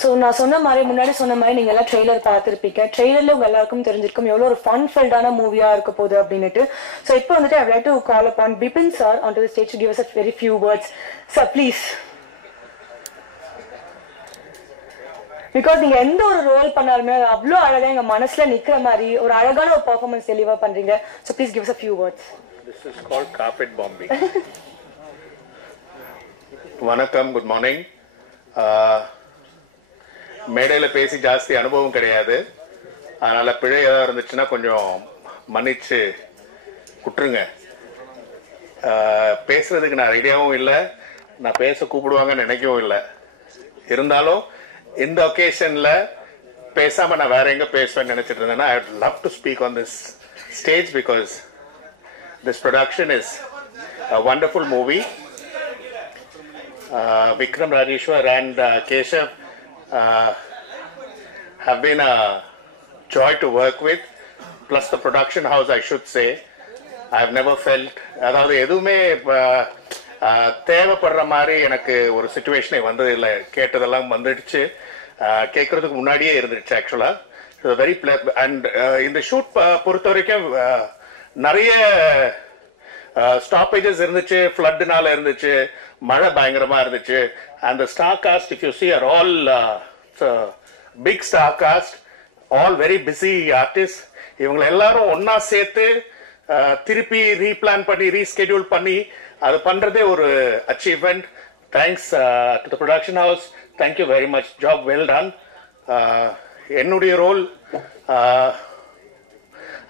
So நான் சொன்ன மாதிரி முன்னாடி சொன்ன மாதிரி நீங்க எல்லாம் ட்ரெய்லர் பார்த்துருப்பீங்க. ட்ரெய்லர்ல உங்க எல்லாருக்கும் தெரிஞ்சிருக்கும் எவ்வளோ ஒரு ஃபன் ஃபில்டான மூவியா இருக்க போகுது அப்படின்னுட்டு. ஸோ இப்போ வந்துட்டு ஐ would like to call upon Bipin sir onto the stage to give us a very few words. Sir, please. Because நீங்க எந்த ஒரு ரோல் பண்ணாலுமே அவ்வளோ அழகா எங்க மனசுல நிக்கிற மாதிரி ஒரு அழகான ஒரு பெர்ஃபார்மன்ஸ் தெளிவா பண்றீங்க. So please give us a few words. This is called carpet bombing. வணக்கம், குட் மார்னிங். மேடையில் பேசி ஜாஸ்தி அனுபவம் கிடையாது, அதனால பிழை ஏதாவது இருந்துச்சுன்னா கொஞ்சம் மன்னிச்சு குட்டுருங்க. பேசுறதுக்கு நான் ரெடியாகவும் இல்லை, நான் பேச கூப்பிடுவாங்கன்னு நினைக்கவும் இல்லை. இருந்தாலும் இந்த ஒகேஷன்ல பேசாம நான் வேற எங்க பேசுவேன்னு நினைச்சிட்டு இருந்தேன்னா ஐ would love to speak on this stage because this production is a wonderful movie. Vikram Rajeshwar and Keshav have been a joy to work with, plus the production house, I should say. I have never felt அதாவது எதுவுமே தேவைப்படுற மாதிரி எனக்கு ஒரு சிச்சுவேஷனே வந்தது இல்லை. கேட்டதெல்லாம் வந்துடுச்சு, கேட்கறதுக்கு முன்னாடியே இருந்துச்சு ஆக்சுவலா. வெரி அண்ட் இந்த ஷூட் பொறுத்த வரைக்கும் நிறைய ஸ்டாப்பேஜஸ் இருந்துச்சு, ஃப்ளட்னால இருந்துச்சு, மழை பயங்கரமா இருந்துச்சு. And star cast if you see are all big star cast, all very busy artist. இவங்க எல்லாரும் ஒன்னா சேர்த்து திருப்பி ரீபிளான் பண்ணி ரீஸ்கெடியூல் பண்ணி அது பண்றதே ஒரு achievement. Thanks to the production house, thank you very much, job well done. என்னுடைய role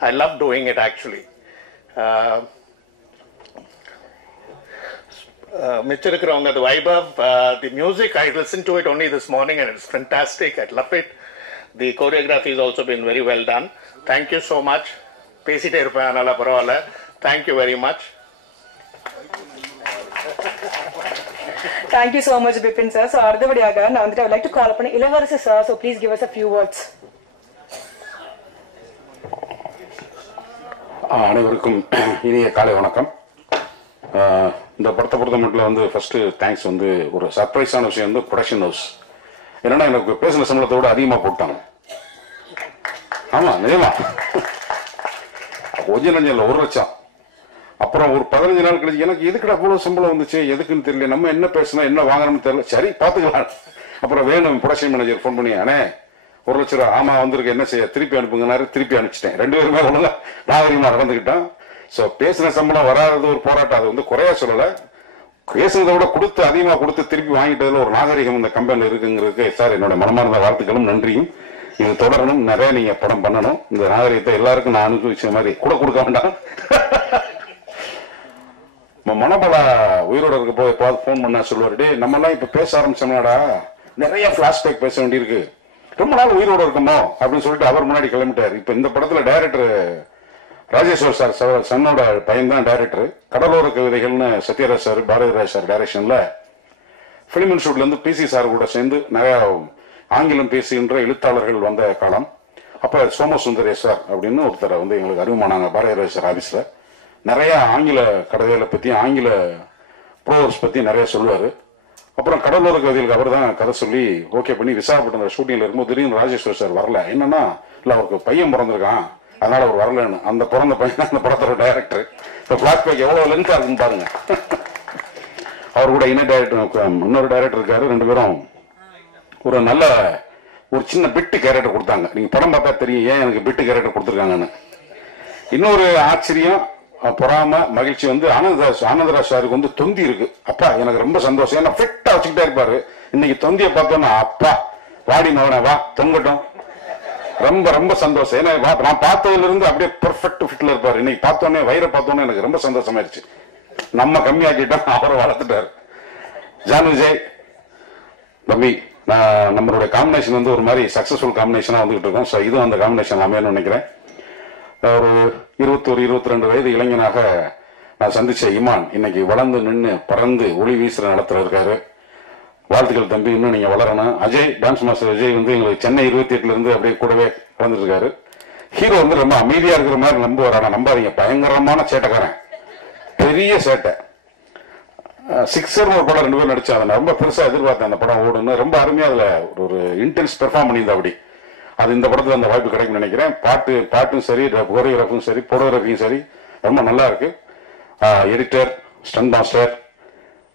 I love doing it actually. மிச்சம் இருக்கிறவங்க the Vaibhav, the music I listened to it only this morning and it's fantastic. I love it. The choreography has also been very well done. Thank you so much. பேசிட்டே இருப்பேன், அதனால பரவாயில்ல. Thank you very much. Thank you so much Bipin sir. So அடுத்தபடியாக நான் வந்துட்டு I would like to call upon Ilavarasu sir. So please give us a few words. அனைவருக்கும் இனிய காலை வணக்கம். இந்த படத்தை பொறுத்த மட்டும் வந்து ஃபர்ஸ்ட் தேங்க்ஸ் வந்து ஒரு சர்ப்ரைஸான விஷயம் வந்து ப்ரொடக்ஷன் ஹவுஸ். என்னன்னா எனக்கு பேசின சம்பளத்தை விட அதிகமாக போட்டாங்க. ஆமா நிஜமா, கொஞ்சம் நஞ்சம் இல்லை, 1 லட்சம். அப்புறம் ஒரு 15 நாள் கழிச்சு எனக்கு எதுக்குடா அவ்வளவு சம்பளம் வந்துச்சு, எதுக்குன்னு தெரியல, நம்ம என்ன பேசணும் என்ன வாங்கணும்னு தெரியல, சரி பாத்துக்கலாம். அப்புறம் வேணும் ப்ரொடக்ஷன் மேனேஜர் ஃபோன் பண்ணி, அண்ணே 1 லட்ச ரூபா, ஆமா வந்திருக்கு, என்ன செய்ய, திருப்பி அனுப்புங்கனாரு. திருப்பி அனுப்பிச்சிட்டேன். 2 பேருமே ஒழுங்கா நாகரிகமா நடந்துக்கிட்டோம். ஸோ பேசின சம்பளம் வராதது ஒரு போராட்டம், அது வந்து குறையா சொல்லலை. பேசுனதை விட கொடுத்து அதிகமாக கொடுத்து திருப்பி வாங்கிட்டதுல ஒரு நாகரிகம் இந்த கம்பெனியில் இருக்குங்கிறதுக்கு சார் என்னோட மனமார்ந்த வாழ்த்துக்களும் நன்றியும். இது தொடரணும், நிறைய நீங்க படம் பண்ணணும். இந்த நாகரிகத்தை எல்லாருக்கும் நான் அனுபவிச்ச மாதிரி கூட கொடுக்க வேண்டாம். மனபலா உயிரோட இருக்க போய் எப்பாவது போன் பண்ணா சொல்லுவாரு, டே நம்ம எல்லாம் இப்ப பேச ஆரம்பிச்சோம்னாடா நிறைய பிளாஷ்பேக் பேச வேண்டியிருக்கு, ரொம்ப நாள் உயிரோட இருக்கணும் அப்படின்னு சொல்லிட்டு அவர் முன்னாடி கிளம்பிட்டார். இப்ப இந்த படத்துல டைரக்டர் ராஜேஸ்வர் சார் சன்னோட பையன் தான் டைரக்டர். கடலோர கவிதைகள்னு சத்யராஜ் சார் பாரதிராஜ் சார் டைரக்ஷன்ல பிலிம் இன்ஸ்டியூட்ல இருந்து பிசி சார் கூட சேர்ந்து நிறைய ஆங்கிலம் பேசுகின்ற எழுத்தாளர்கள் வந்த காலம். அப்ப சோமசுந்தரேஸ்வர் அப்படின்னு ஒருத்தர் வந்து எங்களுக்கு அறிமுகமானாங்க பாரதிராஜ் சார் ஆபீஸ்ல. நிறைய ஆங்கில கதைகளை பத்தி ஆங்கில ப்ரோவர்ஸ் பத்தி நிறைய சொல்லுவாரு. அப்புறம் கடலோர கவிதைகளுக்கு அவர் தான் கதை சொல்லி ஓகே பண்ணி விசாகப்பட்டின ஷூட்டிங்ல இருக்கும்போது திடீர்னு ராஜேஸ்வர் சார் வரல. என்னன்னா இல்ல அவருக்கு பையன் பிறந்திருக்கான், அதனால அவர் வரலன்னு. அந்த பிறந்த பையன் அந்த படத்தோட டைரக்டர். இப்ப பிளாஷ்பேக் எவ்வளவு லென்த்தா இருக்குன்னு பாருங்க. அவர் கூட இணை டைரக்டர் இன்னொரு டைரக்டர் இருக்காரு. 2 பேரும் ஒரு நல்ல ஒரு சின்ன பிட்டு கேரக்டர் கொடுத்தாங்க. நீங்க படம் பார்த்தா தெரியும் ஏன் எனக்கு பிட்டு கேரக்டர் கொடுத்துருக்காங்கன்னு. இன்னொரு ஆச்சரியம் பொறாம மகிழ்ச்சி வந்து ஆனந்தராஜ் சாருக்கு வந்து தொந்தி இருக்கு. அப்பா எனக்கு ரொம்ப சந்தோஷம், ஏன்னா ஃபிட்டா வச்சுக்கிட்டே இருப்பாரு. இன்னைக்கு தொந்தியை பார்த்தோன்னா அப்பா வாடி மகன வா தொங்கட்டும் ரொம்ப ரொம்ப சந்தோஷம். ஏன்னா நான் பார்த்ததுல இருந்து அப்படியே பெர்ஃபெக்ட் ஃபிட்ல இருப்பாரு. இன்னைக்கு பார்த்தோன்னே வயிறை பார்த்தோன்னே எனக்கு ரொம்ப சந்தோஷமாயிருச்சு. நம்ம கம்மியாக்கிட்டோம், அவரை வளர்த்துட்டாரு. ஜான் விஜய் தம்பி, நான் நம்மளுடைய காம்பினேஷன் வந்து ஒரு மாதிரி சக்சஸ்ஃபுல் காம்பினேஷனா வந்துகிட்டு இருக்கோம். ஸோ இதுவும் அந்த காம்பினேஷன் அமையணும்னு நினைக்கிறேன். ஒரு 21-22 வயது இளைஞனாக நான் சந்திச்ச இமான் இன்னைக்கு வளர்ந்து நின்று பறந்து ஒளி வீசுற நடத்துல இருக்காரு. வாழ்த்துக்கள் தம்பி, இன்னும் நீங்க வளரணும். அஜய், டான்ஸ் மாஸ்டர் அஜய் வந்து எங்களுக்கு சென்னை 28 இருந்து அப்படியே கூடவே வளர்ந்துட்டு இருக்காரு. ஹீரோ வந்து ரொம்ப அமைதியா இருக்கிற மாதிரி நம்புவார், ஆனா நம்பாதீங்க, பயங்கரமான சேட்டைக்காரன், பெரிய சேட்டை. சிக்ஸர் ஒரு படம் 2 பேரும் நடிச்சாங்க. நான் ரொம்ப பெருசா எதிர்பார்த்தேன் அந்த படம் ஓடுன்னு. ரொம்ப அருமையா அதுல ஒரு இன்டென்ஸ் பெர்ஃபார்ம் பண்ணியிருந்தா. அப்படி அது இந்த படத்துல அந்த வாய்ப்பு கிடைக்கும்னு நினைக்கிறேன். பாட்டும் சரி, கோரியோகிராஃபும் சரி, போட்டோகிராஃபியும் சரி ரொம்ப நல்லா இருக்கு. எடிட்டர், ஸ்டன் மாஸ்டர்,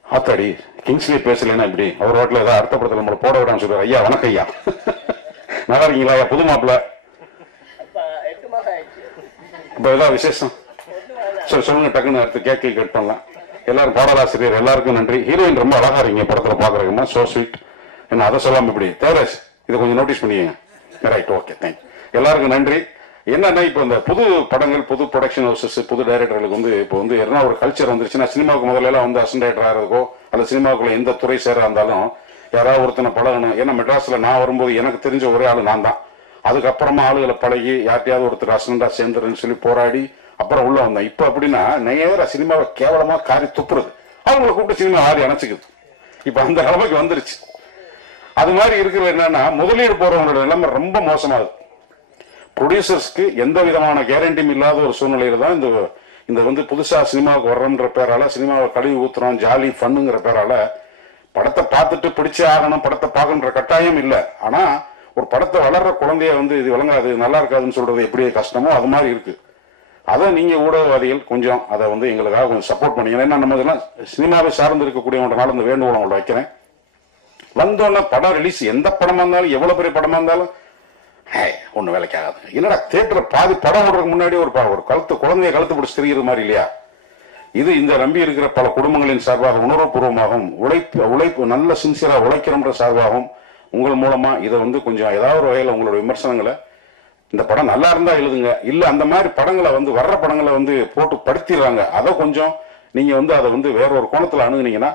ஆத்தாடி கிங்ஸ்லி பேசலன்னா இப்படி அவர் வாட்டில் ஏதாவது அடுத்த படத்தில் நம்மளை போட விடான்னு சொல்றாரு. ஐயா வணக்கம் ஐயா, நல்லா இருக்கீங்களா ஐயா? புது மாப்பிள்ள இப்ப ஏதாவது விசேஷம் சரி சொல்லுங்க, டக்குன்னு அடுத்து கேட்க கட் பண்ணலாம். எல்லாரும் பாடலாசிரியர் எல்லாருக்கும் நன்றி. ஹீரோயின் ரொம்ப அழகா இருக்கீங்க படத்துல பாக்குறதுமா, சோ ஸ்வீட். என்ன அதை சொல்லாம இப்படி தேவராஜ் இதை கொஞ்சம் நோட்டீஸ் பண்ணிக்கங்க. Right, okay, thank you. எல்லாருக்கும் நன்றி. என்னன்னா இப்போ இந்த புது படங்கள், புது ப்ரொடக்ஷன் ஹவுசஸ், புது டைரக்டர்களுக்கு வந்து இப்போ வந்து என்ன ஒரு கல்ச்சர் வந்துருச்சுன்னா, சினிமாவுக்கு முதல்ல எல்லாம் வந்து அசிஸ்டன்ட் டைரக்டர் ஆகிறதுக்கோ அல்லது சினிமாவுக்குள்ள எந்த துறை சேர இருந்தாலும் யாராவது ஒருத்தனை பழகணும். ஏன்னா மெட்ராஸ்ல நான் வரும்போது எனக்கு தெரிஞ்ச ஒரே ஆளு நான் தான். அதுக்கப்புறமா ஆளுகளை பழகி யார்ட்டையாவது ஒருத்தர் அசிஸ்டண்டா சேர்ந்துருன்னு சொல்லி போராடி அப்புறம் உள்ள வந்தேன். இப்ப அப்படின்னா நேர சினிமாவை கேவலமா காரி துப்புறது, அவங்களை கூப்பிட்டு சினிமா ஆடி அணைச்சிக்குது. இப்ப அந்த நிலைமைக்கு வந்துருச்சு. அது மாதிரி இருக்கிற என்னன்னா, முதலீடு போறவங்களோட நிலைமை ரொம்ப மோசமாகுது. ப்ரொடியூசர்ஸ்க்கு எந்த விதமான கேரண்டியும் இல்லாத ஒரு சூழ்நிலையில தான் இந்த வந்து புதுசா சினிமாவுக்கு வர்றோம்ன்ற பேரால, சினிமாவை கழுவி ஊத்துறோம் ஜாலி ஃபன்னுங்கிற பேரால படத்தை பார்த்துட்டு பிடிச்சே ஆகணும், படத்தை பார்க்கணுன்ற கட்டாயம் இல்லை. ஆனா ஒரு படத்தை வளர்ற குழந்தைய வந்து இது விளங்காது, நல்லா இருக்காதுன்னு சொல்றது எப்படி கஷ்டமோ அது மாதிரி இருக்கு. அதை நீங்க ஊடகவாதிகள் கொஞ்சம் அதை வந்து எங்களுக்காக கொஞ்சம் சப்போர்ட் பண்ணீங்க. ஏன்னா நம்ம இதெல்லாம் சினிமாவை சார்ந்து இருக்கக்கூடியவங்கனால இந்த வேண்டுகோளை உங்களை வைக்கிறேன். வந்தோன்னா படம் ரிலீஸ் எந்த படமா இருந்தாலும், எவ்வளவு பெரிய படமா இருந்தாலும் ஒண்ணு வேலைக்கு ஆகாது. என்னடா தியேட்டர் பாதி படம் ஓடுறதுக்கு முன்னாடி ஒரு குழந்தைய கழுத்து பிடிச்சி தெரிகிற மாதிரி இல்லையா? இது இந்த நம்பி இருக்கிற பல குடும்பங்களின் சார்பாக உணர்வுபூர்வமாகவும் உழைப்பு நல்ல சின்சியரா உழைக்கிறோம்ன்ற சார்பாகவும் உங்கள் மூலமா இதை வந்து கொஞ்சம் ஏதாவது ஒரு வகையில் உங்களோட விமர்சனங்களை, இந்த படம் நல்லா இருந்தா எழுதுங்க, இல்ல அந்த மாதிரி படங்களை வந்து வர்ற படங்களை வந்து போட்டு படுத்திடுறாங்க, அதை கொஞ்சம் நீங்க வந்து அதை வந்து வேற ஒரு கோணத்துல அணுகுனீங்கன்னா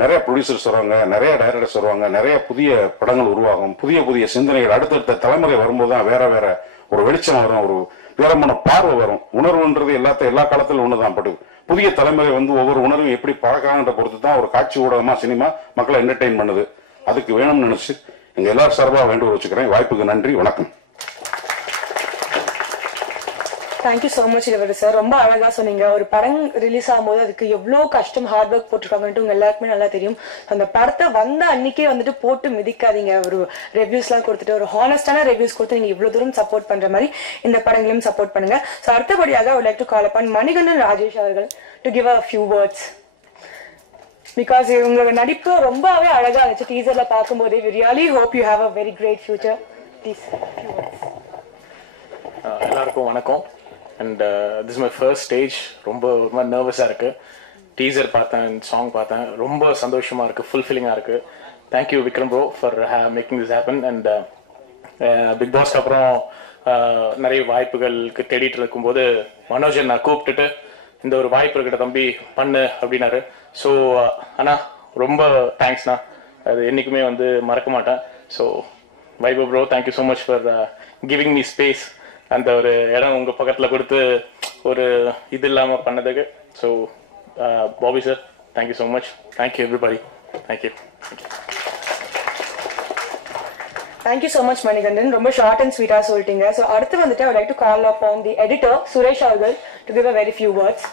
நிறைய ப்ரொடியூசர்ஸ் வருவாங்க, நிறைய டைரக்டர்ஸ் வருவாங்க, நிறைய புதிய படங்கள் உருவாகும், புதிய சிந்தனைகள் அடுத்தடுத்த தலைமுறை வரும்போது தான் வேற வேற ஒரு வெளிச்சம் வரும், ஒரு வேறமான பார்வை வரும். உணர்வுன்றது எல்லா காலத்திலும் ஒண்ணுதான். பட்டு புதிய தலைமுறை வந்து ஒவ்வொரு உணர்வும் எப்படி பழக்கிறாங்கன்ற பொறுத்து தான் ஒரு காட்சி ஊடகமா சினிமா மக்களை என்டர்டெயின் பண்ணுது. அதுக்கு வேணும்னு நினைச்சு எங்க எல்லாரும் சார்பாக வேண்டுகோள் வச்சுக்கிறேன். வாய்ப்புக்கு நன்றி, வணக்கம். தேங்க்யூ சோ மச் இளவரசர் சார், ரொம்ப அழகா சொன்னீங்க. ஒரு படம் ரிலீஸ் ஆகும்போது அதுக்கு எவ்வளவு கஷ்டம், ஹார்ட் ஒர்க் போட்டிருக்காங்கன்ட்டு உங்க எல்லாருக்குமே நல்லா தெரியும். அந்த படத்தை வந்த அன்னைக்கே வந்துட்டு போட்டு மிதிக்காதீங்க. ஒரு ரிவ்யூஸ் எல்லாம் கொடுத்துட்டு ஒரு ஹானஸ்டான ரிவ்யூஸ் கொடுத்து நீங்க இவ்வளவு தூரம் சப்போர்ட் பண்ற மாதிரி இந்த படங்களையும் சப்போர்ட் பண்ணுங்க. சோ அடுத்தபடியாக I would like to call upon Manikandan Rajesh அவர்கள் to give a few words. Because உங்களோட நடிப்பு ரொம்பவே அழகா இருந்துச்சு டீசர்ல பார்க்கும்போதே. We really hope you have a very great future. Please, few words. எல்லாருக்கும் வணக்கம். And this my first stage. ரொம்ப நர்வஸாக இருக்குது. டீசர் பார்த்தேன், சாங் பார்த்தேன், ரொம்ப சந்தோஷமாக இருக்குது, ஃபுல்ஃபில்லிங்காக இருக்குது. Thank you Vikram bro for making this happen. And big பாஸ்க்கு அப்புறம் நிறைய வாய்ப்புகளுக்கு தேடிட்டு இருக்கும்போது மனோஜன் நான் கூப்பிட்டுட்டு இந்த ஒரு வாய்ப்பு இருக்கிற தம்பி பண்ணு அப்படின்னாரு. ஸோ அண்ணா ரொம்ப தேங்க்ஸ்ண்ணா, அது என்றைக்குமே வந்து மறக்க மாட்டேன். So Vaibhav bro, thank you so much for giving me space. அந்த ஒரு இடம் உங்கள் பக்கத்தில் கொடுத்து ஒரு இது இல்லாமல் பண்ணதுக்கு. So Bobby sir, thank you so much. Thank you everybody. Thank you. Thank you so much Manikandan, ரொம்ப ஷார்ட் அண்ட் ஸ்வீட்டாக சொல்லிட்டீங்க. ஸோ அடுத்து வந்துட்டு I would like to call upon the editor Suresh அவர்கள் to give a very few words.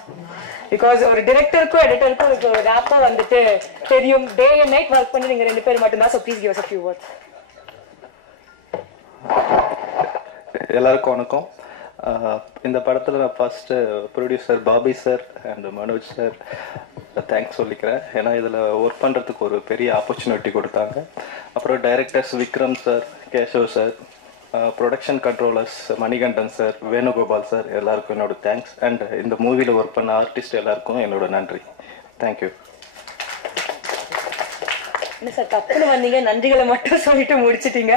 Because ஒரு டிரெக்டருக்கும் எடிட்டருக்கும் ஒரு ரேப்பா வந்துட்டு தெரியும், டே அண்ட் நைட் ஒர்க் பண்ணி நீங்க 2 பேர் மட்டும்தான். So please give us a few words. எல்லாருக்கும் வணக்கம். இந்த படத்தில் நான் first producer Bobby sir and Manoj sir thanks சொல்லிக்கிறேன். ஏன்னா இதில் ஒர்க் பண்ணுறதுக்கு ஒரு பெரிய ஆப்பர்ச்சுனிட்டி கொடுத்தாங்க. அப்புறம் directors Vikram sir, Keshav sir, production controllers Manikandan sir, Venugopal sir, எல்லாருக்கும் என்னோட தேங்க்ஸ். அண்ட் இந்த மூவியில் ஒர்க் பண்ண ஆர்டிஸ்ட் எல்லாருக்கும் என்னோட நன்றி. தேங்க்யூ. என்ன சார் டக்குன்னு வந்தீங்க, நன்றிகளை மட்டும் சொல்லிட்டு முடிச்சிட்டீங்க.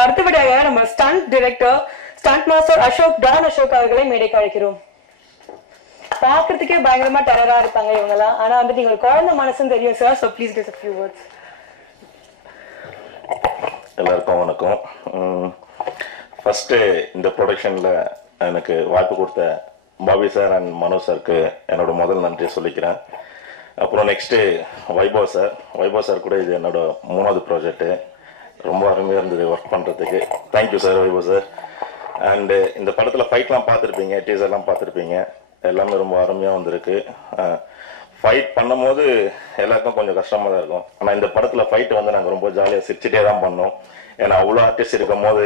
அடுத்தபடியாக நம்ம stunt director stunt master Don Ashok அவர்களை மேடைக்கு அழைக்கிறோம். பாக்குறதுக்கே பயங்கரமா டெரரா இருப்பாங்க இவங்கலாம். ஆனா வந்து நீங்க குழந்தை மனசுன்னு தெரியும் sir. So please give us a few words. எல்லாருக்கும் வணக்கம். ஃபர்ஸ்ட் இந்த ப்ரொடக்ஷன்ல எனக்கு வாய்ப்பு கொடுத்த பாபி சார் அண்ட் மனோஜ் சாருக்கு என்னோட முதல் நன்றியை சொல்லிக்கிறேன். அப்புறம் நெக்ஸ்ட்டு வைபவ் சார் கூட இது என்னோட 3வது ப்ராஜெக்ட்டு. ரொம்ப அருமையாக இருந்தது ஒர்க் பண்ணுறதுக்கு. Thank you sir, Vaibhav sir. And இந்த படத்தில் ஃபைட்லாம் பார்த்துருப்பீங்க, டீசர்லாம் பார்த்துருப்பீங்க. எல்லாமே ரொம்ப அருமையாக வந்திருக்கு. ஃபைட் பண்ணும்போது எல்லாருக்கும் கொஞ்சம் கஷ்டமாக தான் இருக்கும். ஆனால் இந்த படத்தில் ஃபைட்டு வந்து நாங்கள் ரொம்ப ஜாலியாக சிரிச்சுட்டே தான் பண்ணோம். ஏன்னா அவ்வளோ ஆர்டிஸ்ட் இருக்கும் போது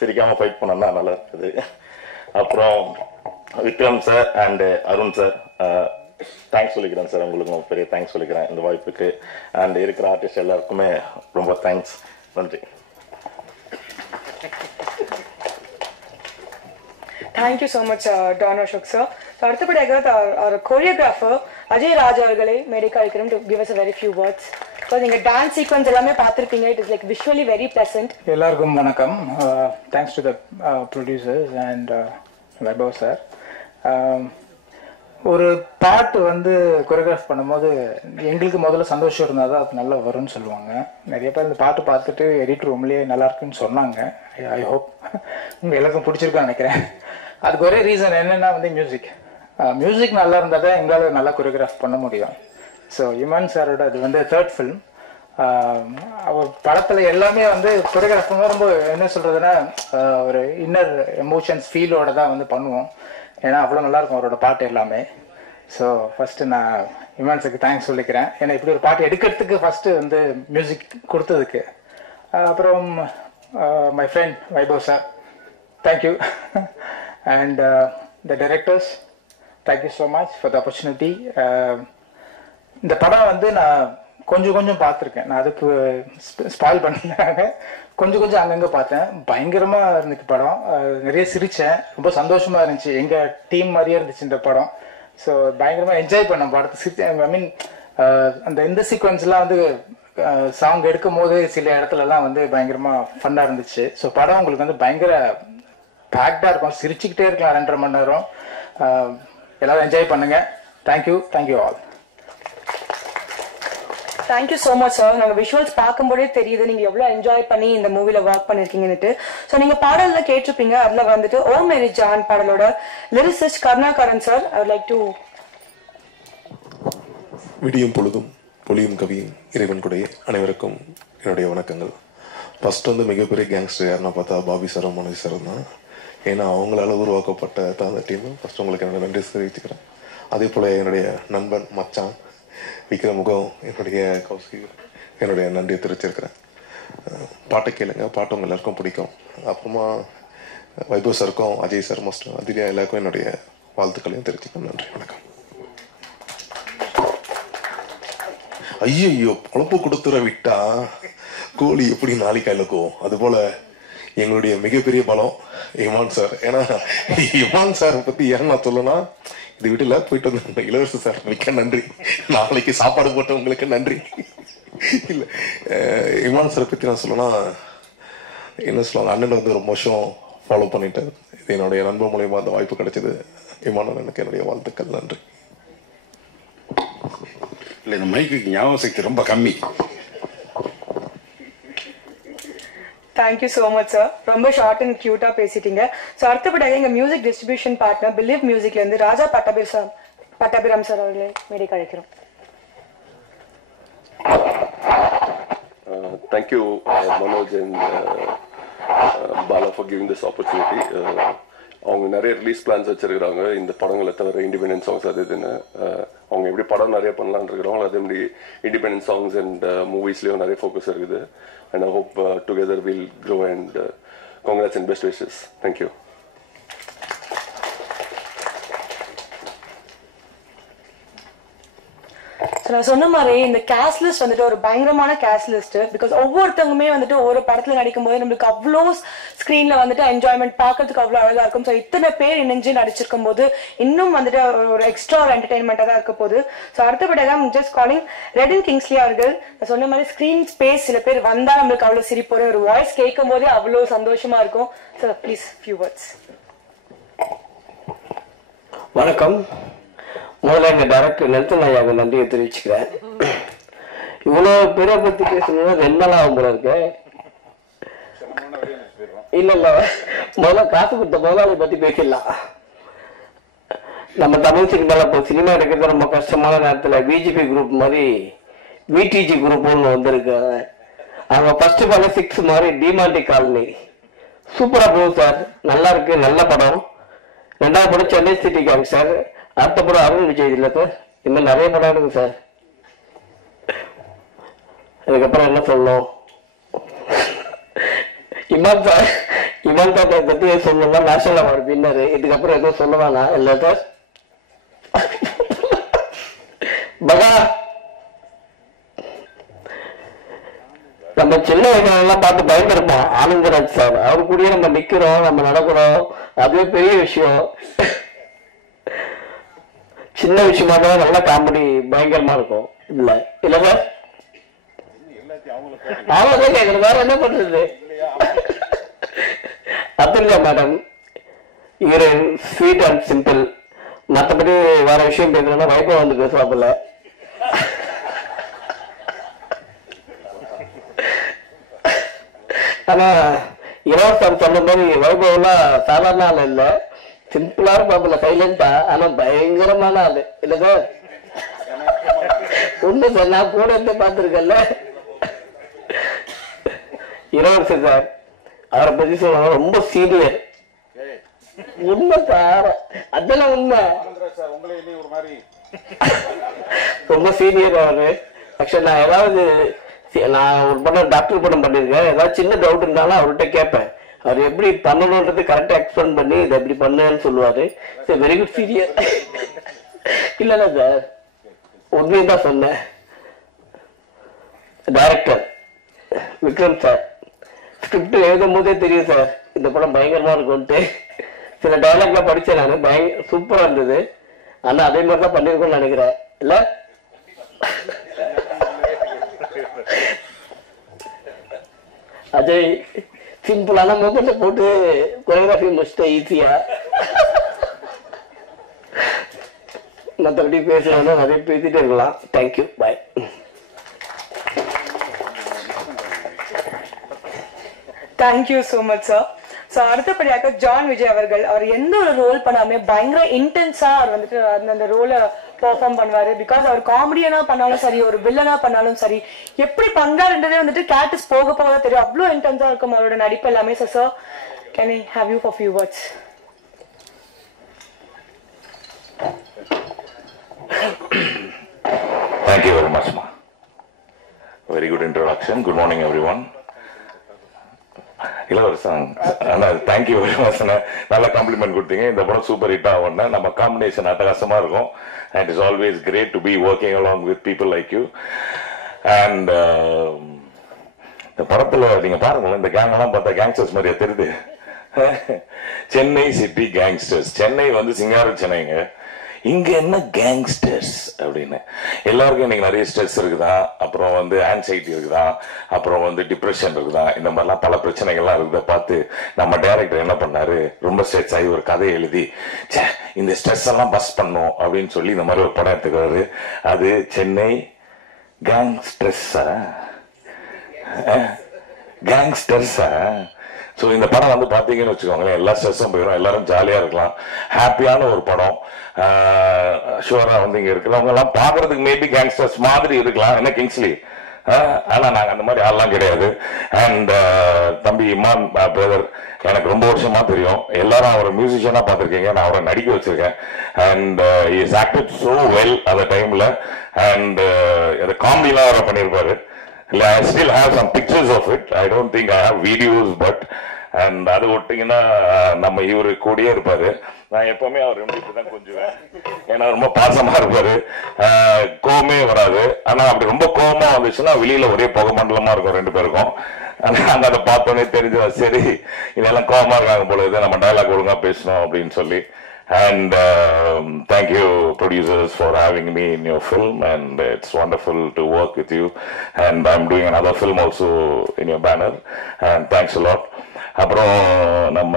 சிரிக்காமல் ஃபைட் பண்ணோம்னா நல்லா இருக்குது. அப்புறம் Vikram sir and Arun sir thanks சொல்லிக்கிறேன் சார். உங்களுக்கு பெரிய தேங்க்ஸ் சொல்லிக்கிறேன் இந்த வாய்ப்புக்கு. அண்ட் இருக்கிற ஆர்டிஸ்ட் எல்லாருக்குமே ரொம்ப தேங்க்ஸ். நன்றி. Thank you so much, Don Ashok sir. So அடுத்தபடியாக our choreographer அஜய் ராஜ் அவர்களை மேடைக்கு அழைக்கிறோம் to give us a very few words. So நீங்க டான்ஸ் சீக்வென்ஸ் எல்லாமே பார்த்திருப்பீங்க. It is like visually very pleasant. எல்லாருக்கும் வணக்கம். Thanks to the producers and Vaibhav sir. ஒரு பாட்டு வந்து கொரியோகிராஃப் பண்ணும்போது எங்களுக்கு முதல்ல சந்தோஷம் இருந்தால் தான் அது நல்லா வரும்னு சொல்லுவாங்க. நிறைய பேர் இந்த பாட்டு பார்த்துட்டு எடிட்டர் ரூம்லேயே நல்லா இருக்குன்னு சொன்னாங்க. ஐ ஹோப் உங்கள் எல்லாருக்கும் பிடிச்சிருக்கான்னு நினைக்கிறேன். அதுக்கு ஒரே ரீசன் என்னென்னா வந்து மியூசிக் நல்லா இருந்தால் தான் எங்களால் நல்லா கொரியோகிராஃப் பண்ண முடியும். ஸோ இமான் சாரோட அது வந்து 3rd ஃபிலிம். அவர் படத்தில் எல்லாமே வந்து கொரியோகிராஃப் பண்ணும்போது ரொம்ப என்ன சொல்கிறதுன்னா ஒரு இன்னர் எமோஷன்ஸ் ஃபீலோட தான் வந்து பண்ணுவோம். ஏன்னா அவ்வளோ நல்லாயிருக்கும் அவரோட பாட்டு எல்லாமே. ஸோ ஃபஸ்ட்டு நான் இமான்ஸுக்கு தேங்க்ஸ் சொல்லிக்கிறேன். ஏன்னா இப்படி ஒரு பாட்டு எடுக்கிறதுக்கு ஃபஸ்ட்டு வந்து மியூசிக் கொடுத்ததுக்கு. அப்புறம் my friend Vaibhav sir, thank you. And the directors, thank you so much for the opportunity. இந்த படம் வந்து நான் கொஞ்சம் பார்த்துருக்கேன். நான் அதுக்கு ஸ்பாயில் பண்ணினாங்க. கொஞ்சம் அங்கங்கே பார்த்தேன். பயங்கரமாக இருந்துச்சு படம். நிறைய சிரித்தேன். ரொம்ப சந்தோஷமாக இருந்துச்சு. எங்கள் டீம் மாதிரியே இருந்துச்சு இந்த படம். ஸோ பயங்கரமாக என்ஜாய் பண்ணேன் படத்தை. சிரிச்சேன். ஐ மீன் அந்த இந்த சீக்வன்ஸ்லாம் வந்து சாங் எடுக்கும் போது சில இடத்துலலாம் வந்து பயங்கரமாக ஃபன்னாக இருந்துச்சு. ஸோ படம் உங்களுக்கு வந்து பயங்கர பேக்டாக இருக்கும். சிரிச்சுக்கிட்டே இருக்கலாம் 2.5 மணி நேரம். எல்லோரும் என்ஜாய் பண்ணுங்கள். Thank you all. Thank you so much sir. நாங்கள் விஷுவல்ஸ் பார்க்கும்போதே தெரியுது நீங்கள் எவ்வளோ என்ஜாய் பண்ணி இந்த மூவியில் ஒர்க் பண்ணியிருக்கீங்கன்னுட்டு. ஸோ நீங்கள் பாடலில் கேட்டிருப்பீங்க. அதில் வந்துட்டு ஓ மேரி ஜான் பாடலோட lyricist Karunakaran sir. I would like to. விடியும் பொழுதும் பொலியும் கவியும் இறைவன் கூடைய அனைவருக்கும் என்னுடைய வணக்கங்கள். ஃபர்ஸ்ட் வந்து மிகப்பெரிய கேங்ஸ்டர் யாருன்னா பார்த்தா பாபி சாரும் மனோஜ் சாரும் தான். ஏன்னா அவங்களால உருவாக்கப்பட்ட அந்த டீம். ஃபர்ஸ்ட் உங்களுக்கு என்னோட நன்றி தெரிவிச்சுக்கிறேன். அதே போல் என்னுடைய நண்பன் மச்சான் விக்ரமுகம், என்னுடைய கௌசி, என்னுடைய நன்றியை தெரிவிச்சிருக்கிறேன். பாட்டை கேளுங்க, பாட்டு உங்க எல்லாருக்கும் பிடிக்கும். அப்புறமா வைபவ் சாருக்கும் அஜய் சார் மோஸ்ட் அதிரியா எல்லாருக்கும் என்னுடைய வாழ்த்துக்களையும் தெரிவிச்சுக்கணும். நன்றி, வணக்கம். ஐயோ, குழப்பு கொடுத்துற விட்டா கோழி எப்படி நாளைக்கு அழுக்கும், அதுபோல எங்களுடைய மிகப்பெரிய பலம் இமான் சார். ஏன்னா இமான் சார் பத்தி ஏன் நான் சொல்லணும்னா, இது வீட்டுல போயிட்டு வந்த இளவரசர் சார் மிக்க நன்றி. நாளைக்கு சாப்பாடு போட்டவங்களுக்கு நன்றி. இல்ல இமான் சார் பத்தி நான் சொல்லணும்னா என்ன சொல்லுவாங்க, அண்ணன் வந்து ரொம்ப வருஷம் ஃபாலோ பண்ணிட்டேன். இது என்னுடைய நண்பர் மூலியமா அந்த வாய்ப்பு கிடைச்சது. இமான் எனக்கு என்னுடைய வாழ்த்துக்கள். நன்றி. இல்லை, இந்த மைக்கு ஞாபக சக்தி ரொம்ப கம்மி. Thank you so much sir. ரொம்ப ஷார்ட் அண்ட் கியூட்டாக பேசிட்டீங்க. ஸோ அடுத்தபடியாக எங்கள் மியூசிக் டிஸ்ட்ரிபியூஷன் பார்ட்னர் பிலீவ் மியூசிக்லேருந்து ராஜா பட்டாபிராம் சார் அவர்களை மேடைக்கு அழைக்கிறோம். Thank you Manoj and Bala for giving this opportunity. அவங்க நிறைய ரிலீஸ் பிளான்ஸ் வச்சிருக்கிறாங்க இந்த படங்களை தவிர, இண்டிபெண்டன்ட் சாங்ஸ் அது இதுன்னு. அவங்க எப்படி படம் நிறைய பண்ணலான்னு இருக்கிறாங்களோ அதே மாதிரி இண்டிபெண்டன்ட் சாங்ஸ் அண்ட் மூவிஸ்லேயும் நிறைய ஃபோக்கஸ் இருக்குது. And I hope together we'll grow and congrats and best wishes. Thank you. So நான் சொன்ன மாதிரி இந்த கேஸ்ட் லிஸ்ட் வந்துட்டு ஒரு பயங்கரமான கேஸ்ட் லிஸ்ட். பிகாஸ் ஒவ்வொருத்தவங்களுமே வந்துட்டு ஒவ்வொரு படத்துல நடிக்கும் போது நம்மளுக்கு அவ்வளோ ஸ்கிரீன்ல வந்துட்டு என்ஜாய்மெண்ட் பார்க்கறதுக்கு அவ்வளோ அழகா இருக்கும். ஸோ இத்தனை பேர் இணைஞ்சு நடிச்சிருக்கும் போது இன்னும் வந்துட்டு ஒரு எக்ஸ்ட்ரா ஒரு என்டர்டைன்மெண்டா தான் இருக்க போகுது. ஸோ அடுத்தபடியாக ஜஸ்ட் காலிங் ரெடின் கிங்ஸ்லி அவர்கள். நான் சொன்ன மாதிரி ஸ்கிரீன் ஸ்பேஸ் சில பேர் வந்தா நம்மளுக்கு அவ்வளோ சிரிப்பு வரும், ஒரு வாய்ஸ் கேட்கும் போதே அவ்வளோ சந்தோஷமா இருக்கும். Sir please few words. வணக்கம். முதல்ல எங்க டைரக்டர் நெல்சன் ஐயாவுக்கு நன்றியை தெரிவிச்சுக்கிறேன். இவ்வளவு பேரை பத்தி பேசணும்னா 2 நாள் ஆகும் போல இருக்கு. இல்ல முதல்ல காசு கொடுத்த முதலாளி பத்தி பேசிடலாம். நம்ம தமிழ் சினிமால இப்போ சினிமா எடுக்கிறது ரொம்ப கஷ்டமான நேரத்துல பிஜேபி குரூப் மாதிரி விடிஜி குரூப் ஒன்று வந்திருக்கு. அவங்க ஃபர்ஸ்ட் படம் 6 மாதிரி டிமாண்டி காலனி சூப்பரா போகும் சார், நல்லா இருக்கு, நல்ல படம். 2வது படம் சென்னை சிட்டி கேங்ஸ்டர், அடுத்த படம் அருண் விஜய் இல்லை சார். இன்னும் நிறைய படம் இருக்கு சார். அதுக்கப்புறம் என்ன சொல்லணும், இமான் சார் பத்தி சொல்லணும்னா நேஷனல் அவார்டு வின்னர். இதுக்கப்புறம் எதுவும் சொல்லவானா இல்லை சார்? பகா நம்ம சின்ன வயசுலாம் பார்த்து பயந்துருப்போம். ஆனந்தராஜ் சார் அவரு கூடயே நம்ம நிக்கிறோம், நம்ம நடக்கிறோம், அதுவே பெரிய விஷயம். சின்ன விஷயமா தான் நல்ல காமெடி பயங்கரமா இருக்கும். இல்ல இல்ல சார், அவ்வளவுதான் கேட்கறது, வேற என்ன பண்றது? அப்துல்லா மேடம் இவரு ஸ்வீட் அண்ட் சிம்பிள். மற்றபடி வேற விஷயம் பேசுறோம்னா வைபவம் வந்து பேசுவாப்புல. ஆனா இளவரசர் சொன்ன மாதிரி வைபவம்லாம் சாதாரண ஆள் இல்ல, சிம்பிளா இருப்பாப்புல, சைலண்டா. ஆனா பயங்கரமான ஆளு இல்ல சார்? உண்மை சார், நான் கூட இருந்து பார்த்துருக்கேன்ல. இளவரசர் சார் அவரை பத்தி சொல்லுவாங்க, ரொம்ப சீனியர். உண்மை சார், அதெல்லாம் உண்மை. ரொம்ப சீனியர் அவரு. ஆக்சுவலி நான் ஏதாவது நான் ஒரு படம் டாக்டர் படம் பண்ணியிருக்கேன், ஏதாவது சின்ன டவுட் இருந்தாலும் அவர்கிட்ட கேட்பேன். அவர் எப்படி பண்ணணுன்றது கரெக்டா எக்ஸ்பிளைன் பண்ணி இதை எப்படி பண்ணுன்னு சொல்லுவாரு. Very good senior. இல்ல சார், உண்மையும் தான் சொன்னேன். டைரக்டர் விக்ரம் சார் ஸ்கிரிப்ட் எழுதும் போதே தெரியும் சார் இந்த படம் பயங்கரமா இருக்கும்ட்டு. சில டைலாக்லாம் படிச்சேன் நான், சூப்பரா இருந்தது. ஆனா அதே மாதிரிதான் பண்ணிருக்கோம்னு நினைக்கிறேன் இல்ல? அஜய் சிம்பிளான மொபைல போட்டு கொரியோகிராஃபி முடிச்சிட்டேன் ஈஸியா. மற்றபடி பேசுறதுனா நிறைய பேசிட்டே இருக்கலாம். Thank you, bye. Thank you so much sir. So அடுத்தபடியாக ஜான் விஜய் அவர்கள், அவர் எந்த ஒரு ரோல் பண்ணாமே பயங்கர இன்டென்ஸா அவர் வந்துட்டு அந்த ரோலை பெர்ஃபார்ம் பண்ணுவாரு. பிகாஸ் அவர் காமெடியனா பண்ணாலும் சரி, ஒரு வில்லனா பண்ணாலும் சரி, எப்படி பண்றாருன்றதே வந்துட்டு கேரக்டர்ஸ் போக போக தெரியும். அவ்வளோ இன்டென்ஸா இருக்கும் அவரோட நடிப்பு எல்லாமே. Sir can I have you for few words? Thank you very much, ma. Very good introduction. Good morning, everyone. இளவரசன் தேங்க்யூ வெரி மச். நல்ல காம்ப்ளிமெண்ட் கொடுத்தீங்க. இந்த படம் சூப்பர் ஹிட் ஆகும்னா நம்ம காம்பினேஷன் அட்டகாசமா இருக்கும். And it's always great to be working along with people like you. And இந்த படத்துல நீங்க பாருங்களேன், இந்த கேங் எல்லாம் பார்த்தா கேங்ஸ்டர்ஸ் மாதிரியா தெரியுது. Chennai city gangsters. சென்னை வந்து சிங்கார சென்னைங்க, இங்க என்ன கேங்ஸ்டர்ஸ் அப்படின்னு. எல்லாருக்கும் இன்னைக்கு நிறைய ஸ்ட்ரெஸ் இருக்குதான், அப்புறம் வந்து ஆன்சைட்டி இருக்குதான், அப்புறம் வந்து டிப்ரெஷன் இருக்குதான், இந்த மாதிரிலாம் பல பிரச்சனைகள்லாம் இருக்குத பார்த்து நம்ம டைரக்டர் என்ன பண்ணாரு, ரொம்ப ஸ்ட்ரெஸ் ஆகி ஒரு கதை எழுதி இந்த ஸ்ட்ரெஸ் எல்லாம் பஸ் பண்ணும் அப்படின்னு சொல்லி இந்த மாதிரி ஒரு படம் எடுத்துக்கிறாரு. அது சென்னை கேங்ஸ்டர்ஸா கேங்ஸ்டர்ஸா. ஸோ இந்த படம் வந்து பார்த்தீங்கன்னு வச்சுக்கோங்களேன், எல்லா ஸ்ட்ரெஸ்ஸும் போயிடும், எல்லாரும் ஜாலியாக இருக்கலாம். ஹாப்பியான ஒரு படம். ஷுவரா வந்து இங்கே இருக்கிறவங்க எல்லாம் பார்க்கறதுக்கு மேபி கேங்ஸ்டர்ஸ் மாதிரி இருக்கலாம், என்ன கிங்ஸ்லி. ஆனால் நாங்கள் அந்த மாதிரி ஆள்லாம் கிடையாது. அண்ட் தம்பி இமான் பிரதர் எனக்கு ரொம்ப வருஷமா தெரியும். எல்லாரும் அவரை மியூசிஷியனாக பார்த்துருக்கீங்க, நான் அவரை நடிக்க வச்சிருக்கேன். And is acted so well அந்த டைமில். அண்ட் அந்த காமெடிலாம் அவரை பண்ணியிருப்பாரு. I still have some pictures of it. I don't think I have videos, but and அது விட்டீங்கன்னா நம்ம இவரு கூடயே இருப்பாரு. நான் எப்பவுமே அவர் இப்படிதான் கொஞ்சுவேன், ஏன்னா ரொம்ப பாசமா இருப்பாரு, கோவமே வராது. ஆனா அப்படி ரொம்ப கோவமா வந்துச்சுன்னா வெளியில ஒரே புகை மண்டலமா இருக்கும் ரெண்டு பேருக்கும். அங்க அதை பார்த்தோன்னே தெரிஞ்சு சரி இதெல்லாம் கோவமா இருக்காங்க போல, இது நம்ம டயலாக் ஒழுங்கா பேசணும் அப்படின்னு சொல்லி. And thank you producers for having me in your film, and it's wonderful to work with you, and I'm doing another film also in your banner, and thanks a lot. அப்புறம் நம்ம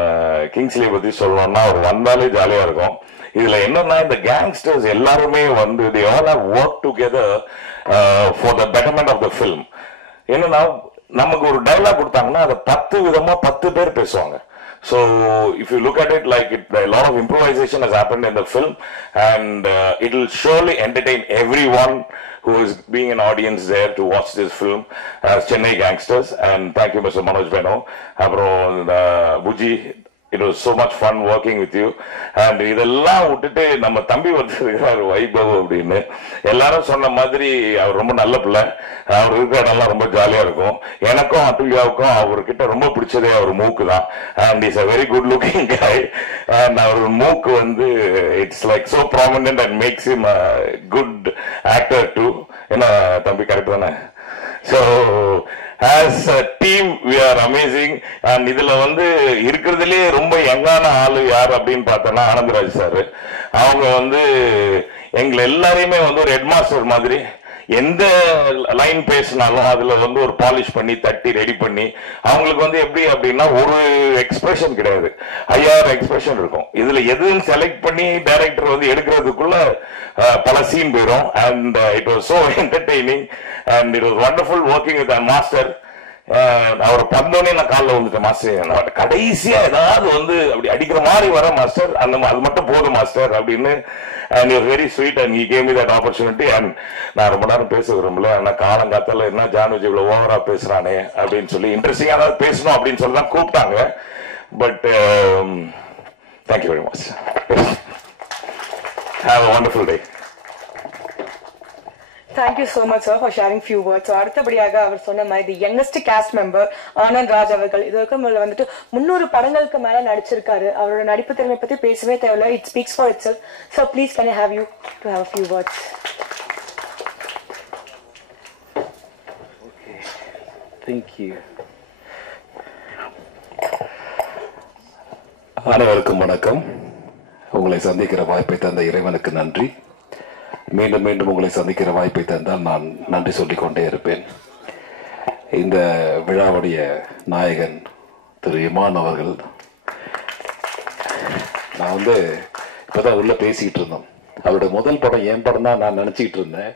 Kingsley பத்தி சொல்லணும்னா அவர் வந்தாலே ஜாலியா இருக்கும். இதுல என்னன்னா இந்த கேங்ஸ்டர்ஸ் எல்லாருமே வந்து they all have worked together for the betterment of the film. என்னன்னா நமக்கு ஒரு டயலாக் கொடுத்தாங்கன்னா அதை 10 விதமா 10 பேர் பேசுவாங்க. So if you look at it, like a lot of improvisation has happened in the film, and it will surely entertain everyone who is being an audience there to watch this film as Chennai Gangsters. And thank you, Mr. Manoj Beno. Abro Buji, it was so much fun working with you. And இதெல்லாம் விட்டுட்டு நம்ம தம்பி வந்துருக்காரு வைபவ் அப்படின்னு எல்லாரும் சொன்ன மாதிரி அவர் ரொம்ப நல்ல பிள்ளை, அவர் இருக்கிற இடம்லாம் ரொம்ப ஜாலியா இருக்கும். எனக்கும் அட்டுல்யாவுக்கும் அவர்கிட்ட ரொம்ப பிடிச்சதே அவர் மூக்கு தான். And is a very good looking guy. And அவர் மூக்கு வந்து it's like so prominent and makes him a good actor too. என்ன தம்பி கரெக்ட் தானே? So as a team we are amazing. And இதுல வந்து இருக்கிறதுலே ரொம்ப யங்கான ஆளு யார் அப்படின்னு பார்த்தோம்னா ஆனந்தராஜ் சார். அவங்க வந்து எங்களை எல்லாரையுமே வந்து ஒரு ஹெட் மாஸ்டர் மாதிரி எந்த லைன் பேசினாலும் அதுல வந்து ஒரு பாலிஷ் பண்ணி தட்டி ரெடி பண்ணி அவங்களுக்கு வந்து எப்படி அப்படின்னா ஒரு எக்ஸ்பிரஷன் கிடையாது, 5000 எக்ஸ்பிரஷன் இருக்கும். இதுல எதுன்னு செலக்ட் பண்ணி டைரக்டர் வந்து எடுக்கிறதுக்குள்ள பல சீன் போயிடும். And it was so entertaining and it was wonderful working with a master. அவர் பந்தோடனே நான் காலில் வந்துட்டேன் மாஸ்டர், கடைசியா ஏதாவது வந்து அப்படி அடிக்கிற மாதிரி வர மாஸ்டர், அந்த அது மட்டும் போதும் மாஸ்டர் அப்படின்னு. And you're very sweet and he gave me that opportunity. And நான் ரொம்ப நேரம் பேச விரும்பல, ஆனா காலங்காத்தால என்ன ஜான்விஜி இவ்வளவு ஓவரா பேசுறானே அப்படின்னு சொல்லி இன்ட்ரெஸ்டிங்கா ஏதாவது பேசணும் அப்படின்னு சொல்லி தான் கூப்பிட்டாங்க. But thank you very much. Have a wonderful day. Thank you so much, sir, for sharing few words. So அடுத்தபடியாக அவர் சொன்ன மாதிரி the youngest cast member Anand Raj அவர்கள் இதற்கு முதல்ல வந்துட்டு 300 படங்களுக்கு மேல நடிச்சிருக்காரு. அவரோட நடிப்பு திறமை பத்தி பேசவே தேவையில்ல, it speaks for itself. So please can I have you to have a few words? Okay, thank you. அனைவருக்கும் வணக்கம். உங்களை சந்திக்கிற வாய்ப்பை தந்த இறைவனுக்கு நன்றி. மீண்டும் மீண்டும் உங்களை சந்திக்கிற வாய்ப்பை தந்தால் நான் நன்றி சொல்லிக் கொண்டே இருப்பேன். இந்த விழாவுடைய நாயகன் திரு இமான் அவர்கள், நான் வந்து இப்பதான் உள்ள பேசிக்கிட்டு இருந்தோம். அவருடைய முதல் படம் என் படம் தான் நான் நினைச்சிட்டு இருந்தேன்.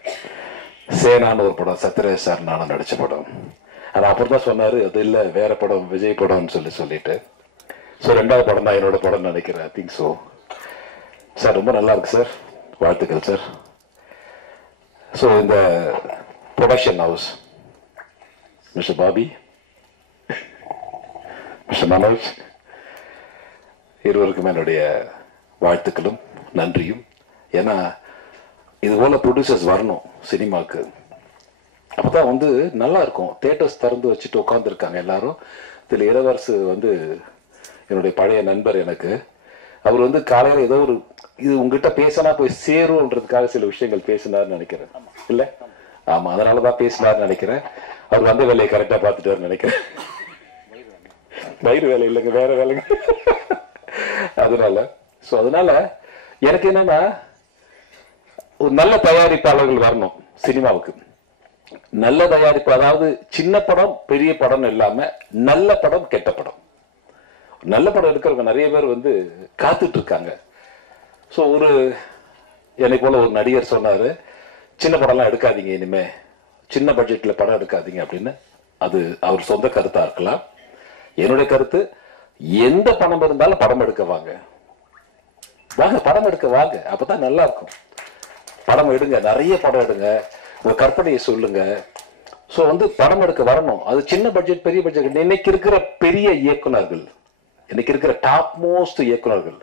சேனான்னு ஒரு படம், சத்யராஜ் சார் நானும் நடிச்ச படம். அது அப்புறம் தான் சொன்னாரு அது இல்லை வேற படம் விஜய் படம்னு சொல்லிட்டு. ஸோ 2வது படம் தான் என்னோட படம் நினைக்கிறேன். I think so. சார் ரொம்ப நல்லா இருக்கு சார், வாழ்த்துக்கள் சார். ஸோ இந்த production house mister Bobby, mister Manoj, இருவருக்கும் என்னுடைய வாழ்த்துக்களும் நன்றியும். ஏன்னா இது போல ப்ரொடியூசர்ஸ் வரணும் சினிமாவுக்கு, அப்பதான் வந்து நல்லா இருக்கும். தியேட்டர்ஸ் திறந்து வச்சுட்டு உட்காந்துருக்காங்க எல்லாரும். இதில் இளவரசு வந்து என்னுடைய பழைய நண்பர், எனக்கு அவர் வந்து காலையில் ஏதோ ஒரு இது உங்ககிட்ட பேசினா போய் சேரும்ன்றதுக்காக சில விஷயங்கள் பேசினார்னு நினைக்கிறேன். இல்ல ஆமா, அதனாலதான் பேசினார்னு நினைக்கிறேன். அவர் வந்த வேலையை கரெக்டா பார்த்துட்டாருன்னு நினைக்கிறேன். வயிறு வேலை இல்லைங்க, வேற வேலைங்க. அதனால எனக்கு என்னன்னா ஒரு நல்ல தயாரிப்பாளர்கள் வரணும் சினிமாவுக்கு. நல்ல தயாரிப்பு, அதாவது சின்ன படம் பெரிய படம் இல்லாம நல்ல படம் கெட்ட படம். நல்ல படம் எடுக்கிறவங்க நிறைய பேர் வந்து காத்துட்டு இருக்காங்க. ஸோ ஒரு என்னை போல ஒரு நடிகர் சொன்னாரு, சின்ன படம்லாம் எடுக்காதீங்க இனிமே, சின்ன பட்ஜெட்ல படம் எடுக்காதீங்க அப்படின்னு. அது அவர் சொந்த கருத்தா இருக்கலாம். என்னுடைய கருத்து, எந்த பணம் இருந்தாலும் படம் எடுக்க வாங்க, படம் எடுக்க வாங்க, அப்பதான் நல்லா இருக்கும். படம் எடுங்க, நிறைய படம் எடுங்க, உங்க கற்பனையை சொல்லுங்க. ஸோ வந்து படம் எடுக்க வரணும். அது சின்ன பட்ஜெட் பெரிய பட்ஜெட். இன்னைக்கு இருக்கிற பெரிய இயக்குனர்கள், இன்னைக்கு இருக்கிற டாப் மோஸ்ட் இயக்குனர்கள்,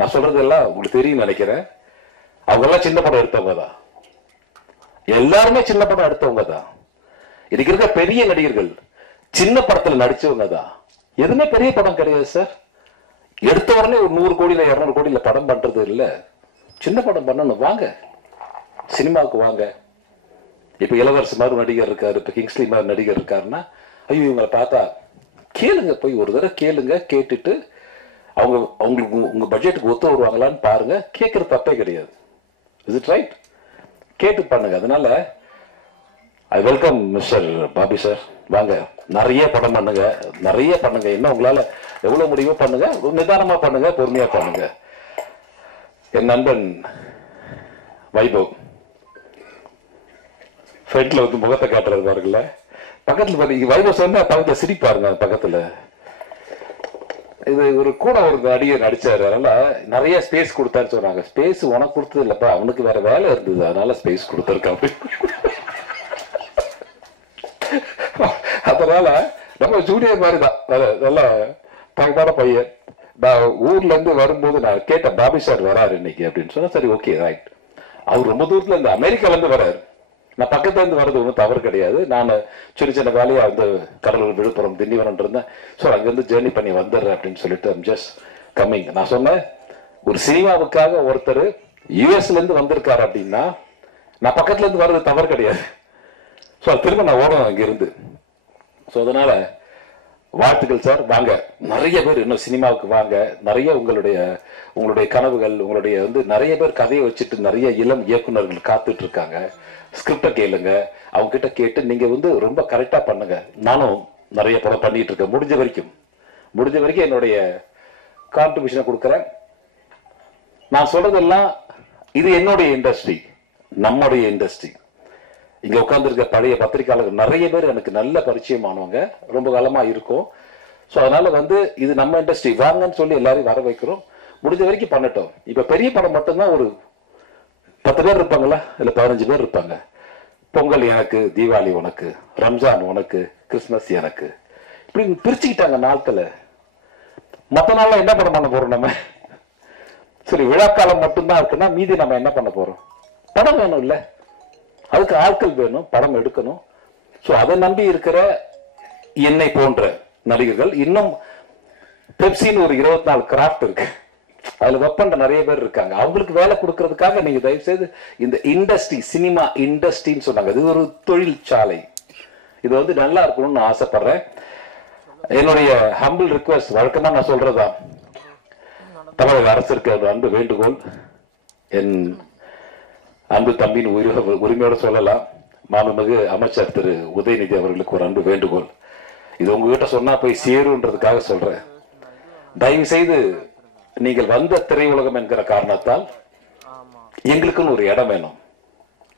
நான் சொல்றது எல்லாம் உங்களுக்கு தெரியும் நினைக்கிறேன், அவங்க எல்லாம் சின்ன படம் எடுத்தவங்க தான். எல்லாருமே சின்ன படம் எடுத்தவங்க தான். இன்னைக்கு இருக்கிற பெரிய நடிகர்கள் சின்ன படத்துல நடிச்சவங்க தான். எதுவுமே பெரிய படம் கிடையாது சார். எடுத்த உடனே ஒரு 100 கோடியில் 200 கோடியில் படம் பண்றது இல்லை, சின்ன படம் பண்ணணும். வாங்க சினிமாவுக்கு வாங்க. இப்ப இளவரசு மாதிரி நடிகர் இருக்காரு, இப்ப கிங்ஸ்லி மாதிரி நடிகர் இருக்காருன்னா ஐயோ இவங்களை பார்த்தா கேளுங்க, போய் ஒரு தடவை கேளுங்க. கேட்டுட்டு அவங்களுக்கு உங்க பட்ஜெட்டுக்கு ஒத்து வருவாங்களான்னு பாருங்க. கேட்கறது தப்பே கிடையாது. Is it right? கேட்டு பண்ணுங்க. அதனால I welcome mister Bobby sir. வாங்க, நிறைய படம் பண்ணுங்க, நிறைய பண்ணுங்க. என்ன உங்களால எவ்வளவு முடியுமோ பண்ணுங்க, நிதானமா பண்ணுங்க, பொறுமையா பண்ணுங்க. என் நண்பன் வைபவ் ஃப்ரெண்ட்ல வந்து முகத்தை காட்டுறது பாருங்கல்ல, பக்கத்துல பாருங்க. வைபவ் சொன்னா பக்கத்துல சிரிப்பாருங்க. பக்கத்துல இது ஒரு கூட ஒரு நடிகர் நடிச்சாரு, அதனால நிறைய ஸ்பேஸ் கொடுத்தான்னு சொன்னாங்க. ஸ்பேஸ் உனக்கு கொடுத்தது இல்லப்பா, அவனுக்கு வேற வேலை இருந்தது, அதனால ஸ்பேஸ் கொடுத்துருக்கான். அதனால நம்ம ஜூனியர் மாதிரி தான், நல்ல தகமான பையன். நான் ஊர்ல இருந்து வரும்போது நான் கேட்டேன், பாபி சார் வராரு இன்னைக்கு அப்படின்னு சொன்னா, சரி ஓகே ரைட். அவர் ரொம்ப தூரத்துல இருந்து அமெரிக்கால இருந்து வராரு. நான் பக்கத்துல இருந்து வர்றது ஒன்றும் தவறு கிடையாது. நான் சின்ன சின்ன வேலையா வந்து கடலூர், விழுப்புரம், திண்டிவனம் இருந்தேன். ஸோ அங்கிருந்து ஜேர்னி பண்ணி வந்துடுறேன் அப்படின்னு சொல்லிட்டு ஐம் ஜஸ்ட் கம்மிங். நான் சொன்னேன், ஒரு சினிமாவுக்காக ஒருத்தர் யூஎஸ்ல இருந்து வந்திருக்காரு அப்படின்னா நான் பக்கத்துல இருந்து வர்றது தவறு கிடையாது. ஸோ திரும்ப நான் ஓடணும் அங்கிருந்து. ஸோ அதனால வாழ்த்துக்கள் சார். வாங்க, நிறைய பேர் இன்னும் சினிமாவுக்கு வாங்க. நிறைய உங்களுடைய கனவுகள், உங்களுடைய வந்து நிறைய பேர் கதையை வச்சுட்டு நிறைய இளம் இயக்குநர்கள் காத்துட்டு இருக்காங்க. ஸ்கிரிப்டை கேளுங்க, அவங்க கிட்ட கேட்டு நீங்க வந்து ரொம்ப கரெக்டா பண்ணுங்க. நானும் நிறைய படம் பண்ணிட்டு இருக்கேன். முடிஞ்ச வரைக்கும் என்னுடைய கான்ட்ரிபியூஷனை கொடுக்குறேன். நான் சொல்றதெல்லாம் இது என்னுடைய இண்டஸ்ட்ரி, நம்முடைய இண்டஸ்ட்ரி. இங்க உட்கார்ந்துருக்க பழைய பத்திரிகையாளர்கள் நிறைய பேர் எனக்கு நல்ல பரிச்சயமானவங்க, ரொம்ப காலமா இருக்கும். ஸோ அதனால வந்து இது நம்ம இண்டஸ்ட்ரி, வாங்கன்னு சொல்லி எல்லாரையும் வர வைக்கிறோம். முடிஞ்ச வரைக்கும் பண்ணட்டும். இப்ப பெரிய படம் மட்டும்தான் ஒரு 10 பேர் இருப்பாங்களா, இல்ல 15 பேர் இருப்பாங்க. பொங்கல் எனக்கு, தீபாவளி உனக்கு, ரம்ஜான் உனக்கு, கிறிஸ்துமஸ் எனக்கு, இப்படி பிரிச்சுக்கிட்டாங்க நாட்களை. மற்ற நாள்ல என்ன படம் பண்ண போறோம் நம்ம? சரி, விழாக்காலம் மட்டும்தான் இருக்குன்னா மீதி நம்ம என்ன பண்ண போறோம்? படம் வேணும் இல்ல, அதுக்கு ஆட்கள் வேணும், படம் எடுக்கணும். ஸோ அதை நம்பி இருக்கிற என்னை போன்ற நடிகர்கள், இன்னும் பெப்சின்னு ஒரு 24 கிராஃப்ட் இருக்கு, அதுல ஒர்க் பண்ற நிறைய பேர் இருக்காங்க. அவங்களுக்கு வேலை கொடுக்கறதுக்காக நீங்க தயவு செய்து இந்த இண்டஸ்ட்ரி, சினிமா இண்டஸ்ட்ரின்னு சொன்னாங்க, இது ஒரு தொழிற்சாலை, இது வந்து நல்லா இருக்கணும்னு ஆசைப்படுறேன். என்னுடைய ஹம்பிள் ரிக்வெஸ்ட், வழக்கமா நான் சொல்றதா, தமிழக அரசிற்கு ஒரு அன்பு வேண்டுகோள், என் அன்பு தம்பியின் உரிமையோட சொல்லலாம், மாண்புமிகு அமைச்சர் திரு உதயநிதி அவர்களுக்கு ஒரு அன்பு வேண்டுகோள். இது உங்ககிட்ட சொன்னா போய் சேருன்றதுக்காக சொல்றேன். தயவு செய்து நீங்கள் வந்த திரையுலகம் என்கிற காரணத்தால் எங்களுக்குன்னு ஒரு இடம் வேணும்.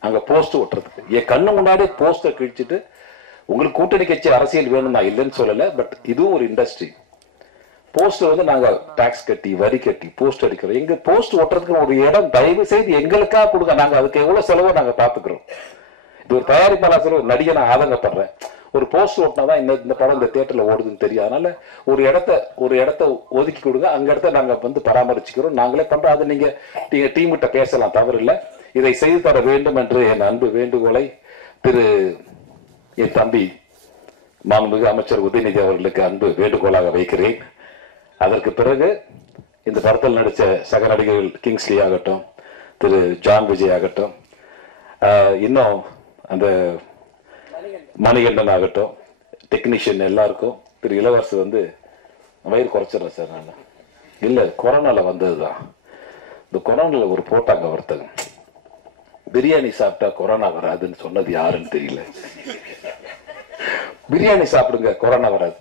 அங்க போஸ்ட் ஒட்டுறதுக்கு என் கண்ணு முன்னாடி போஸ்டர் கிழிச்சிட்டு உங்களுக்கு கூட்டணி கட்சி அரசியல் வேணும், நான் இல்லைன்னு சொல்லல. பட் இதுவும் ஒரு இண்டஸ்ட்ரி. போஸ்டர் வந்து நாங்க டாக்ஸ் கட்டி, வரி கட்டி போஸ்ட் அடிக்கிறோம். எங்க போஸ்ட் ஒட்டுறதுக்கு ஒரு இடம் தயவு செய்து எங்களுக்காக கொடுங்க. நாங்க அதுக்கு எவ்வளவு செலவோ நாங்க பாத்துக்கிறோம். இது ஒரு தயாரிப்பாளர் செலவு, நடிகை நான் ஆதங்கப்படுறேன். ஒரு போஸ்ட் ஓட்டினாதான் இந்த படம் இந்த தியேட்டர்ல ஓடுதுன்னு தெரியும். அதனால ஒரு இடத்த ஒதுக்கி கொடுங்க, அங்க இடத்த நாங்க வந்து பராமரிச்சுக்கிறோம், நாங்களே பண்றோம். அது நீங்க டீம் கிட்ட பேசலாம், தவறு இல்லை. இதை செய்து தர வேண்டும் என்று என் அன்பு வேண்டுகோளை என் தம்பி மாண்புமிகு அமைச்சர் உதயநிதி அவர்களுக்கு அன்பு வேண்டுகோளாக வைக்கிறேன். அதற்கு பிறகு இந்த படத்தில் நடிச்ச சக நடிகர்கள் கிங்ஸ்லி ஆகட்டும், திரு ஜான் விஜய் ஆகட்டும், இன்னும் அந்த மணிகண்டன் ஆகட்டும், டெக்னீஷியன் எல்லாருக்கும், திரு இளவரசு வந்து வயிறு குறைச்சிடுறேன் சார். நான் இல்லை, கொரோனால வந்ததுதான். இந்த கொரோனால ஒரு போட்டாங்க ஒருத்தங்க, பிரியாணி சாப்பிட்டா கொரோனா வராதுன்னு சொன்னது யாருன்னு தெரியல. பிரியாணி சாப்பிடுங்க, கொரோனா வராது.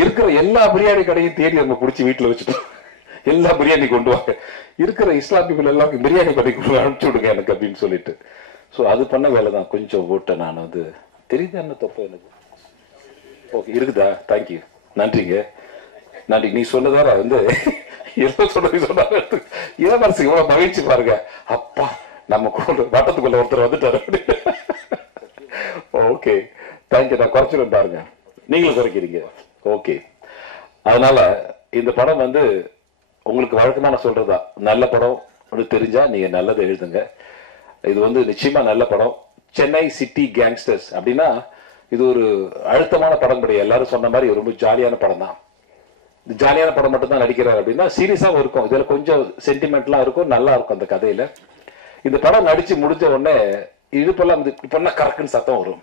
இருக்கிற எல்லா பிரியாணி கடையும் தேடி நம்ம பிடிச்சி வீட்டுல வச்சுட்டோம். எல்லா பிரியாணி கொண்டு வாங்க, இருக்கிற இஸ்லாமியர்கள் எல்லாம் பிரியாணி கடை கொண்டு அனுப்பிச்சு விடுங்க எனக்கு அப்படின்னு சொல்லிட்டு. ஸோ அது பண்ண வேலை தான். கொஞ்சம் ஓட்டேன் நான் வந்து, தெரியுது என்ன தப்பு எனக்கு. ஓகே, இருக்குதா? தேங்க்யூ, நன்றிங்க, நன்றி. நீ சொன்னதார வந்து சொன்னாங்க இளவரசி இவ்வளவு மகிழ்ச்சி பாருங்க. அப்பா, நம்ம வட்டத்துக்குள்ள ஒருத்தர் வந்துட்டாரு. Okay, thank you. நான் குறைச்சிடும் பாருங்க, நீங்களும் குறைக்கிறீங்க. ஓகே, அதனால இந்த படம் வந்து உங்களுக்கு வழக்கமான சொல்றதா, நல்ல படம் தெரிஞ்சா நீங்க நல்லதை எழுதுங்க. இது வந்து நிச்சயமா நல்ல படம். சென்னை சிட்டி கேங்ஸ்டர்ஸ் அப்படின்னா இது ஒரு அழுத்தமான படம் கிடையாது. எல்லாரும் சொன்ன மாதிரி ரொம்ப ஜாலியான படம் தான். ஜாலியான படம் மட்டும் தான் நடிக்கிறார் அப்படின்னா சீரியஸாகவும் இருக்கும். இதில் கொஞ்சம் சென்டிமெண்ட்லாம் இருக்கும், நல்லா இருக்கும் அந்த கதையில. இந்த படம் நடிச்சு முடிஞ்ச உடனே இடுப்பெல்லாம் இப்பெல்லாம் கரெக்டுன்னு சத்தம் வரும்.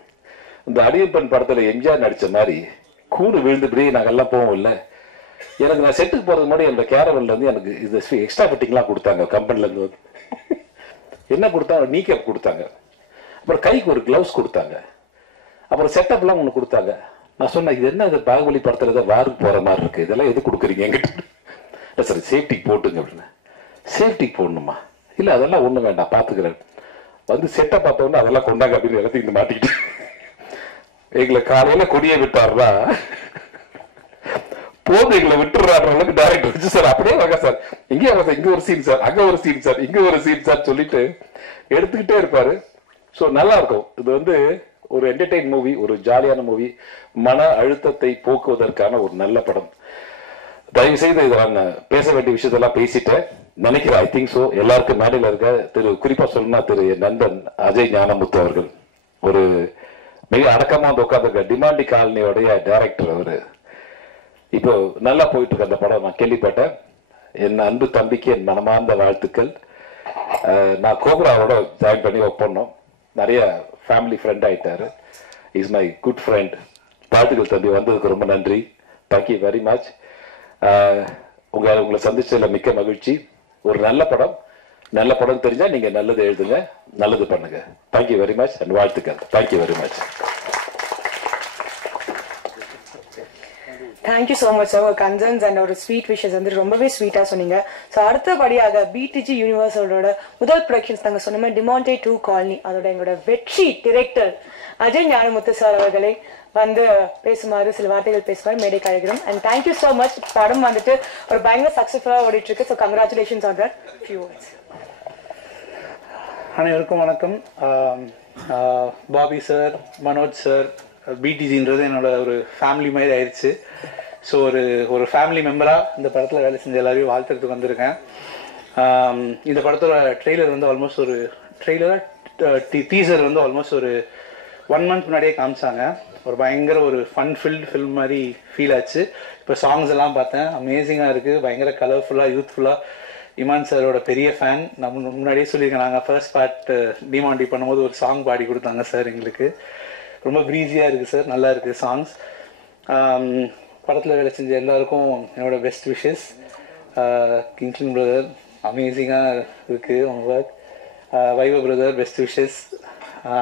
இந்த அடியப்பன் படத்துல எம்ஜிஆர் நடிச்ச மாதிரி கூடு விழுந்துபடி நாங்கெல்லாம் போவோம் இல்லை. எனக்கு நான் செட்டுக்கு போறது முன்னாடி அந்த கேரவன்ல இருந்து எனக்கு இது எக்ஸ்ட்ரா ஃபிட்டிங்லாம் கொடுத்தாங்க கம்பெனில இருந்து. என்ன கொடுத்தாங்க, நீ கேப் கொடுத்தாங்க, அப்புறம் கைக்கு ஒரு கிளவுஸ் கொடுத்தாங்க, அப்புறம் செட்டப்லாம் ஒன்று கொடுத்தாங்க. நான் சொன்னேன், இது என்ன, இது பாகுபலி படத்துல வாருக்கு போற மாதிரி இருக்கு, இதெல்லாம் எது கொடுக்குறீங்க என்கிட்ட? சரி சேஃப்டிக்கு போட்டுங்க அப்படின்னு. சேஃப்டிக்கு போடணுமா? இல்ல அதெல்லாம் ஒண்ணு வேண்டாம் பாத்துக்கிறேன். வந்து செட்டை பார்த்த உடனே அதெல்லாம் கொண்டாங்க அப்படின்னு எல்லாத்தையும் இந்த மாட்டிக்கிட்டு எங்களை காலையில கொடியை விட்டாருனா போது எங்களை விட்டுறாரு அளவுக்கு டைரக்டர் வச்சு சார் அப்படியே வாங்க சார், இங்கே வாங்க சார், இங்க ஒரு சீன் சார், அங்க ஒரு சீன் சார், இங்க ஒரு சீன் சார் சொல்லிட்டு எடுத்துக்கிட்டே இருப்பாரு. ஸோ நல்லா இருக்கும். இது வந்து ஒரு என்டர்டெயின் மூவி, ஒரு ஜாலியான மூவி, மன அழுத்தத்தை போக்குவதற்கான ஒரு நல்ல படம். தயவு செய்து இதை நான் பேச வேண்டிய விஷயத்தெல்லாம் பேசிட்டேன் நினைக்கிறேன். I think so. எல்லாருக்கும் மேடையில் இருக்க குறிப்பா சொல்லணும்னா என் நண்பன் அஜய் ஞானமுத்து அவர்கள் ஒரு மிக அடக்கமா வந்து உட்காந்துருக்க டிமாண்டி காலனியோடைய டைரக்டர். அவரு இப்போ நல்லா போயிட்டு இருக்க அந்த படம் நான் கேள்விப்பட்டேன். என் அன்பு தம்பிக்கு என் மனமார்ந்த வாழ்த்துக்கள். நான் கோப்ராவோட ஜாயின் பண்ணி ஒர்க் பண்ணோம். நிறைய ஃபேமிலி ஃப்ரெண்ட் ஆயிட்டாரு. Is my good friend. வாழ்த்துக்கள் தம்பி, வந்ததுக்கு ரொம்ப நன்றி. Thank you very much. உங்களை சந்திச்சதுல மிக்க மகிழ்ச்சி. ஒரு நல்ல படம் தெரிஞ்சா நீங்க நல்லது எழுதுங்க, நல்லது பண்ணுங்க. தேங்க்யூ வெரி மச் அண்ட் வாழ்த்துக்கள். Thank you very much. Thank you so much sir. ஒரு கன்சர்ன்ஸ் அண்ட் ஒரு ஸ்வீட் விஷஸ் வந்து ரொம்பவே ஸ்வீட்டா சொன்னீங்க. ஸோ அடுத்தபடியாக பிடிஜி யூனிவர்ஸோட முதல் ப்ரொடக்ஷன்ஸ் நாங்கள் சொன்ன மாதிரி டிமாண்டே 2 காலனி, அதோட எங்களோட வெற்றி டிரெக்டர் அஜய் ஞானமுத்து சார் அவர்களை வந்து பேசுமாறு சில வார்த்தைகள் பேசுவார், மேடை கழிக்கிறோம். And thank you so much. படம் வந்துட்டு ஒரு பயங்கர சக்ஸஸ்ஃபுல்லாக ஓடிட்டு இருக்கு. So congratulations on that. Few words. அனைவருக்கும் வணக்கம். பாபி சார், மனோஜ் சார், பிடிஜின்றது என்னோட ஒரு ஃபேமிலி மாதிரி ஆயிடுச்சு. ஸோ ஒரு ஃபேமிலி மெம்பராக இந்த படத்தில் வேலை செஞ்ச எல்லாரையும் வாழ்த்துறதுக்கு வந்திருக்கேன். இந்த படத்தோட ட்ரெய்லர் வந்து ஆல்மோஸ்ட் ஒரு டீசர் வந்து ஆல்மோஸ்ட் ஒரு 1 மந்த் முன்னாடியே காமிச்சாங்க. ஒரு பயங்கர ஒரு ஃபன் ஃபில்டு ஃபில்ம் மாதிரி ஃபீல் ஆச்சு. இப்போ சாங்ஸ் எல்லாம் பார்த்தேன், அமேசிங்காக இருக்குது, பயங்கர கலர்ஃபுல்லாக யூத்ஃபுல்லாக. இமான் சாரோட பெரிய ஃபேன். நம்ம முன்னாடியே சொல்லியிருக்கேன், நாங்கள் ஃபர்ஸ்ட் பார்ட் டிமாண்டி பண்ணும்போது ஒரு சாங் பாடி கொடுத்தாங்க சார் எங்களுக்கு. ரொம்ப ப்ரீஸியாக இருக்குது சார், நல்லா இருக்குது சாங்ஸ். படத்தில் வேலை செஞ்ச எல்லாருக்கும் என்னோட பெஸ்ட் விஷஸ். கிங்ஸ்லின் பிரதர் அமேசிங்காக இருக்குது உங்கள் ஒர்க். வைவ brother best wishes.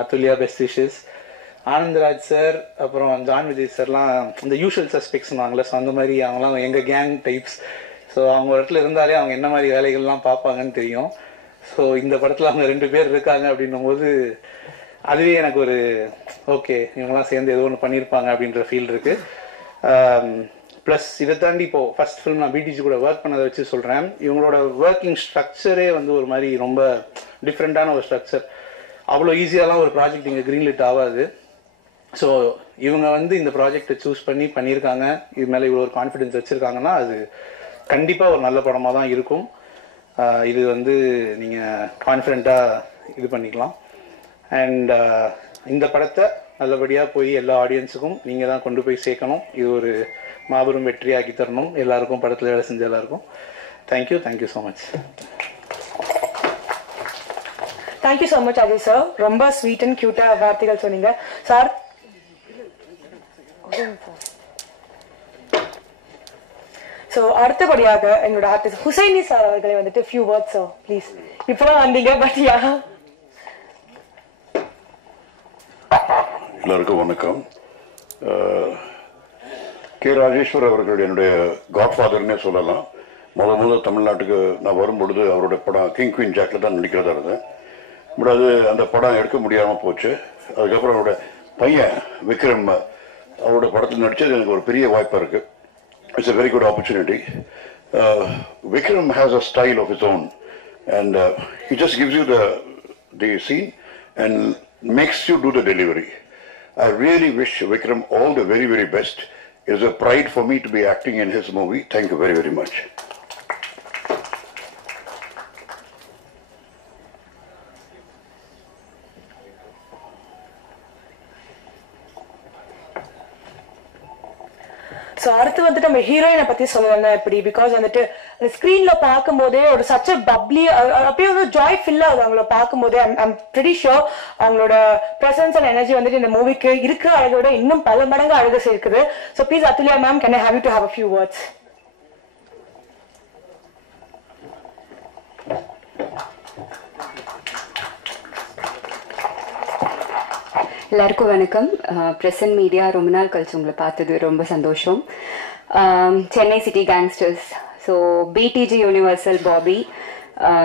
Athulya best wishes. Anandraj sir, அப்புறம் ஜான் விஜய் சார்லாம் இந்த யூஷுவல் சஸ்பெக்ட்ஸ் வாங்கல. ஸோ அந்த மாதிரி அவங்களாம் எங்கள் கேங் டைப்ஸ். ஸோ அவங்க இடத்துல இருந்தாலே அவங்க என்ன மாதிரி வேலைகள்லாம் பார்ப்பாங்கன்னு தெரியும். ஸோ இந்த படத்தில் அவங்க 2 பேர் இருக்காங்க அப்படின்னும் போது அதுவே எனக்கு ஒரு ஓகே, இவங்கெல்லாம் சேர்ந்து ஏதோ ஒன்று பண்ணியிருப்பாங்க அப்படின்ற ஃபீல் இருக்கு. ப்ளஸ் இதை தாண்டி இப்போ ஃபர்ஸ்ட் ஃபிலிம் நான் பிடிஜி கூட ஒர்க் பண்ணதை வச்சு சொல்கிறேன். இவங்களோட ஒர்க்கிங் ஸ்ட்ரக்சரே வந்து ஒரு மாதிரி ரொம்ப டிஃப்ரெண்ட்டான ஒரு ஸ்ட்ரக்சர். அவ்வளோ ஈஸியாலாம் ஒரு ப்ராஜெக்ட் இங்கே க்ரீன்லிட் ஆகாது. ஸோ இவங்க வந்து இந்த ப்ராஜெக்டை சூஸ் பண்ணியிருக்காங்க, இது மேலே இவ்வளோ ஒரு கான்ஃபிடென்ஸ் வச்சுருக்காங்கன்னா அது கண்டிப்பாக ஒரு நல்ல படமாக தான் இருக்கும். இது வந்து நீங்கள் கான்ஃபிடென்ட்டாக இது பண்ணிக்கலாம். அண்ட் இந்த படத்தை நல்லபடியாக போய் எல்லா ஆடியன்ஸுக்கும் நீங்கள் தான் கொண்டு போய் சேர்க்கணும். இது ஒரு மாபெரும் வெற்றியாக்கி தரணும் எல்லாருக்கும், படத்தில் வேலை செஞ்ச எல்லாருக்கும். Thank you so much. Thank you so much Ajay sir. ரொம்ப ஸ்வீட் அண்ட் கியூட்டாக வார்த்தைகள் சொன்னீங்க சார். ஸோ அடுத்தபடியாக எங்களோட ஆர்டிஸ்ட் ஹுசைனி சார் அவர்களை வந்துட்டு ஃபியூ வேர்ட்ஸ் சார் ப்ளீஸ். இப்போதான் வந்தீங்க பட் யா. எல்லாருக்கும் வணக்கம். கே ராஜேஸ்வர் அவர்கள் என்னுடைய காட்ஃபாதர்னே சொல்லலாம். முதல் தமிழ்நாட்டுக்கு நான் வரும்பொழுது அவருடைய படம் கிங் குயின் ஜாக்ல தான் நடிக்கிறதா இருந்தேன். பட் அது அந்த படம் எடுக்க முடியாமல் போச்சு. அதுக்கப்புறம் அவரோட பையன் விக்ரம் அவரோட படத்தில் நடிச்சது எனக்கு ஒரு பெரிய வாய்ப்பாக இருக்கு. It's a very good opportunity. Vikram has a style of his own and he just gives you the scene and makes you do the delivery. I really wish Vikram all the very, very best. It is a pride for me to be acting in his movie. Thank you very, very much. So அடுத்து வந்துட்டு நம்ம ஹீரோயினை பத்தி சொல்லலன்னா எப்படி, because வந்துட்டு அந்த ஸ்கிரீன்ல பார்க்கும் போதே ஒரு சச் பப்ளி அப்படியே வந்து ஜாய் ஃபில் ஆகுது அவங்கள பார்க்கும் போதே. ஐம் பிரிட்டி ஷுர் அவங்களோட பிரசன்ஸ் அண்ட் எனர்ஜி வந்துட்டு இந்த மூவிக்கு இருக்கிற அழகோட இன்னும் பல மடங்கு அழகு சேர்க்குது. So please Athulya ma'am, can I have you to have a few words? எல்லாருக்கும் வணக்கம். பிரசன்ட் மீடியா ரொம்ப நாள் கழிச்சு உங்களை பார்த்தது ரொம்ப சந்தோஷம். Chennai city gangsters, so BTG universal Bobby,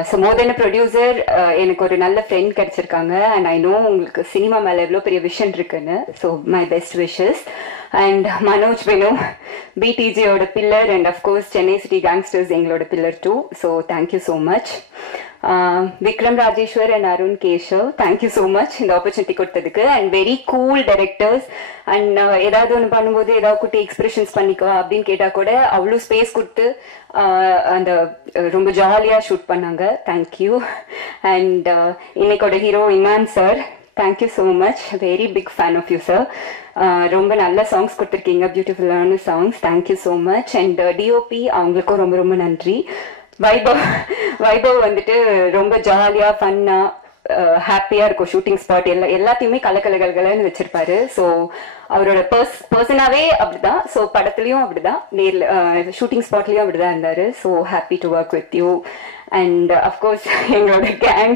so more than producer எனக்கு ஒரு நல்ல ஃப்ரெண்ட் கிடைச்சிருக்காங்க. அண்ட் ஐ நோ உங்களுக்கு சினிமா மேலே எவ்வளோ பெரிய விஷன் இருக்குன்னு. So my best wishes. And Manoj Venu, பிடிஜியோட pillar, and of course Chennai city gangsters எங்களோட pillar too. So thank you so much. Vikram Rajeshwar and Arun Keshav, thank you so much இந்த ஆப்பர்ச்சுனிட்டி கொடுத்ததுக்கு. And very cool directors. And ஏதாவது ஒன்று பண்ணும்போது ஏதாவது குட்டி எக்ஸ்பிரஷன்ஸ் பண்ணிக்கோ அப்படின்னு கேட்டால் கூட அவ்வளோ ஸ்பேஸ் கொடுத்து அந்த ரொம்ப ஜாலியாக ஷூட் பண்ணாங்க. தேங்க்யூ. அண்ட் இன்னைக்கோட hero Imman sir, thank you so much. Very big fan of you sir. ரொம்ப நல்ல சாங்ஸ் கொடுத்துருக்கீங்க, பியூட்டிஃபுல்லான songs. Thank you so much. And DOP அவங்களுக்கும் ரொம்ப ரொம்ப நன்றி. வைபவ் வந்துட்டு ரொம்ப ஜாலியா ஃபன்னா ஹாப்பியா இருக்கும். ஷூட்டிங் ஸ்பாட் எல்லாத்தையுமே கலகலகலன்னு வச்சிருப்பாரு. ஸோ அவரோட பர்சனாவே அப்படிதான். ஸோ படத்துலயும் அப்படிதான், நேர்ல ஷூட்டிங் ஸ்பாட்லயும் அப்படிதான் இருந்தாரு. So happy to work with you. And of course எங்களோட gang,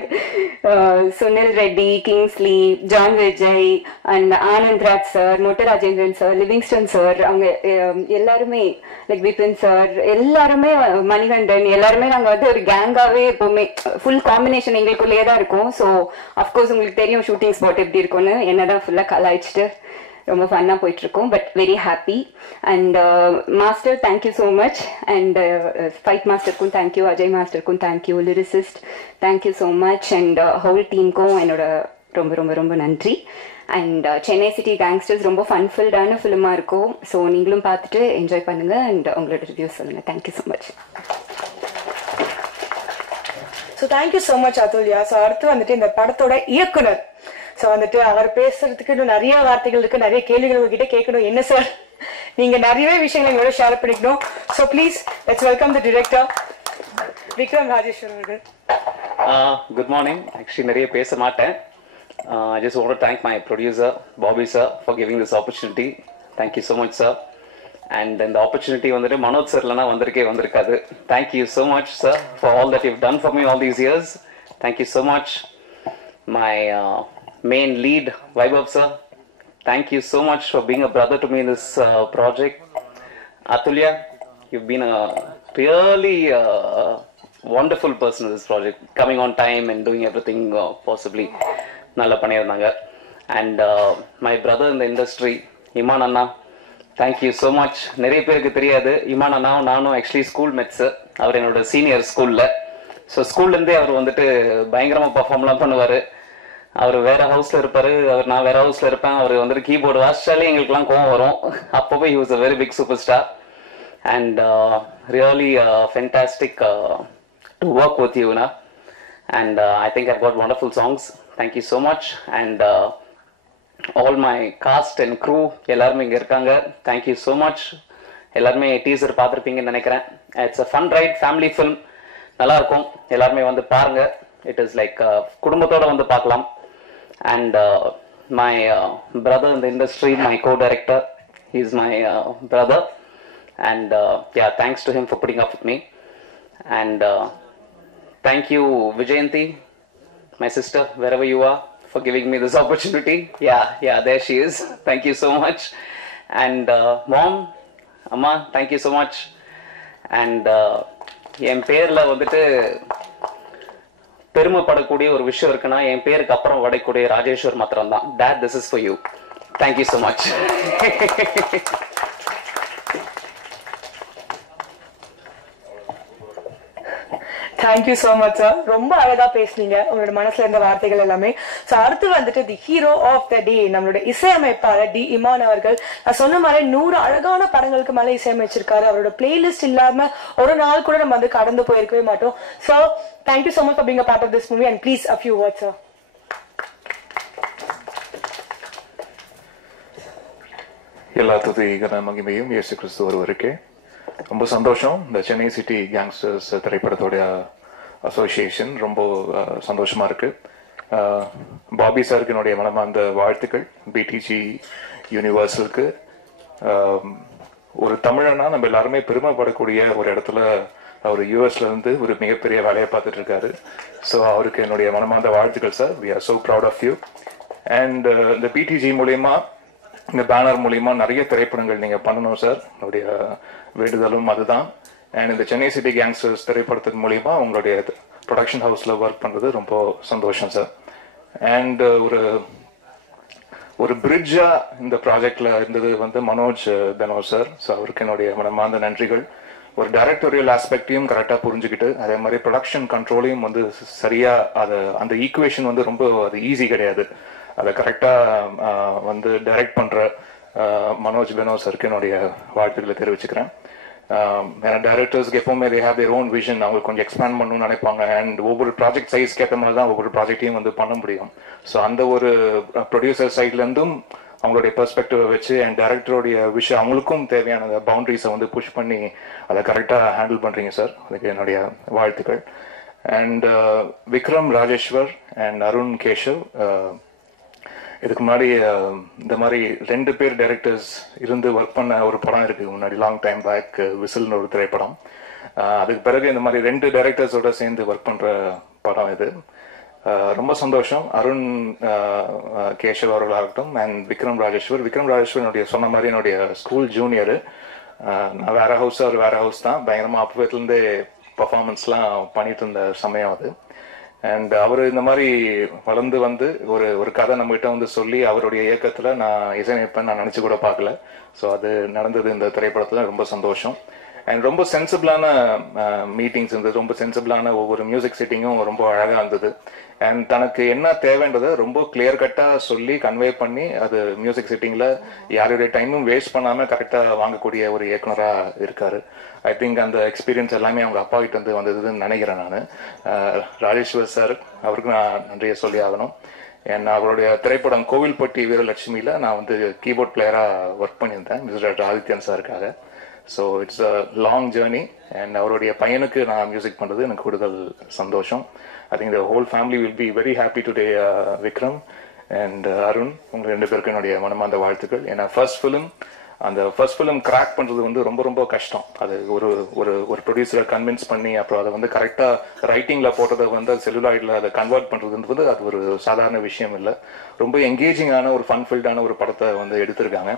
Sunil Reddy, Kingsley, John Vijay and Anand Raj sir, Motta Rajendran sir, Livingston sir, அவங்க எல்லாருமே, லைக் விபின் சார், எல்லாருமே, மணிகண்டன், எல்லாருமே நாங்கள் வந்து ஒரு கேங்காகவே எப்போவுமே ஃபுல் காம்பினேஷன் எங்களுக்குள்ளேயே தான் இருக்கும். ஸோ அஃப்கோர்ஸ் உங்களுக்கு தெரியும் ஷூட்டிங் ஸ்பாட் எப்படி இருக்கும்னு. என்னதான் ஃபுல்லாக கலாய்ச்சிட்டு ரொம்ப ஃபன்னாக போயிட்டு இருக்கோம். But very happy. And master, thank you so much. And fight மாஸ்டருக்கும் தேங்க்யூ, அஜய் மாஸ்டருக்கும் thank you, lyricist thank you so much. And whole டீமுக்கும் என்னோட ரொம்ப ரொம்ப ரொம்ப நன்றி. அண்ட் சென்னை சிட்டி கேங்ஸ்டர்ஸ் ரொம்ப ஃபன்ஃபில்டான ஃபிலிமாக இருக்கும். ஸோ நீங்களும் பார்த்துட்டு என்ஜாய் பண்ணுங்க. அண்ட் உங்களோட ரிவ்யூஸ் சொல்லுங்கள். Thank you so much. So thank you so much Athulya. So அடுத்து வந்துட்டு இந்த படத்தோட இயக்குனர், ஸோ வந்துட்டு அவர் பேசுறதுக்கு இன்னும் நிறைய வார்த்தைகள் இருக்கு, நிறைய கேள்விகள் உங்ககிட்ட கேட்கணும். என்ன சார், நீங்க நிறைய விஷயங்கள் எங்களோட ஷேர் பண்ணிக்கணும். So please let's welcome the director Vikram Rajeshwar அவர்கள். Good morning. ஆக்சுவலி நிறைய பேச மாட்டேன். I just want to thank my producer Bobby sir for giving this opportunity. Thank you so much sir. And the opportunity வந்துட்டு மனோஜ் சார்லனா வந்திருக்காது. Thank you so much sir for all that you've done for me all these years. Thank you so much. My main lead Vaibhav sir, thank you so much for being a brother to me in this project. Atulya, you've been a really wonderful person in this project, coming on time and doing everything possibly நல்லா பண்ணியிருந்தாங்க. And my brother in the industry Imman Anna, thank you so much. நிறைய பேருக்கு தெரியாது, இமான் அண்ணாவும் நானும் actually school மெட்ஸ். அவர் என்னோட senior ஸ்கூல்ல. So ஸ்கூல்லேருந்தே அவர் வந்துட்டு பயங்கரமாக பர்ஃபார்ம்லாம் பண்ணுவார். அவர் வேற ஹவுஸ்ல இருப்பாரு, நான் வேற ஹவுஸ்ல இருப்பேன். அவர் வந்துட்டு கீபோர்டு வாசிச்சாலே எங்களுக்குலாம் கோவம் வரும். அப்போவே he was a very big superstar and really fantastic to work with you na. And I think I've got wonderful songs. Thank you so much. And all my cast and crew எல்லாரும் இங்க இருக்காங்க. Thank you so much. எல்லாருமே teaser பார்த்துருப்பீங்கன்னு நினைக்கிறேன். It's a fun ride, family film. நல்லா இருக்கும், எல்லாருமே வந்து பாருங்க. It is like குடும்பத்தோட வந்து பார்க்கலாம். And my brother in the industry, my co-director, he's my brother. And yeah, thanks to him for putting up with me. And thank you Vijayanti, my sister, wherever you are, for giving me this opportunity. Yeah, there she is. Thank you so much. And mom, amma, thank you so much. And என் பேர்ல வந்துட்டு பெருமைப்படக்கூடிய ஒரு விஷயம் இருக்குன்னா என் பேருக்கு அப்புறம் வடக்கூடிய ராஜேஸ்வர் மாத்திரம் தான். Dad, this is for you. Thank you so much. Thank you so much sir. ரொம்ப அழகா பேசுனீங்க, உங்களோட மனசுல இருந்த வார்த்தைகள் எல்லாமே. ஸோ அடுத்து வந்துட்டு தி ஹீரோ ஆஃப் த டே, நம்மளோட இசையமைப்பாளர் டி இமான் அவர்கள். நான் சொன்ன மாதிரி 100 அழகான படங்களுக்கு மேல இசையமைச்சிருக்காரு. அவரோட பிளேலிஸ்ட் இல்லாம ஒரு நாள் கூட நம்ம வந்து கடந்து போயிருக்கவே மாட்டோம். So thank you so much for being a part of this movie and please a few words sir. எல்லா துதிகர மகிமையும் இயேசு கிறிஸ்து ஒருவருக்கே. ரொம்ப சந்தோஷம். இந்த சென்னை சிட்டி கேங்ஸ்டர்ஸ் திரைப்படத்தோடைய அசோசியேஷன் ரொம்ப சந்தோஷமா இருக்கு. பாபி சாருக்கு என்னுடைய மனமார்ந்த வாழ்த்துக்கள். பிடிஜி யூனிவர்சலுக்கு ஒரு தமிழனா நம்ம எல்லாருமே பெருமைப்படக்கூடிய ஒரு இடத்துல அவர் யூஎஸ்ல இருந்து ஒரு மிகப்பெரிய வேலையை பார்த்துட்டு இருக்காரு. ஸோ அவருக்கு என்னுடைய மனமார்ந்த வாழ்த்துக்கள் sir. We are so proud of you. And இந்த பிடிஜி மூலயமா, இந்த பேனர் மூலியமா நிறைய திரைப்படங்கள் நீங்க பண்ணணும் சார். என்னுடைய வேண்டுதலும் அதுதான். அண்ட் இந்த சென்னை சிட்டி கேங்ஸ்டர்ஸ் திரைப்படத்தின் மூலியமா உங்களுடைய ப்ரொடக்ஷன் ஹவுஸ்ல ஒர்க் பண்றது ரொம்ப சந்தோஷம் சார். அண்ட் ஒரு பிரிட்ஜா இந்த ப்ராஜெக்ட்ல இருந்தது வந்து மனோஜ் பெனோ சார். ஸோ அவருக்கு என்னுடைய மனமார்ந்த நன்றிகள். ஒரு டைரக்டோரியல் ஆஸ்பெக்டையும் கரெக்டா புரிஞ்சுக்கிட்டு, அதே மாதிரி ப்ரொடக்ஷன் கண்ட்ரோலையும் வந்து சரியா அந்த ஈக்குவேஷன் வந்து ரொம்ப அது ஈஸி கிடையாது. அதை கரெக்டா வந்து டைரக்ட் பண்ற மனோஜ் பெனோ சருக்கு என்னுடைய வாழ்த்துக்களை தெரிவிச்சுக்கிறேன். ஏன்னா டைரக்டர்ஸ்க்கு எப்பவுமே they have their own vision. அவங்க கொஞ்சம் எக்ஸ்பேண்ட் பண்ணணும்னு நினைப்பாங்க. அண்ட் ஒவ்வொரு ப்ராஜெக்ட் சைஸ்க்கு ஏற்ற மாதிரி தான் ஒவ்வொரு ப்ராஜெக்டையும் வந்து பண்ண முடியும். ஸோ அந்த ஒரு ப்ரொடியூசர் சைட்ல இருந்தும் அவங்களுடைய பெர்ஸ்பெக்டிவை வச்சு அண்ட் டைரக்டருடைய விஷயம் அவங்களுக்கும் தேவையான பவுண்டரிஸை வந்து புஷ் பண்ணி அதை கரெக்டாக ஹேண்டில் பண்றீங்க சார். அதுக்கு என்னுடைய வாழ்த்துக்கள். அண்ட் விக்ரம் ராஜேஸ்வர் அண்ட் அருண் கேஷவ், இதுக்கு முன்னாடி இந்த மாதிரி 2 பேர் டைரக்டர்ஸ் இருந்து ஒர்க் பண்ண ஒரு படம் இருக்கு முன்னாடி, லாங் டைம் பேக், விசில்னு ஒரு திரைப்படம். அதுக்கு பிறகு இந்த மாதிரி 2 டைரக்டர்ஸோட சேர்ந்து ஒர்க் பண்ற படம் இது. ரொம்ப சந்தோஷம். அருண் கேஷவ் அவர்களாகட்டும் அண்ட் விக்ரம் ராஜேஸ்வர் என்னுடைய சொன்ன மாதிரி என்னுடைய ஸ்கூல் ஜூனியரு. நான் வேற ஹவுஸ், அவர் வேற ஹவுஸ் தான். பயங்கரமா அப்பத்துலேருந்தே பர்ஃபார்மன்ஸ்லாம் பண்ணிட்டு இருந்த சமயம் அது. அண்ட் அவர் இந்த மாதிரி வளர்ந்து வந்து ஒரு கதை நம்மகிட்ட வந்து சொல்லி அவருடைய இயக்கத்துல நான் இசையமைப்பேன் நான் நினைச்சு கூட பார்க்கல. ஸோ அது நடந்தது இந்த திரைப்படத்துல. ரொம்ப சந்தோஷம். அண்ட் ரொம்ப சென்சிபிளான மீட்டிங்ஸ் இருந்தது. ரொம்ப சென்சிபிளான ஒவ்வொரு மியூசிக் செட்டிங்கும் ரொம்ப அழகா இருந்தது. அண்ட் தனக்கு என்ன தேவைன்றதை ரொம்ப கிளியர் கட்டா சொல்லி கன்வே பண்ணி அது மியூசிக் செட்டிங்ல யாருடைய டைமும் வேஸ்ட் பண்ணாம கரெக்டா வாங்கக்கூடிய ஒரு இயக்குனரா இருக்காரு. ஐ திங்க் அந்த எக்ஸ்பீரியன்ஸ் எல்லாமே அவங்க அப்பா கிட்ட இருந்து வந்ததுன்னு நினைக்கிறேன் நான். ராஜேஸ்வர் சார் அவருக்கு நான் நன்றியை சொல்லி ஆகணும். ஏன்னா அவருடைய திரைப்படம் கோவில்பட்டி வீரலட்சுமியில நான் வந்து கீபோர்ட் பிளேயரா ஒர்க் பண்ணியிருந்தேன் மிஸ்டர் ஆதித்யன் சாருக்காக. So it's a long journey. And அவருடைய பையனுக்கு நான் மியூசிக் பண்ணுறது எனக்கு கூடுதல் சந்தோஷம். I think the whole family will be very happy today. Vikram and Arun, உங்கள் 2 பேருக்கும் என்னுடைய மனமார்ந்த வாழ்த்துக்கள். ஏன்னா ஃபர்ஸ்ட் ஃபிலிம் கிராக் பண்ணுறது வந்து ரொம்ப ரொம்ப கஷ்டம். அது ஒரு ப்ரொடியூசரை கன்வின்ஸ் பண்ணி அப்புறம் அதை வந்து கரெக்டாக ரைட்டிங்கில் போட்டதை வந்து செல்லுலாய்டில் அதை கன்வெர்ட் பண்ணுறதுன்றது அது ஒரு சாதாரண விஷயம் இல்லை. ரொம்ப எங்கேஜிங்கான ஒரு ஃபன்ஃபில்டான ஒரு படத்தை வந்து எடுத்திருக்காங்க.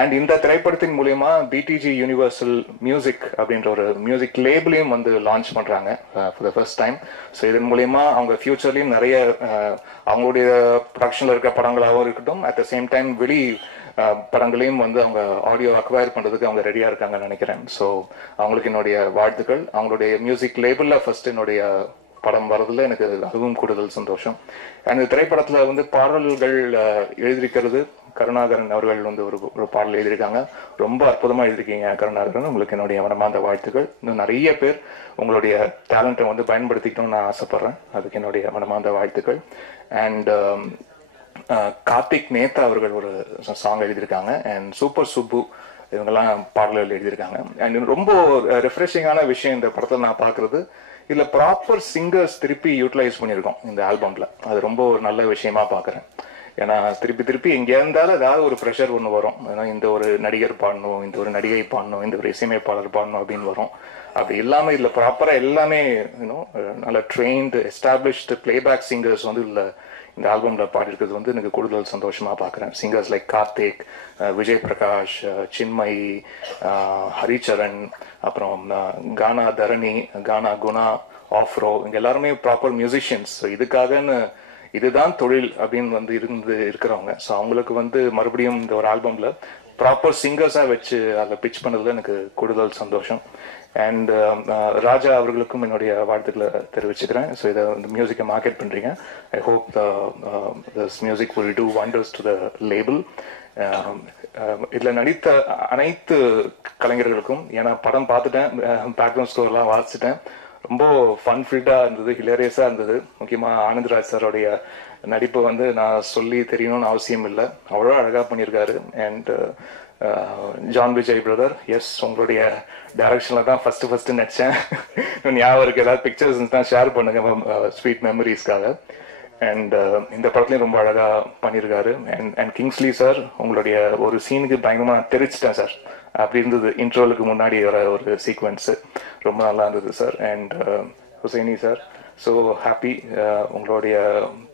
அண்ட் இந்த திரைப்படத்தின் மூலியமா பிடிஜி யூனிவர்சல் மியூசிக் அப்படின்ற ஒரு மியூசிக் லேபிளையும் வந்து லான்ச் பண்றாங்க for the first time. So இதன் மூலியமா அவங்க ஃபியூச்சர்லயும் நிறைய அவங்களுடைய ப்ரொடக்ஷன்ல இருக்க படங்களாகவும் இருக்கட்டும், அட் த சேம் டைம் வெளி படங்களையும் வந்து அவங்க ஆடியோ அக்வயர் பண்றதுக்கு அவங்க ரெடியா இருக்காங்கன்னு நினைக்கிறேன். ஸோ அவங்களுக்கு என்னுடைய வாழ்த்துக்கள். அவங்களுடைய மியூசிக் லேபிள்ல ஃபர்ஸ்ட் என்னுடைய படம் வர்றதுல எனக்கு அதுவும் கூடுதல் சந்தோஷம். அந்த திரைப்படத்துல வந்து பாடல்கள் எழுதியிருக்கிறது கருணாகரன் அவர்கள் வந்து ஒரு பாடல் எழுதியிருக்காங்க. ரொம்ப அற்புதமா எழுதிருக்கீங்க கருணாகரன். உங்களுக்கு என்னுடைய மனமார்ந்த வாழ்த்துக்கள். இன்னும் நிறைய பேர் உங்களுடைய டேலண்ட்டை வந்து பயன்படுத்திக்கணும்னு நான் ஆசைப்படுறேன். அதுக்கு என்னுடைய மனமார்ந்த வாழ்த்துக்கள். அண்ட் கார்த்திக் நேத்தா அவர்கள் ஒரு சாங் எழுதியிருக்காங்க. அண்ட் சூப்பர் சுப்பு இவங்கெல்லாம் பாடல்கள் எழுதியிருக்காங்க. அண்ட் ரொம்ப ரெஃப்ரெஷிங்கான விஷயம் இந்த படத்தில் நான் பார்க்கறது, இதுல ப்ராப்பர் சிங்கர்ஸ் திருப்பி யூட்டிலைஸ் பண்ணியிருக்கோம் இந்த ஆல்பம்ல. அது ரொம்ப ஒரு நல்ல விஷயமா பார்க்குறேன். ஏன்னா திருப்பி எங்க இருந்தாலும் ஏதாவது ஒரு ப்ரெஷர் ஒன்று வரும். ஏன்னா இந்த ஒரு நடிகர் பாடணும், இந்த ஒரு நடிகை பாடணும், இந்த ஒரு இசையமைப்பாளர் பாடணும் அப்படின்னு வரும். அப்படி இல்லாம இதுல ப்ராப்பரா எல்லாமே நல்ல ட்ரெயின்டு எஸ்டாப்ளிஷ்டு பிளேபேக் சிங்கர்ஸ் வந்து இந்த ஆல்பம்ல பாடிருக்கிறது வந்து எனக்கு கூடுதல் சந்தோஷமா பார்க்குறேன். சிங்கர்ஸ் லைக் கார்த்திக், விஜய் பிரகாஷ், சின்மயி, ஹரிச்சரன், அப்புறம் கானா தரணி, கானா குணா, ஆஃப்ரோ, இங்க எல்லாருமே ப்ராப்பர் மியூசிஷியன்ஸ். இதுதான் தொழில் அப்படின்னு வந்து இருக்கிறவங்க. ஸோ அவங்களுக்கு வந்து மறுபடியும் இந்த ஒரு ஆல்பம்ல ப்ராப்பர் சிங்கர்ஸா வச்சு அதை பிச் பண்ணதுல எனக்கு கூடுதல் சந்தோஷம். அண்ட் ராஜா அவர்களுக்கும் என்னுடைய வாழ்த்துக்களை தெரிவிச்சுக்கிறேன். ஸோ இதை வந்து மியூசிக்கை மார்க்கெட் பண்றீங்க. I hope this music will do wonders to the label. இதுல நடித்த அனைத்து கலைஞர்களுக்கும், ஏன்னா படம் பார்த்துட்டேன், பேக்ரவுண்ட் ஸ்கோர்லாம் வாசிச்சிட்டேன், ரொம்ப ஃபன்ஃபில்டா இருந்தது, ஹிலேரியஸா இருந்தது. முக்கியமா ஆனந்த்ராஜ் சாரோடைய நடிப்பு வந்து நான் சொல்லி தெரியணும்னு அவசியம் இல்லை, அவ்வளோ அழகாக பண்ணியிருக்காரு. And John Vijay brother, yes உங்களுடைய டைரக்ஷனில் தான் ஃபஸ்ட்டு நடித்தேன். ஞாபகம் இருக்கு, ஏதாவது பிக்சர்ஸ் தான் ஷேர் பண்ணுங்க ஸ்வீட் மெமரிஸ்க்காக. அண்ட் இந்த படத்துலையும் ரொம்ப அழகாக பண்ணியிருக்காரு. அண்ட் கிங்ஸ்லி சார், உங்களுடைய ஒரு சீனுக்கு பயங்கரமாக தெரிச்சிட்டேன் சார், அப்படி இருந்தது இன்ட்ரோலுக்கு முன்னாடி வர ஒரு சீக்வன்ஸு, ரொம்ப நல்லா இருந்தது sir. And Husaini sir, so happy உங்களுடைய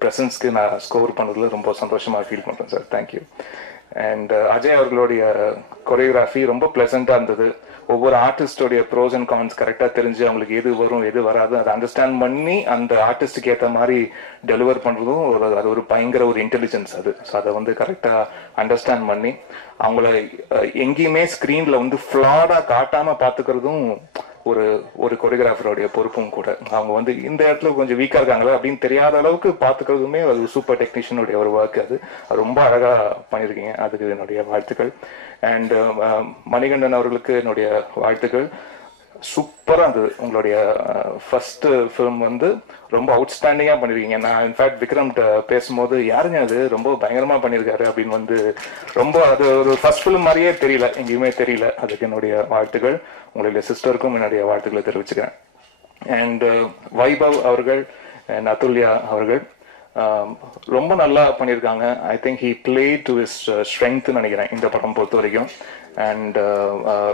ப்ரெசன்ஸ்க்கு நான் ஸ்கோர் பண்ணதில் ரொம்ப சந்தோஷமாக ஃபீல் பண்ணுறேன் சார், தேங்க்யூ. அண்ட் அஜய் அவர்களுடைய கொரியோகிராஃபி ரொம்ப ப்ளசண்ட்டாக இருந்தது. ஒவ்வொரு ஆர்டிஸ்டோடைய ப்ரோஸ் அண்ட் கான்ஸ் கரெக்டாக தெரிஞ்சு அவங்களுக்கு எது வரும் எது வராது அதை அண்டர்ஸ்டாண்ட் பண்ணி அந்த ஆர்டிஸ்டுக்கு ஏற்ற மாதிரி டெலிவர் பண்ணுறதும் அது ஒரு பயங்கர ஒரு இன்டெலிஜென்ஸ் அது. ஸோ அதை வந்து கரெக்டாக அண்டர்ஸ்டாண்ட் பண்ணி அவங்கள எங்கேயுமே ஸ்க்ரீனில் வந்து ஃப்ளாடாக காட்டாமல் பார்த்துக்கிறதும் ஒரு கொரியோகிராஃபருடைய பொறுப்பும் கூட. அவங்க வந்து இந்த இடத்துல கொஞ்சம் வீக்காக இருக்காங்களா அப்படின்னு தெரியாத அளவுக்கு பார்த்துக்கிறதுமே அது சூப்பர் டெக்னீஷியனுடைய ஒரு ஒர்க். அது ரொம்ப அழகாக பண்ணியிருக்கீங்க, அதுக்கு என்னுடைய வாழ்த்துக்கள். அண்ட் மணிகண்டன் அவர்களுக்கு என்னுடைய வாழ்த்துக்கள். சூப்பராக இருந்தது உங்களுடைய ஃபர்ஸ்ட் ஃபிலிம் வந்து ரொம்ப அவுட்ஸ்டாண்டிங்காக பண்ணியிருக்கீங்க. நான் இன்ஃபேக்ட் விக்ரம் பேசும்போது யாருங்க அது ரொம்ப பயங்கரமாக பண்ணியிருக்காரு அப்படின்னு வந்து ரொம்ப அது ஒரு ஃபர்ஸ்ட் ஃபிலிம் மாதிரியே தெரியல, எங்கேயுமே தெரியல. அதுக்கு என்னுடைய வாழ்த்துக்கள். உங்களுடைய சிஸ்டருக்கும் என்னுடைய வாழ்த்துக்களை தெரிவிச்சுக்கிறேன். அண்ட் வைபவ் அவர்கள் அண்ட் அதுல்யா அவர்கள் ரொம்ப நல்லா பண்ணியிருக்காங்க. I think he play to his ஸ்ட்ரெங்க்த்னு நினைக்கிறேன் இந்த படம் பொறுத்த வரைக்கும். அண்ட்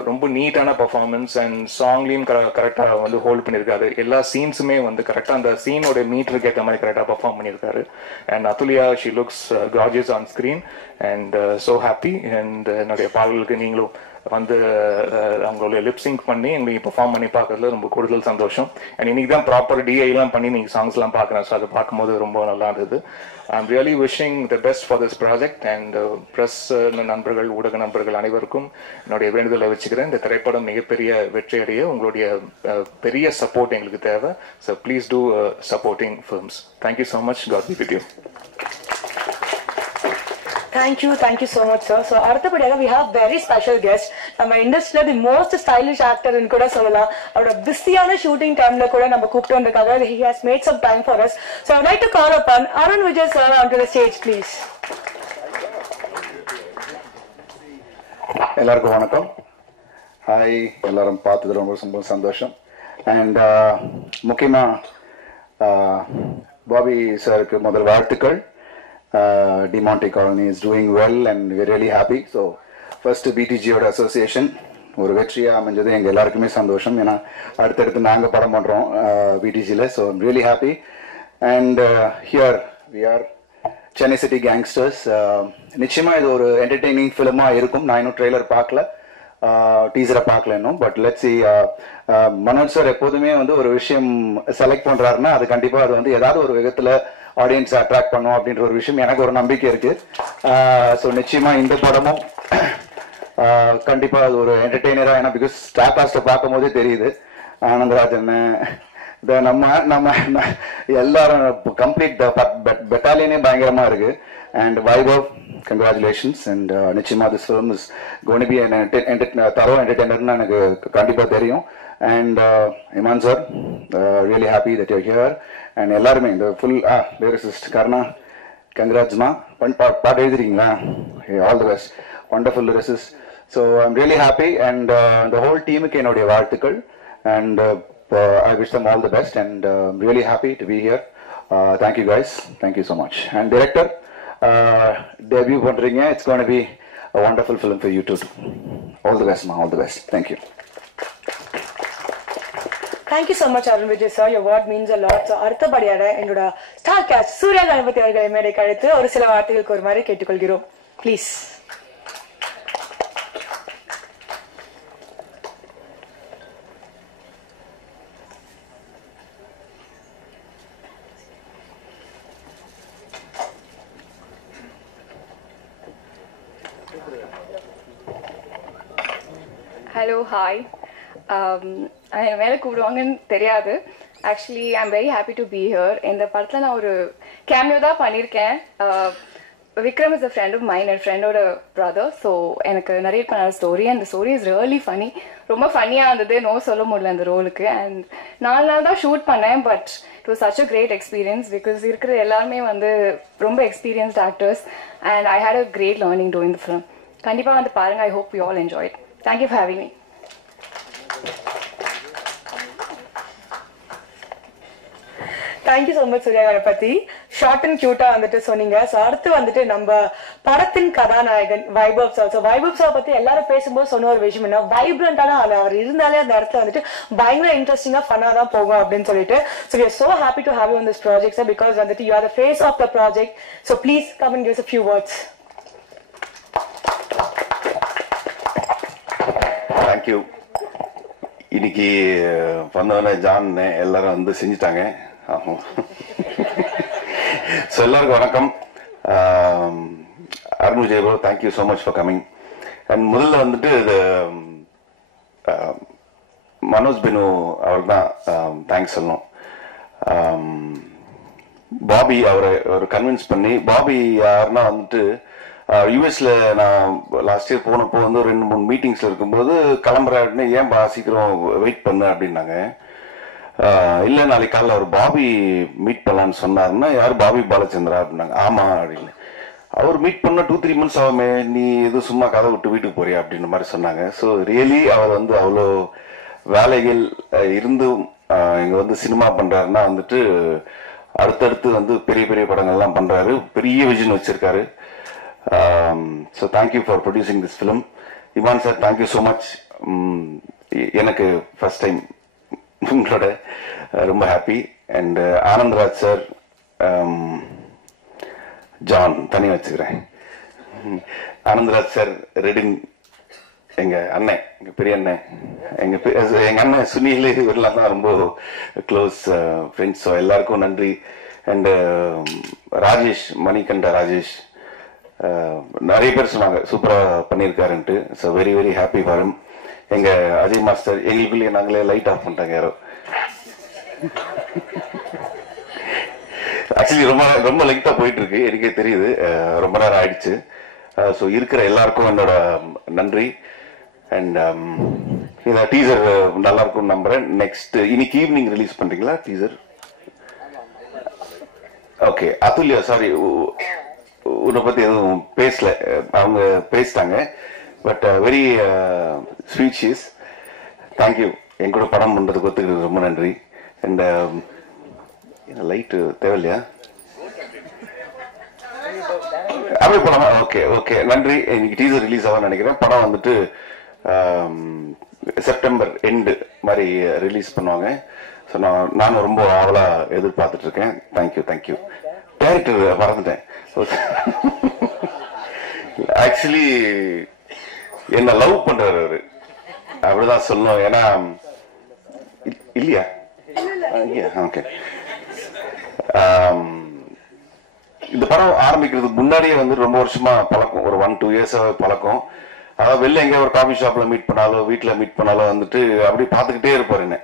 ரொம்ப நீட்டான பர்ஃபார்மன்ஸ் அண்ட் சாங்லையும் கரெக்டாக வந்து ஹோல்ட் பண்ணியிருக்காரு. எல்லா சீன்ஸுமே வந்து கரெக்டாக அந்த சீனோட மீட்டருக்கு ஏற்ற மாதிரி கரெக்டாக பர்ஃபார்ம் பண்ணியிருக்காரு. And Athulya, she looks gorgeous on screen and so happy. And என்னுடைய பாடல்களுக்கு நீங்களும் வந்து அவங்களுடைய லிப்சிங்க் பண்ணி எங்களுக்கு பெர்ஃபார்ம் பண்ணி பார்க்கறதுல ரொம்ப கூடுதல் சந்தோஷம். அண்ட் இன்னைக்கு தான் ப்ராப்பர் டிஐலாம் பண்ணி நீங்கள் சாங்ஸ்லாம் பார்க்குறேன். ஸோ அதை பார்க்கும்போது ரொம்ப நல்லா இருந்தது. I am really wishing the best for this project. And press நண்பர்கள், ஊடக நண்பர்கள் அனைவருக்கும் என்னுடைய வேண்டுதலை வச்சுக்கிறேன். இந்த திரைப்படம் மிகப்பெரிய வெற்றியடைய உங்களுடைய பெரிய சப்போர்ட் எங்களுக்கு தேவை. So please do supporting films. Thank you so much. God be with you. Thank you so much, sir. So, அடுத்தபடியாக we have very special guest. நம்ம இண்டஸ்ட்ரியில தி மோஸ்ட் ஸ்டைலிஷ் ஆக்டர்னு கூட சொல்லலாம். அவரோட பிஸியான ஷூட்டிங் டைம்ல கூட நம்ம கூப்பிட்டு வந்திருக்காங்க. He has made some time for us. So, I would like to call upon Arun Vijay sir onto the stage, please. எல்லாருக்கும் வணக்கம். ஹாய், எல்லாரும் பார்த்தது ரொம்ப சந்தோஷம். அண்ட் முக்கியமாக பாபி சாருக்கு முதல் வாழ்த்துக்கள். DeMonte Colony is doing well and we're really happy. So first BTG ஓட அசோசியேஷன் ஒரு வெற்றியாக அமைஞ்சது எங்கள் எல்லாருக்குமே சந்தோஷம். ஏன்னா அடுத்தடுத்து நாங்கள் படம் பண்ணுறோம் BTGயில். So I'm really happy. And here we are Chennai city gangsters. நிச்சயமாக இது ஒரு என்டர்டெய்னிங் ஃபிலிமாக இருக்கும். நான் இன்னும் ட்ரெய்லர் பார்க்கல, டீசரை பார்க்கல இன்னும். But let's see. Manoj sir எப்போதுமே வந்து ஒரு விஷயம் செலக்ட் பண்ணுறாருன்னா அது கண்டிப்பாக அது வந்து ஏதாவது ஒரு விதத்தில் ஆடியன்ஸ் அட்ராக்ட் பண்ணும் அப்படின்ற ஒரு விஷயம் எனக்கு ஒரு நம்பிக்கை இருக்கு. ஸோ நிச்சயமா இந்த படமும் கண்டிப்பா அது ஒரு என்டர்டெய்னரா, ஏன்னா பிகாஸ் ஸ்டார் காஸ்ட்டை பார்க்கும் போதே தெரியுது. ஆனந்தராஜன், நம்ம எல்லாரும் கம்ப்ளீட் பெட்டாலியனே பயங்கரமா இருக்கு. And Vaibhav, congratulations. அண்ட் நிச்சயமா this film is going to be thorough என்டர்டெய்னர்னு எனக்கு கண்டிப்பா தெரியும். And Imman sir, really happy that you here. And எல்லாருமே இந்த ஃபுல் லிரிசிஸ்ட் கர்ணா, கங்க்ராட்ஸ்மா. பாட்டு எழுதுறீங்களா? All the best, wonderful lyricist. So I'm really happy. And இந்த ஹோல் டீமுக்கு என்னுடைய வாழ்த்துக்கள். And I wish them all the best. And really happy to be here. Thank you guys, thank you so much. And director debut பண்ணுறீங்க. It's gonna be a wonderful film for you too. All the best, ma. All the best. Thank you. Thank you so much, Arun Vijay sir. Your word means a lot. So, அடுத்தபடியாக என்னோட star cast Surya Ganapathi அவர்களை மேடைக்கு அழைத்து ஒரு சில வார்த்தைகளுக்கு ஒரு மாதிரி கேட்டுக்கொள்கிறோம். ப்ளீஸ். Hello, hi. என் மேலே கூப்பிடுவாங்கன்னு தெரியாது. Actually I am very happy to be here. இந்த படத்தில் நான் ஒரு கேமியோ தான் பண்ணியிருக்கேன். Vikram is a friend of mine and friend oda brother, so எனக்கு narrate பண்ண story and the story is really funny. ரொம்ப ஃபன்னியா இருந்தது, நோ சொல்ல முடியல அந்த ரோலுக்கு. அண்ட் 4 நாள் தான் ஷூட் பண்ணேன், but it was such a great experience because இருக்கிற எல்லாருமே வந்து ரொம்ப experienced actors and I had a great learning doing the film. கண்டிப்பா வந்து பாருங்க. I hope you all enjoy it. Thank you for having me. Thank you so much Surya Ganapathy. Short and கியூட்டா வந்துட்டு சொன்னீங்க. ஸோ அடுத்து வந்துட்டு நம்ம படத்தின் கதாநாயகன் Vaibhav sir. So Vaibhav sir பத்தி எல்லாரும் பேசும்போது சொன்ன ஒரு விஷயம் என்ன, வைப்ரண்டான அவர் இருந்தாலே அந்த இடத்துல வந்துட்டு பயங்கர இன்ட்ரெஸ்டிங்கா ஃபன்னா தான் போகும் அப்படின்னு சொல்லிட்டு. So we are so happy to have you on this project sir, because வந்துட்டு you are the face of the project. So please come and give us a few words. Thank you. இன்னைக்கு வந்தவன ஜான் எல்லாரும் வந்து செஞ்சுட்டாங்க. So எல்லாருக்கும் வணக்கம். அருண் ஜெயபோ, thank you so much for coming. And முதல்ல வந்துட்டு இது மனோஜ் பினு அவருக்கு தான் தேங்க்ஸ் சொல்லணும். பாபி அவரை ஒரு கன்வின்ஸ் பண்ணி, பாபி யாருன்னா வந்துட்டு யூஎஸ்ல நான் லாஸ்ட் இயர் போனப்போ வந்து 2-3 மீட்டிங்ஸ்ல இருக்கும்போது கிளம்புறாருன்னு, ஏன் சீக்கிரம் வெயிட் பண்ணு அப்படின்னாங்க. இல்லை நாளைக்கு காலைல அவர் பாபி மீட் பண்ணலான்னு சொன்னாருன்னா, யார் பாபி பாலச்சந்திரா அப்படின்னாங்க. ஆமா அப்படின்னு. அவர் மீட் பண்ண 2-3 months ஆகுமே, நீ எதுவும் சும்மா கதை விட்டு வீட்டுக்கு போறியா அப்படின்ற மாதிரி சொன்னாங்க. ஸோ ரியலி அவர் வந்து அவ்வளோ வேலைகள் இருந்தும் இங்க வந்து சினிமா பண்றாருன்னா வந்துட்டு அடுத்தடுத்து வந்து பெரிய பெரிய படங்கள்லாம் பண்றாரு, பெரிய விஷன் வச்சிருக்காரு. So thank you for producing this film. Imman sir, thank you so much. எனக்கு ஃபர்ஸ்ட் டைம் உங்களோட ரொம்ப ஹாப்பி. அண்ட் ஆனந்த்ராஜ் சார், ஜான் தனியாக வச்சுக்கிறேன். ஆனந்த்ராஜ் சார், ரெடின் எங்க அண்ணன், எங்க பெரிய அண்ணன், எங்க அண்ணன் சுனில், இவரெல்லாம் தான் ரொம்ப க்ளோஸ் ஃப்ரெண்ட்ஸ். ஸோ எல்லாருக்கும் நன்றி. அண்ட் ராஜேஷ், மணிகண்ட ராஜேஷ், நிறைய பேர் சொன்னாங்க சூப்பரா பண்ணியிருக்காருன்ட்டு. So very very happy for him. எங்க அஜய் மாஸ்டர், எங்களுக்குள்ளேயே நாங்களே லைட் ஆஃப் பண்ணிட்டாங்க யாரோ. ஆக்சுவலி ரொம்ப ரொம்ப லெங்க்தா போயிட்டு இருக்கு, எனக்கே தெரியுது, ரொம்ப நேரம் ஆயிடுச்சு. ஸோ இருக்கிற எல்லாருக்கும் என்னோட நன்றி. அண்ட் இந்த டீசர் நல்லா இருக்கும்னு நம்புறேன். நெக்ஸ்ட் இன்னைக்கு ஈவினிங் ரிலீஸ் பண்றீங்களா டீசர்? ஓகே. அதுல்யா, சாரி, உன்னை பத்தி எதுவும் பேசல, அவங்க பேசிட்டாங்க. But very sweet she's. Thank you. என் கூட படம் பண்றதுக்கு ஒத்துக்கிறது ரொம்ப நன்றி. அண்ட் லைட்டு தேவையில்லையா? அப்படியே படம். ஓகே ஓகே, நன்றி. இன்னைக்கு டீசர் ரிலீஸ் ஆகும்னு நினைக்கிறேன். படம் வந்துட்டு செப்டம்பர் எண்டு மாதிரி ரிலீஸ் பண்ணுவாங்க. ஸோ நானும் ரொம்ப ஆவலா எதிர்பார்த்துட்டு இருக்கேன். Thank you thank you. டைரக்டர் மறந்துட்டேன். ஆக்சுவலி என்ன லவ் பண்றாரு அவரு, அப்படிதான் சொல்லணும். ஏன்னா இல்லையா? ஓகே. இந்த படம் ஆரம்பிக்கிறதுக்கு முன்னாடியே வந்து ரொம்ப வருஷமா பழக்கம், ஒரு 1-2 years பழக்கம். அதாவது வெளில எங்க ஒரு காஃபி ஷாப்ல மீட் பண்ணாலோ வீட்டுல மீட் பண்ணாலோ வந்துட்டு அப்படி பார்த்துக்கிட்டே இருப்பாரு. என்ன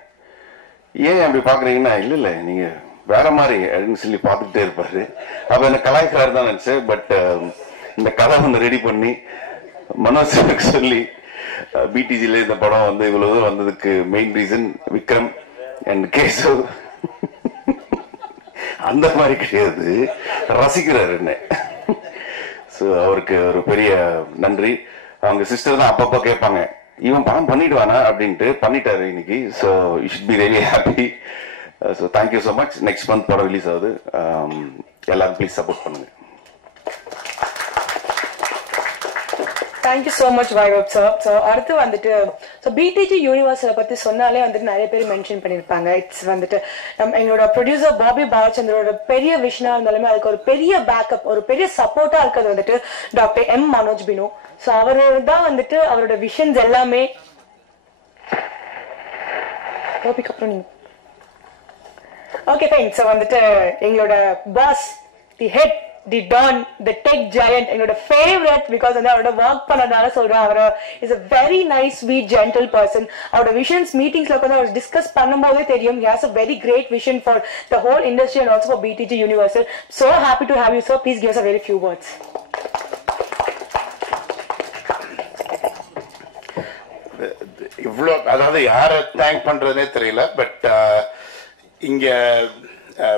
ஏன் அப்படி பாக்குறீங்கன்னா, இல்ல இல்ல நீங்க வேற மாதிரி அப்படின்னு சொல்லி பார்த்துக்கிட்டே இருப்பாரு. அப்ப என்ன கலாய்க்கிறாரு தான் நினைச்சேன். பட் இந்த கதை ஒன்று ரெடி பண்ணி மனோஜ் சொல்லி பிடிஜில இந்த படம் வந்து இவ்வளவு வந்ததுக்கு main reason Vikram and Keshav. அந்த மாதிரி கிடையாது, ரசிக்கிறாரு என்ன. ஸோ அவருக்கு ஒரு பெரிய நன்றி. அவங்க சிஸ்டர் தான் அப்பப்போ கேட்பாங்க, இவன் படம் பண்ணிடுவானா அப்படின்ட்டு. பண்ணிட்டாரு இன்னைக்கு. So you should be very happy. So thank you so much. Next month படம் ரிலீஸ் ஆகுது. எல்லாரும் ப்ளீஸ் சப்போர்ட் பண்ணுங்க. Thank you so much Vaibhav sir. So அடுத்து வந்துட்டு பிடிஜி யூனிவர்ஸை பத்தி சொன்னாலே வந்துட்டு நிறைய பேர் மென்ஷன் பண்ணியிருப்பாங்க. இட்ஸ் வந்துட்டு எங்களோட ப்ரொடியூசர் பாபி பாலச்சந்திரோட பெரிய விஷனா இருந்தாலுமே அதுக்கு ஒரு பெரிய பேக்கப், ஒரு பெரிய சப்போர்ட்டா இருக்கிறது வந்துட்டு doctor M Manoj Binu. So அவரு தான் வந்துட்டு அவரோட விஷன்ஸ் எல்லாமே. அப்புறம் நீங்க ஓகே ஃபைன். ஸோ வந்துட்டு எங்களோட boss, the head the don, the tech giant, என்னோட ஃபேவரட். பிகாஸ் வந்து அவரோட ஒர்க் பண்ணதால சொல்றேன். அவர் is a very nice, sweet, gentle person. அவரோட விஷன்ஸ் மீட்டிங்ஸ்ல உட்காந்து அவர் டிஸ்கஸ் பண்ணும்போதே தெரியும். he has a very great vision for the whole industry and also for BTG Universal. So happy to have you, sir. Please give us a very few words. இவ்வளோ, அதாவது யாரை thank பண்றதுனே தெரியல. பட் இங்க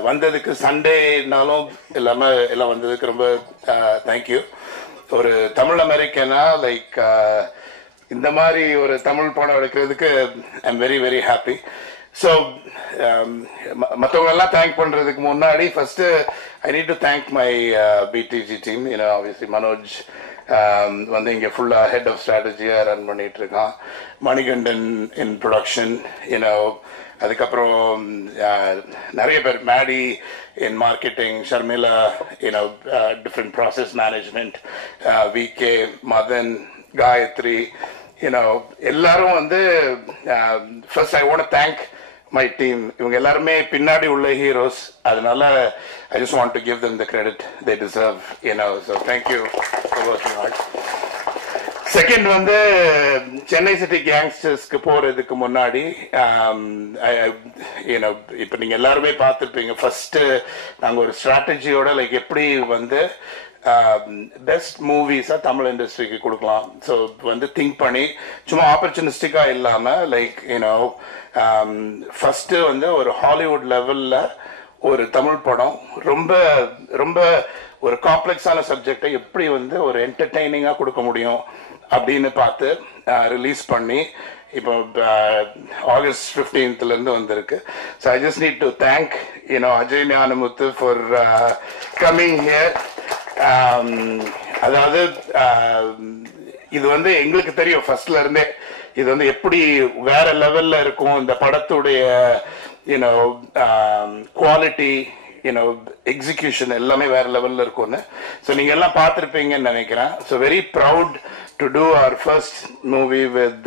வந்ததுக்கு, சண்டேனாலும் இல்லாம எல்லாம் வந்ததுக்கு ரொம்ப தேங்க்யூ. ஒரு தமிழ் அமெரிக்கனா லைக் இந்த மாதிரி ஒரு தமிழ் படம் எடுக்கிறதுக்கு I am very very happy. So மற்றவங்க எல்லாம் தேங்க் பண்றதுக்கு முன்னாடி first I need to thank my PDG team. Obviously Manoj வந்து இங்கே ஃபுல்லாக ஹெட் ஆஃப் ஸ்ட்ராட்டஜியாக ரன் பண்ணிட்டு இருக்கான். மணிகண்டன் இன் ப்ரொடக்ஷன், அதுக்கப்புறம் நிறைய பேர், Maddy in marketing, Sharmila different process management, VK, Madhan, Gayathri, எல்லாரும் வந்து first I want thank my team. இவங்க எல்லாருமே பின்னாடி உள்ள ஹீரோஸ். அதனால I just want to give them the credit they deserve, so thank you for working hard. Second வந்து Chennai city கேங்ஸ்டர்ஸ்க்கு போறதுக்கு முன்னாடி இப்ப நீங்க எல்லாருமே பார்த்துருப்பீங்க. ஃபர்ஸ்ட் நாங்க ஒரு ஸ்ட்ராட்டஜியோட லைக் எப்படி வந்து பெஸ்ட் மூவிஸா தமிழ் இண்டஸ்ட்ரிக்கு கொடுக்கலாம். ஸோ வந்து திங்க் பண்ணி சும்மா ஆப்பர்ச்சுனிஸ்டிக்கா இல்லாம லைக் ஃபர்ஸ்ட் வந்து ஒரு ஹாலிவுட் லெவல்ல ஒரு தமிழ் படம் ரொம்ப ரொம்ப ஒரு காம்ப்ளெக்ஸான சப்ஜெக்டை எப்படி வந்து ஒரு என்டர்டெய்னிங்கா கொடுக்க முடியும் அப்படின்னு பார்த்து ரிலீஸ் பண்ணி இப்போ ஆகஸ்ட் 15th இருந்து வந்திருக்கு. So I just need to thank Ajay Gnanamuthu for coming here. அதாவது இது வந்து எங்களுக்கு தெரியும் ஃபர்ஸ்ட்ல இருந்தே இது வந்து எப்படி வேற லெவல்ல இருக்கும் இந்த படத்துடைய குவாலிட்டி, எக்ஸிகியூஷன் எல்லாமே வேற லெவல்ல இருக்கும்னு. ஸோ நீங்க எல்லாம் பார்த்துருப்பீங்கன்னு நினைக்கிறேன். So very proud to do our first movie with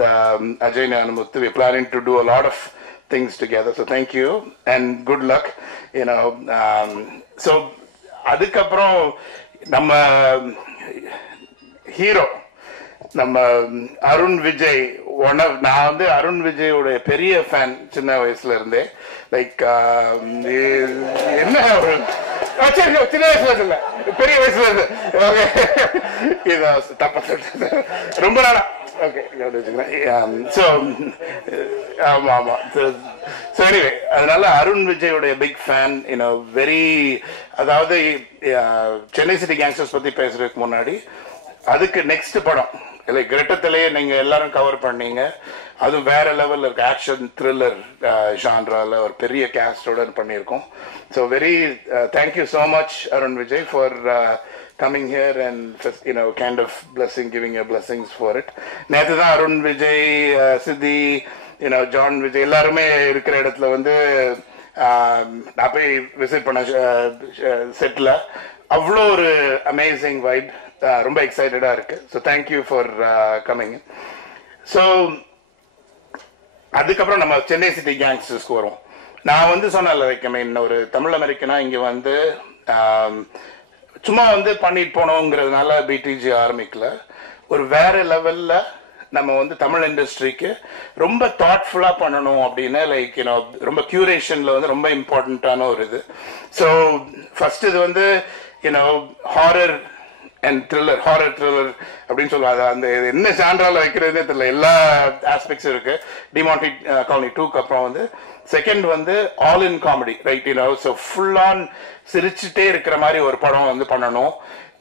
Ajay Nanamuthu. We're planning to do a lot of things together. So thank you and good luck. So adukaprom நம்ம hero நம்ம அருண் விஜய், நான் வந்து அருண் விஜயோட பெரிய ஃபேன் சின்ன வயசுல இருந்தே. லைக் என்ன சின்ன வயசுல இல்ல, பெரிய வயசுல இருந்து. தப்பா ரொம்ப நாளா. ஓகே, ஸோ ஆமா ஆமா. ஸோ எனிவே, அதனால அருண் விஜயோடைய பிக் ஃபேன். வெரி, அதாவது சென்னை சிட்டி கேங்ஸ்டர்ஸ் பத்தி பேசுறதுக்கு முன்னாடி அதுக்கு நெக்ஸ்ட் படம் இல்லை கிரெட்டத்திலேயே நீங்க எல்லாரும் கவர் பண்ணீங்க. அதுவும் வேற லெவல்ல இருக்கு. ஆக்ஷன் த்ரில்லர் ஜான்ரால ஒரு பெரிய கேஸ்டோட பண்ணியிருக்கோம். So very thank you so much Arun Vijay for coming here and kind of giving your blessings for it. நேற்று தான் அருண் விஜய், சித்தி, ஜான் விஜய் எல்லாருமே இருக்கிற இடத்துல வந்து நான் போய் விசிட் பண்ண செட்ல. அவ்வளோ ஒரு அமேசிங் வைப், ரொம்ப எக்ஸைட்டடா இருக்கு. So thank you for coming. So அதுக்கப்புறம் நம்ம சென்னை சிட்டி கேங்ஸ்டர்ஸ்க்கு வரும். நான் வந்து சொன்னேன்ல, லைக் ஒரு தமிழ் அமெரிக்கனா இங்க வந்து சும்மா வந்து பண்ணிட்டு போனோங்கிறதுனால பிடிஜி ஆரம்பிக்கல. ஒரு வேற லெவல்ல நம்ம வந்து தமிழ் இண்டஸ்ட்ரிக்கு ரொம்ப தாட்ஃபுல்லா பண்ணணும் அப்படின்னு லைக் ரொம்ப கியூரேஷன்ல வந்து ரொம்ப இம்பார்ட்டன்டான ஒரு இது. ஸோ ஃபர்ஸ்ட் இது வந்து horror and thriller, horror thriller அப்படின்னு சொல்லுவாங்க. அந்த என்ன ஜான்ரால வைக்கிறதுனே தெரியல, எல்லா ஆஸ்பெக்ட்ஸும் இருக்கு. டிமாண்டி காலனி 2க்கு அப்புறம் வந்து செகண்ட் வந்து all in comedy, right? So full on சிரிச்சுட்டே இருக்கிற மாதிரி ஒரு படம் வந்து பண்ணணும்.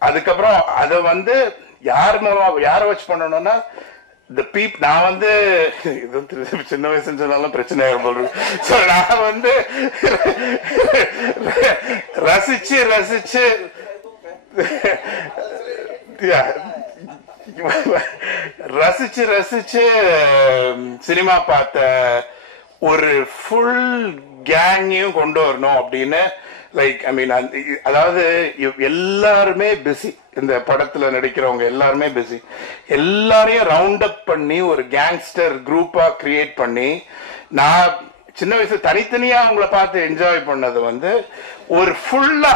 அதுக்கப்புறம் அதை வந்து யார் மூலமா யாரை வச்சு பண்ணணும்னா நான் வந்து இது சின்ன வயசுன்னு சொன்னாலும் பிரச்சனை ஆகும். ஸோ நான் வந்து ரசிச்சு ரசிச்சு ரசிச்சு ரசிச்சு சினிமா பார்த்த ஒரு ஃபுல் கேங்கையும் கொண்டு வரணும் அப்படின்னு லைக் அதாவது எல்லாருமே பிஸி. இந்த படத்துல நடிக்கிறவங்க எல்லாருமே பிஸி. எல்லாரையும் ரவுண்ட் அப் பண்ணி ஒரு கேங்ஸ்டர் குரூப்பா கிரியேட் பண்ணி, நான் சின்ன வயசு தனித்தனியா அவங்கள பார்த்து என்ஜாய் பண்ணது வந்து ஒரு ஃபுல்லா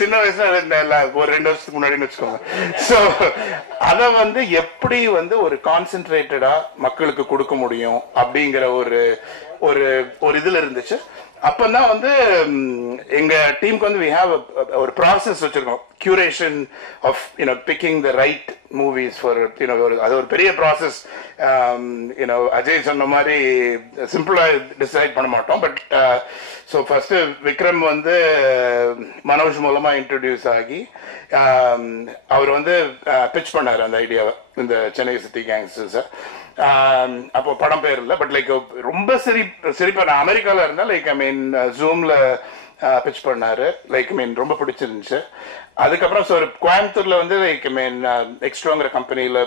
சின்ன வயசுல ஒரு 2 வருஷத்துக்கு முன்னாடின்னு வச்சுக்கோங்க. ஸோ அதை வந்து எப்படி வந்து ஒரு கான்சென்ட்ரேட்டடா மக்களுக்கு கொடுக்க முடியும் அப்படிங்கிற ஒரு ஒரு ஒரு இதுல இருந்துச்சு. அப்பதான் வந்து எங்க டீமுக்கு வந்து we have ஒரு ப்ராசஸ் வச்சிருக்கோம், curation of picking the right movies for அது ஒரு பெரிய ப்ராசஸ். அஜய் சொன்ன மாதிரி சிம்பிளா டிசைட் பண்ண மாட்டோம். பட் ஸோ ஃபர்ஸ்ட் விக்ரம் வந்து மனோஜ் மூலமா இன்ட்ரடியூஸ் ஆகி அவர் வந்து பிச் பண்ணாரு அந்த ஐடியாவை, இந்த சென்னை சிட்டி கேங்ஸ்டர்ஸ். அப்போ படம் பேர் இல்லை, பட் லைக் ரொம்ப சிரிப்பா நான் அமெரிக்கால இருந்தா லைக் ஜூம்ல பிச் பண்ணாரு. லைக் ரொம்ப பிடிச்சிருந்துச்சு. அதுக்கப்புறம் ஸோ கோயம்புத்தூர்ல வந்து லைக் எக்ஸ்ட்ராங்கிற கம்பெனியில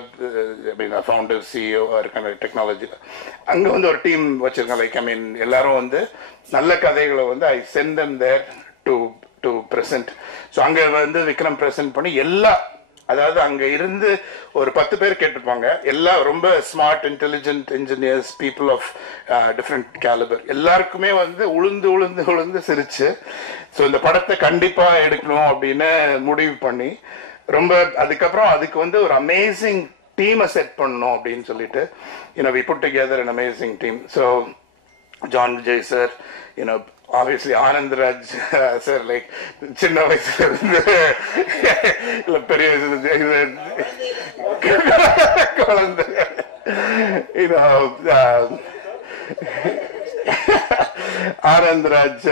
ஃபவுண்டர் சிஇஓ இருக்காங்க டெக்னாலஜில. அங்க வந்து ஒரு டீம் வச்சிருக்கேன். லைக் எல்லாரும் வந்து நல்ல கதைகளை வந்து I sent them there to present. ஸோ அங்க வந்து விக்ரம் பிரசன்ட் பண்ணி அதாவது அங்க இருந்து ஒரு 10 பேர் கேட்டிருப்பாங்க. எல்லாம் ரொம்ப smart intelligent engineers, people of different calibre. எல்லாருக்குமே வந்து உளுந்து உளுந்து உளுந்து சிரிச்சு ஸோ இந்த படத்தை கண்டிப்பா எடுக்கணும் அப்படின்னு முடிவு பண்ணி ரொம்ப அதுக்கப்புறம் அதுக்கு வந்து ஒரு அமேசிங் டீமை செட் பண்ணணும் அப்படின்னு சொல்லிட்டு we put together an amazing team. So John Vijay sir, obviously Anand Raj sir, like சின்ன வயசுல இருந்து இல்ல பெரிய குழந்தை ஆனந்த் ராஜ்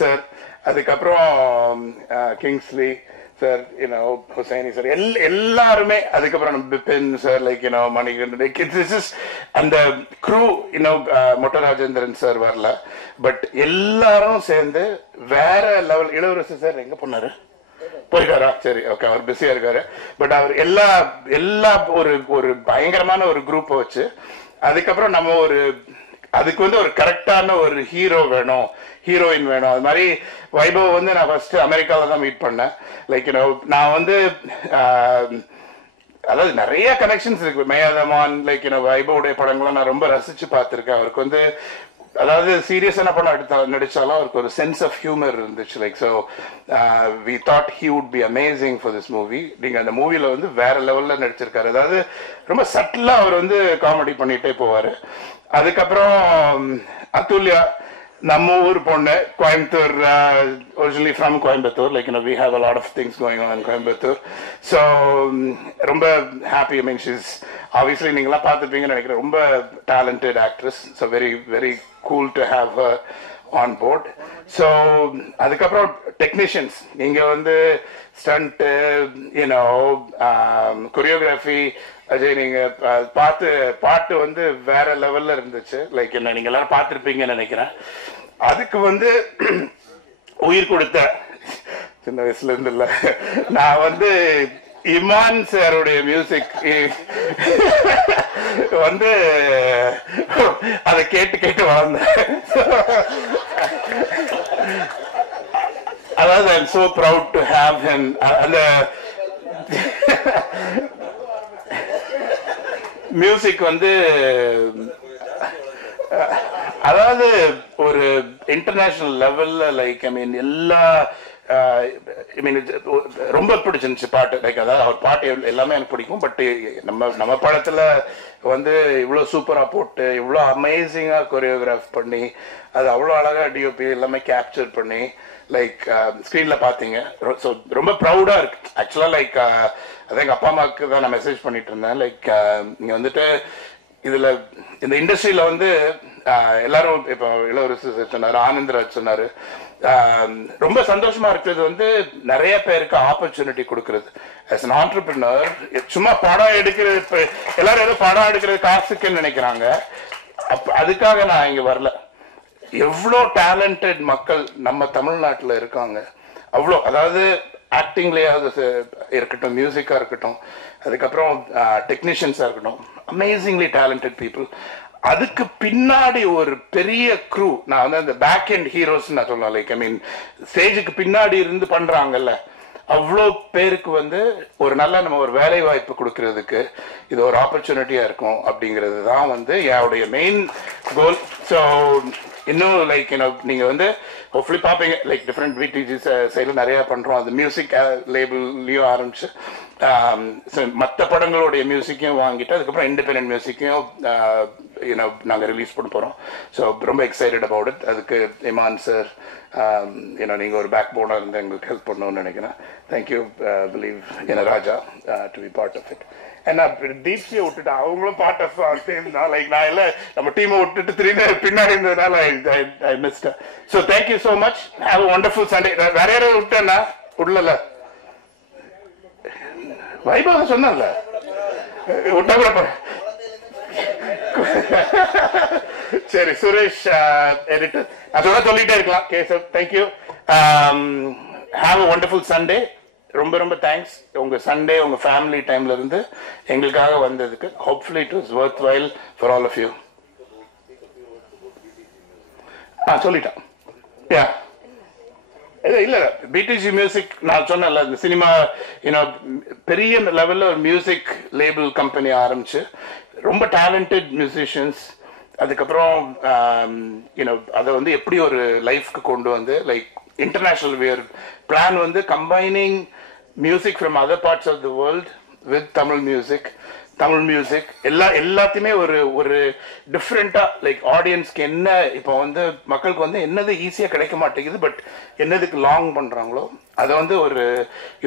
சார், அதுக்கப்புறம் கிங்ஸ்லி சார், ஹுசைனி சார், எல்லாருமே, அதுக்கப்புறம் பிபின் சார், லைக் மணிகண்டன், அந்த க்ரூ மொட்டராஜேந்திரன் சார் வரல. பட் எல்லாரும் சேர்ந்து வேற லெவல். இளவரசி சார் எங்க போனாரு? போயிருக்காரா? சரி, ஓகே, அவர் பிஸியா இருக்காரு. பட் அவர் எல்லா ஒரு பயங்கரமான ஒரு குரூப் வச்சு அதுக்கப்புறம் நம்ம அதுக்கு வந்து ஒரு கரெக்டான ஒரு ஹீரோ வேணும், ஹீரோயின் வேணும். அது மாதிரி வைபவ் வந்து நான் ஃபர்ஸ்ட் அமெரிக்கால தான் மீட் பண்ணேன். லைக் நான் வந்து அதாவது நிறைய கனெக்ஷன்ஸ் இருக்கு. மேயாதமான், லைக் வைபவுடைய படங்களும் நான் ரொம்ப ரசிச்சு பார்த்திருக்கேன். அவருக்கு வந்து அதாவது சீரியஸான படம் நடிச்சாலும் அவருக்கு ஒரு சென்ஸ் ஆஃப் ஹியூமர் இருந்துச்சு. Like so we thought he would be amazing for this movie. நீங்க அந்த மூவில வந்து வேற லெவல்ல நடிச்சிருக்காரு. அதாவது ரொம்ப சட்டிலா அவர் வந்து காமெடி பண்ணிட்டே போவாரு. அதுக்கப்புறம் அதுல்யா, நம்ம ஊர் பொண்ணு, Coimbatore, originally from Coimbatore. Like we have a lot of things going on in Coimbatore. So ரொம்ப ஹாப்பி. ஷீஸ் ஆப்வியஸ்லி நீங்களாம் பார்த்துருப்பீங்கன்னு நினைக்கிறேன். ரொம்ப talented actress. So very very cool to have her on board. So அதுக்கப்புறம் டெக்னீஷியன்ஸ், நீங்க வந்து ஸ்டண்ட்டு, கொரியோகிராஃபி, அஜய் நீங்க பாட்டு வந்து வேற லெவல்ல இருந்துச்சு. லைக் நீங்க எல்லாரும் பார்த்திருப்பீங்கன்னு நினைக்கிறேன். அதுக்கு வந்து உயிர் கொடுத்த, சின்ன வயசுல இருந்து இல்ல, நான் வந்து இமான் சாருடைய மியூசிக் வந்து அதை கேட்டு வளர்ந்தேன். அதாவது I am so proud to have him. அந்த மியூசிக் வந்து அதாவது ஒரு இன்டர்நேஷனல் லெவல்ல, லைக் எல்லா ரொம்ப பிடிச்சிருந்துச்சு பாட்டு. லைக் அதாவது அவர் பாட்டு எல்லாமே எனக்கு பிடிக்கும். பட் நம்ம படத்துல வந்து இவ்வளவு சூப்பரா போட்டு இவ்வளவு அமேசிங்கா கொரியோகிராஃப் பண்ணி அது அவ்வளவு அழகா டிஓபி எல்லாமே கேப்சர் பண்ணி லைக் ஸ்கிரீன்ல பாத்தீங்க. ஸோ ரொம்ப ப்ரௌடா இருக்கு ஆக்சுவலா. லைக் அதான் எங்க அப்பா அம்மாவுக்கு தான் நான் மெசேஜ் பண்ணிட்டு இருந்தேன். லைக் நீங்க வந்துட்டு இதுல இந்த இண்டஸ்ட்ரியில வந்து எல்லாரும் இப்ப இளவரசி சொன்னாரு, ஆனந்தராஜ் சொன்னாரு, ரொம்ப சந்தோஷமா இருக்கிறது வந்து நிறைய பேருக்கு ஆப்பர்ச்சுனிட்டி கொடுக்கறது. as an entrepreneur, சும்மா படம் எடுக்கிறது, இப்ப எல்லாரும் ஏதோ படம் எடுக்கிறது காசுக்குன்னு நினைக்கிறாங்க. அதுக்காக நான் இங்க வரல. எவ்வளோ டேலண்டட் மக்கள் நம்ம தமிழ்நாட்டுல இருக்காங்க. அவ்வளோ, அதாவது ஆக்டிங்லயாவது இருக்கட்டும், மியூசிக்கா இருக்கட்டும், அதுக்கப்புறம் டெக்னீஷியன்ஸா இருக்கட்டும், அமேசிங்லி டேலண்டட் பீப்புள். அதுக்கு பின்னாடி ஒரு பெரிய க்ரூ. நான் வந்து அந்த பேக் எண்ட் ஹீரோஸ் நான் சொல்லலாம். லைக் ஸ்டேஜுக்கு பின்னாடி இருந்து பண்றாங்கல்ல, அவ்வளோ பேருக்கு வந்து ஒரு நல்ல நம்ம ஒரு வேலை வாய்ப்பு கொடுக்கறதுக்கு இது ஒரு ஆப்பர்ச்சுனிட்டியா இருக்கும் அப்படிங்கிறது தான் வந்து என்னுடைய மெயின் கோல். ஸோ இன்னும் லைக் நீங்க வந்து ஹோப்ஃபுல்லி பார்ப்பீங்க லைக் டிஃப்ரெண்ட் விடிஜி சைடில் நிறைய பண்றோம். அது மியூசிக் லேபிள்லயும் ஆரம்பிச்சு மற்ற படங்களுடைய மியூசிக்கையும் வாங்கிட்டு அதுக்கப்புறம் இண்டிபெண்டன்ட் மியூசிக்கையும் நாங்கள் ரிலீஸ் பண்ண போகிறோம். ஸோ ரொம்ப எக்ஸைட்டட் அபவுட் இட். அதுக்கு இமான் சார் நீங்கள் ஒரு பேக் போனாக இருந்து எங்களுக்கு ஹெல்ப் பண்ணணும்னு நினைக்கிறேன். Thank you believe Raja to be part of it. ஏன்னா டீப்ஸியை விட்டுட்டு அவங்களும் பார்ட் ஆஃப் சேம் தான். லைக் நான் இல்லை நம்ம டீமை விட்டுட்டு பின்னாடி இருந்ததுனால I missed. So thank you so much. Have a wonderful Sunday. வேற யாரும் விட்டேன்னா விடல வைபவ சொன்னல விட்டா கூட சரி. சுரேஷ் எடிட்டர் அதோட சொல்லிட்டே இருக்கலாம். Keshav thank you. Have a wonderful Sunday. ரொம்ப ரொம்ப தேங்க்ஸ். உங்க சண்டே உங்க ஃபேமிலி டைம்ல இருந்து எங்களுக்காக வந்ததுக்கு. Hopefully it was worthwhile for all of you. சொல்லிட்டேன். யா இல்ல பிடிஜி மியூசிக் நான் சொன்னேன்ல இந்த சினிமா பெரிய லெவல்ல ஒரு மியூசிக் லேபிள் கம்பெனி ஆரம்பிச்சு ரொம்ப டேலண்டட் மியூசிஷியன்ஸ் அதுக்கப்புறம் அதை வந்து எப்படி ஒரு லைஃப்க்கு கொண்டு வந்து லைக் இன்டர்நேஷனல் வேர் பிளான் வந்து combining music from other parts of the world with Tamil music எல்லாத்தையுமே ஒரு டிஃப்ரெண்டா லைக் ஆடியன்ஸ்க்கு என்ன இப்போ வந்து மக்களுக்கு வந்து என்னது ஈஸியா கிடைக்க மாட்டேங்குது பட் என்னதுக்கு லாங் பண்றாங்களோ அதை வந்து ஒரு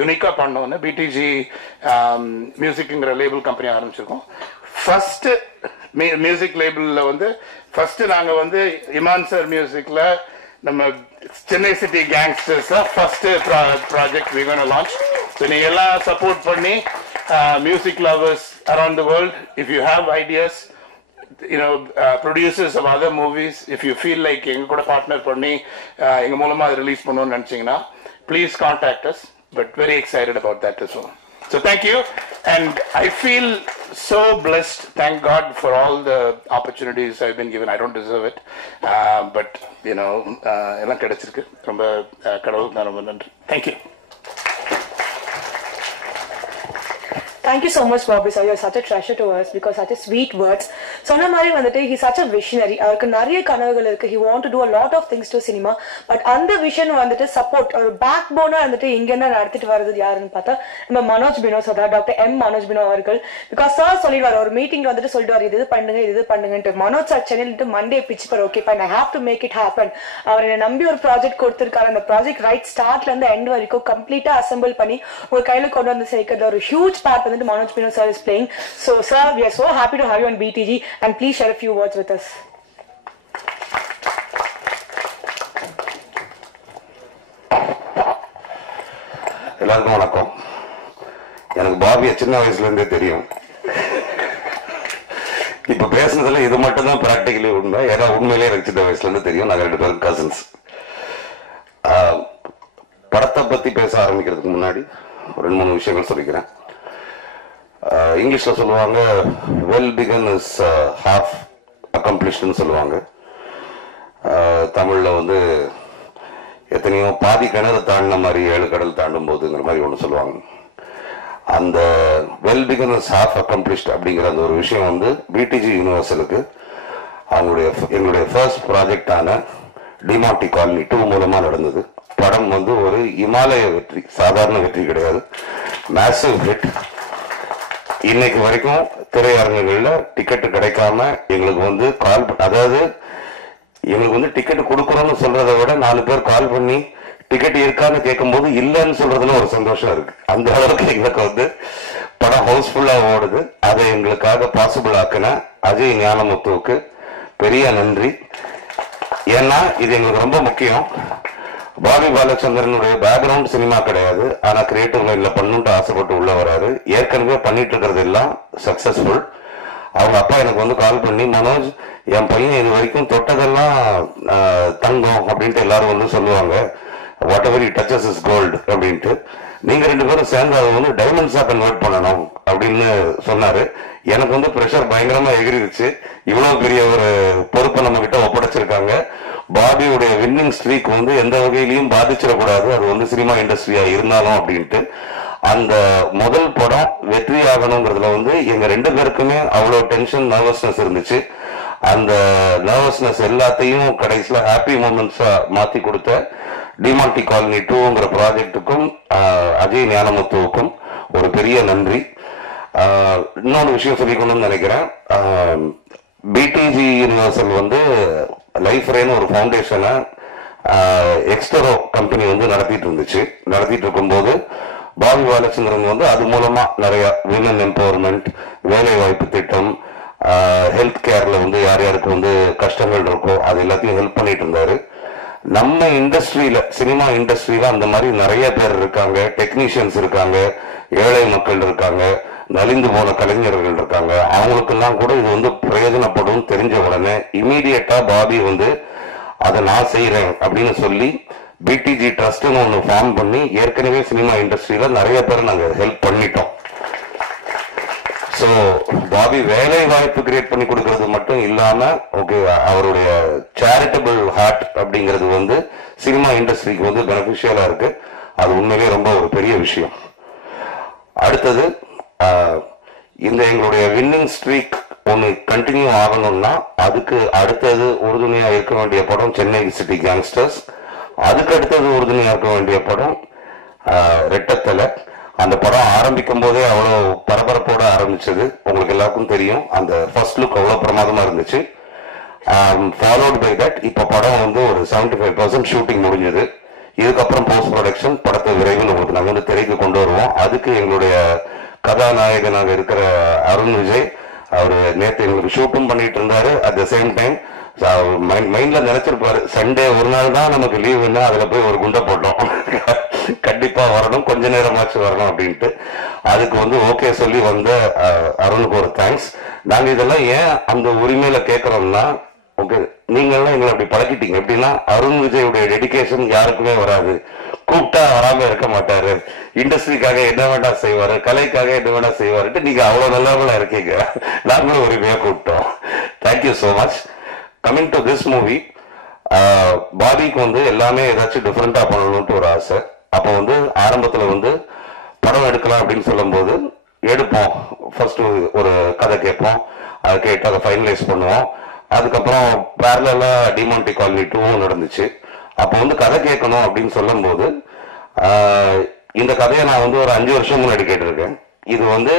யூனிக்கா பண்ணோன்னு பிடிஜி மியூசிக்ங்கிற லேபிள் கம்பெனி ஆரம்பிச்சிருக்கோம். ஃபர்ஸ்ட் மியூசிக் லேபிள்ல வந்து ஃபர்ஸ்ட் நாங்க வந்து இமான் சார் மியூசிக்ல நம்ம Chennai city gangsters first project we gonna launch. So நீங்க எல்லாம் சப்போர்ட் பண்ணி music lovers around the world, if you have ideas, producers of other movies, if you feel like enga kuda partner panni enga moolama release pannonu nenachingna please contact us, but very excited about that as well. So thank you, and I feel so blessed. Thank God for all the opportunities I've been given. I don't deserve it, but ella kedachirukku romba kadavul na romba nandri. Thank you. Thank you so much, Bobby sir. You're such a treasure to us because such a sweet words. சொன்ன மாதிரி வந்துட்டு he's such a visionary. அவருக்கு நிறைய கனவுகள் இருக்கு. He want to do a lot of things to cinema. But அந்த vision வந்துட்டு support ஒரு பேக் போனா வந்துட்டு இங்க என்ன நடத்திட்டு வருது யாருன்னு பார்த்தா நம்ம Manoj Beno sir, doctor M Manoj Beno அவர்கள். பிகாஸ் சார் சொல்லிடுவார் ஒரு மீட்டிங்ல வந்துட்டு சொல்லிடுவார் இது பண்ணுங்கன்ட்டு. மனோஜ் சார் சென்னையிலிட்டு மண்டே பிச் பண்ண okay fine, I have to make it happen. அவர் என்னை நம்பி ஒரு ப்ராஜெக்ட் கொடுத்திருக்காரு. அந்த ப்ராஜெக்ட் ரைட் ஸ்டார்ட்ல இருந்து எண்ட் வரைக்கும் கம்ப்ளீட்டா அசெம்பிள் பண்ணி உங்க கையில கொண்டு வந்து சேர்க்கிறது ஒரு ஹியூஜ் பார்ட் வந்துட்டு Manoj Pino sir is playing. So sir, we are so happy to have you on BTG and please share a few words with us. எல்லாருக்கும் வணக்கம். எனக்கு பாபியை சின்ன வயசுல இருந்தே தெரியும். இப்ப பேசுனதுல இது மட்டும் தான் பிராக்டிகலி உண்மை. ஏன்னா உண்மையிலே எனக்கு சின்ன வயசுல இருந்து தெரியும். நாங்க 2 பேரும் கசின்ஸ். படத்தை பத்தி பேச ஆரம்பிக்கிறதுக்கு முன்னாடி 2-3 விஷயங்கள் சொல்லிக்கிறேன். இங்கிலீஷ்ல சொல்லுவாங்க வெல் பிகன் இஸ் ஹாஃப் அக்கம்ப்ளிஷ்ட்னு சொல்லுவாங்க. தமிழ்ல வந்து எத்தனையோ பாதி கிணறு தாண்டின மாதிரி 7 கடல் தாண்டும் போதுங்கிற மாதிரி ஒன்று சொல்லுவாங்க. அந்த well begin is half accomplished அப்படிங்கிற அந்த ஒரு விஷயம் வந்து பிடிஜி யூனிவர்சலுக்கு எங்களுடைய ஃபர்ஸ்ட் ப்ராஜெக்டான டிமாண்டி காலனி 2 மூலமா நடந்தது. படம் வந்து ஒரு இமாலய வெற்றி, சாதாரண வெற்றி கிடையாது, மேசிவ் ஹிட். இன்னைக்கு வரைக்கும் திரையரங்குகள்ல டிக்கெட் கிடைக்காம எங்களுக்கு வந்து அதாவது எங்களுக்கு வந்து டிக்கெட் கொடுக்கணும்னு சொல்றதை விட 4 பேர் கால் பண்ணி டிக்கெட் இருக்கான்னு கேட்கும் போது இல்லைன்னு சொல்றதுல ஒரு சந்தோஷம் இருக்கு. அந்த அளவுக்கு எங்களுக்கு வந்து படம் ஹவுஸ்ஃபுல்லா ஓடுது. அதை எங்களுக்காக பாசிபிள் ஆக்கின அஜய் ஞானமுத்துவுக்கு பெரிய நன்றி. ஏன்னா இது எங்களுக்கு ரொம்ப முக்கியம். பாபி பாலச்சந்திரனுடைய பேக்ரவுண்ட் சினிமா கிடையாது, ஆனா கிரியேட்டிவ் லைன்ல பண்ணுட்டு ஆசைப்பட்டு உள்ள வராரு. ஏற்கனவே பண்ணிட்டு இருக்கிறது எல்லாம் சக்சஸ்ஃபுல். அவங்க அப்பா எனக்கு வந்து கால் பண்ணி, மனோஜ் என் பையன் இது வரைக்கும் தொட்டதெல்லாம் தங்கம் அப்படின்ட்டு எல்லாரும் வந்து சொல்லுவாங்க, whatever it touches is gold அப்படின்ட்டு, நீங்க 2 பேரும் சேர்ந்து அதை வந்து டைமண்ட்ஸா கன்வெர்ட் பண்ணணும் அப்படின்னு சொன்னாரு. எனக்கு வந்து பிரஷர் பயங்கரமா எகிரிடுச்சு. இவ்வளவு பெரிய ஒரு பொறுப்பை நம்ம கிட்ட ஒப்படைச்சிருக்காங்க. பாபியுடைய வின்னிங் ஸ்ட்ரீக் வந்து எந்த வகையிலையும் பாதிச்சிடக்கூடாது, அது வந்து சினிமா இண்டஸ்ட்ரியா இருந்தாலும் அப்படின்ட்டு அந்த முதல் படம் வெற்றி ஆகணுங்கிறதுல வந்து எங்க 2 பேருக்குமே அவ்வளோ டென்ஷன், நர்வஸ்னஸ் இருந்துச்சு. அந்த நர்வஸ்னஸ் எல்லாத்தையும் கடைசியில் ஹாப்பி மூமெண்ட்ஸா மாத்தி கொடுத்த டிமாண்டி காலனி 2ங்கிற ப்ராஜெக்டுக்கும் அஜய் ஞானமுத்துவுக்கும் ஒரு பெரிய நன்றி. இன்னொரு விஷயம் சொல்லிக்கணும்னு நினைக்கிறேன். பிடிஜி யூனிவர்சல் வந்து லைஃப் ரேன்னு ஒரு ஃபவுண்டேஷனை எக்ஸ்டரோ கம்பெனி வந்து நடத்திட்டு இருக்கும்போது பாபி பாலச்சந்திரன் வந்து அது மூலமா நிறைய விமன் எம்பவர்மெண்ட், வேலை வாய்ப்பு திட்டம், ஹெல்த் கேர்ல வந்து யார் யாருக்கு வந்து கஷ்டங்கள் இருக்கோ அது எல்லாத்தையும் ஹெல்ப் பண்ணிட்டு இருந்தாரு. நம்ம இண்டஸ்ட்ரியில, சினிமா இண்டஸ்ட்ரியில அந்த மாதிரி நிறைய பேர் இருக்காங்க, டெக்னீஷியன்ஸ் இருக்காங்க, ஏழை மக்கள் இருக்காங்க, நலிந்து போன கலைஞர்கள் இருக்காங்க. அவங்களுக்கெல்லாம் கூட இது வந்து பிரயோஜனப்படும் தெரிஞ்ச உடனே இமீடியட்டா பாபி வந்து அதை நான் செய்யறேன் அப்படின்னு சொல்லி பிடிஜி ட்ரஸ்ட்னு ஒன்று ஃபார்ம் பண்ணி ஏற்கனவே சினிமா இண்டஸ்ட்ரியில நிறைய பேர் நாங்கள் ஹெல்ப் பண்ணிட்டோம். ஸோ பாபி வேலை வாய்ப்பு கிரியேட் பண்ணி கொடுக்கறது மட்டும் இல்லாம ஓகே, அவருடைய சேரிட்டபிள் ஹார்ட் அப்படிங்கிறது வந்து சினிமா இண்டஸ்ட்ரிக்கு வந்து பெனிஃபிஷியலா இருக்கு. அது உண்மையிலேயே ரொம்ப ஒரு பெரிய விஷயம். அடுத்தது இந்த எங்களுடைய வின்னிங் ஸ்ட்ரீக் ஒன்று கண்டினியூ ஆகணும்னா அதுக்கு அடுத்தது உறுதுணையா இருக்க வேண்டிய படம் சென்னை சிட்டி கேங்ஸ்டர்ஸ். அதுக்கு அடுத்தது உறுதுணையா இருக்க வேண்டிய படம் ரெட்டத்தலை. அந்த படம் ஆரம்பிக்கும் போதே அவ்வளோ பரபரப்போட ஆரம்பிச்சது, உங்களுக்கு எல்லாருக்கும் தெரியும். அந்த ஃபர்ஸ்ட் லுக் அவ்வளோ பிரமாதமா இருந்துச்சு. ஃபாலோட் பை தட் இப்போ படம் வந்து ஒரு 75% ஷூட்டிங் முடிஞ்சது. இதுக்கப்புறம் போஸ்ட் ப்ரொடக்ஷன், படத்தை விரைவில் உங்களுக்கு நாங்கள் வந்து திரைக்கு கொண்டு வருவோம். அதுக்கு எங்களுடைய கதாநாயகனாக இருக்கிற அருண் விஜய் அவர் நேற்று எங்களுக்கு ஷூட்டும் பண்ணிட்டு இருந்தாரு. அட் த சேம் டைம் மைண்ட்ல நினைச்சிருப்பாரு, சண்டே ஒரு நாள் தான் நமக்கு லீவுன்னா அதுல போய் ஒரு குண்டை போட்டோம், கண்டிப்பா வரணும், கொஞ்ச நேரமாச்சு வரணும் அப்படின்ட்டு. அதுக்கு வந்து ஓகே சொல்லி வந்த அருணுக்கு ஒரு தேங்க்ஸ். நாங்க இதெல்லாம் ஏன் அந்த உரிமையில கேட்கறோம்னா, ஓகே நீங்க எல்லாம் எங்களை அப்படி பழக்கிட்டீங்க. எப்படின்னா அருண் விஜயுடைய டெடிகேஷன் யாருக்குமே வராது, கூப்பிட்டா வராம இருக்க மாட்டாரு, இண்டஸ்ட்ரிக்காக என்ன வேண்டா செய்வாரு, கலைக்காக என்ன வேண்டா செய்வாருட்டு நீங்க அவ்வளவு நல்லவங்களா இருக்கீங்க. நாங்களும் உரிமையா கூப்பிட்டோம். Thank you so much. Coming to this movie, பாபிக்கு வந்து எல்லாமே ஏதாச்சும் டிஃப்ரெண்டா பண்ணணும்ட்டு ஒரு ஆசை. அப்போ வந்து ஆரம்பத்துல வந்து படம் எடுக்கலாம் அப்படின்னு சொல்லும் போது எடுப்போம், ஃபர்ஸ்ட் ஒரு கதை கேட்போம், அதை கேட்டு அதை ஃபைனலைஸ் பண்ணுவோம். அதுக்கப்புறம் பேரலா டிமாண்டி காலனி 2 நடந்துச்சு. அப்போ வந்து கதை கேட்கணும் அப்படின்னு சொல்லும் போது இந்த கதையை நான் வந்து ஒரு 5 வருஷம் முன்னாடி கேட்டிருக்கேன். இது வந்து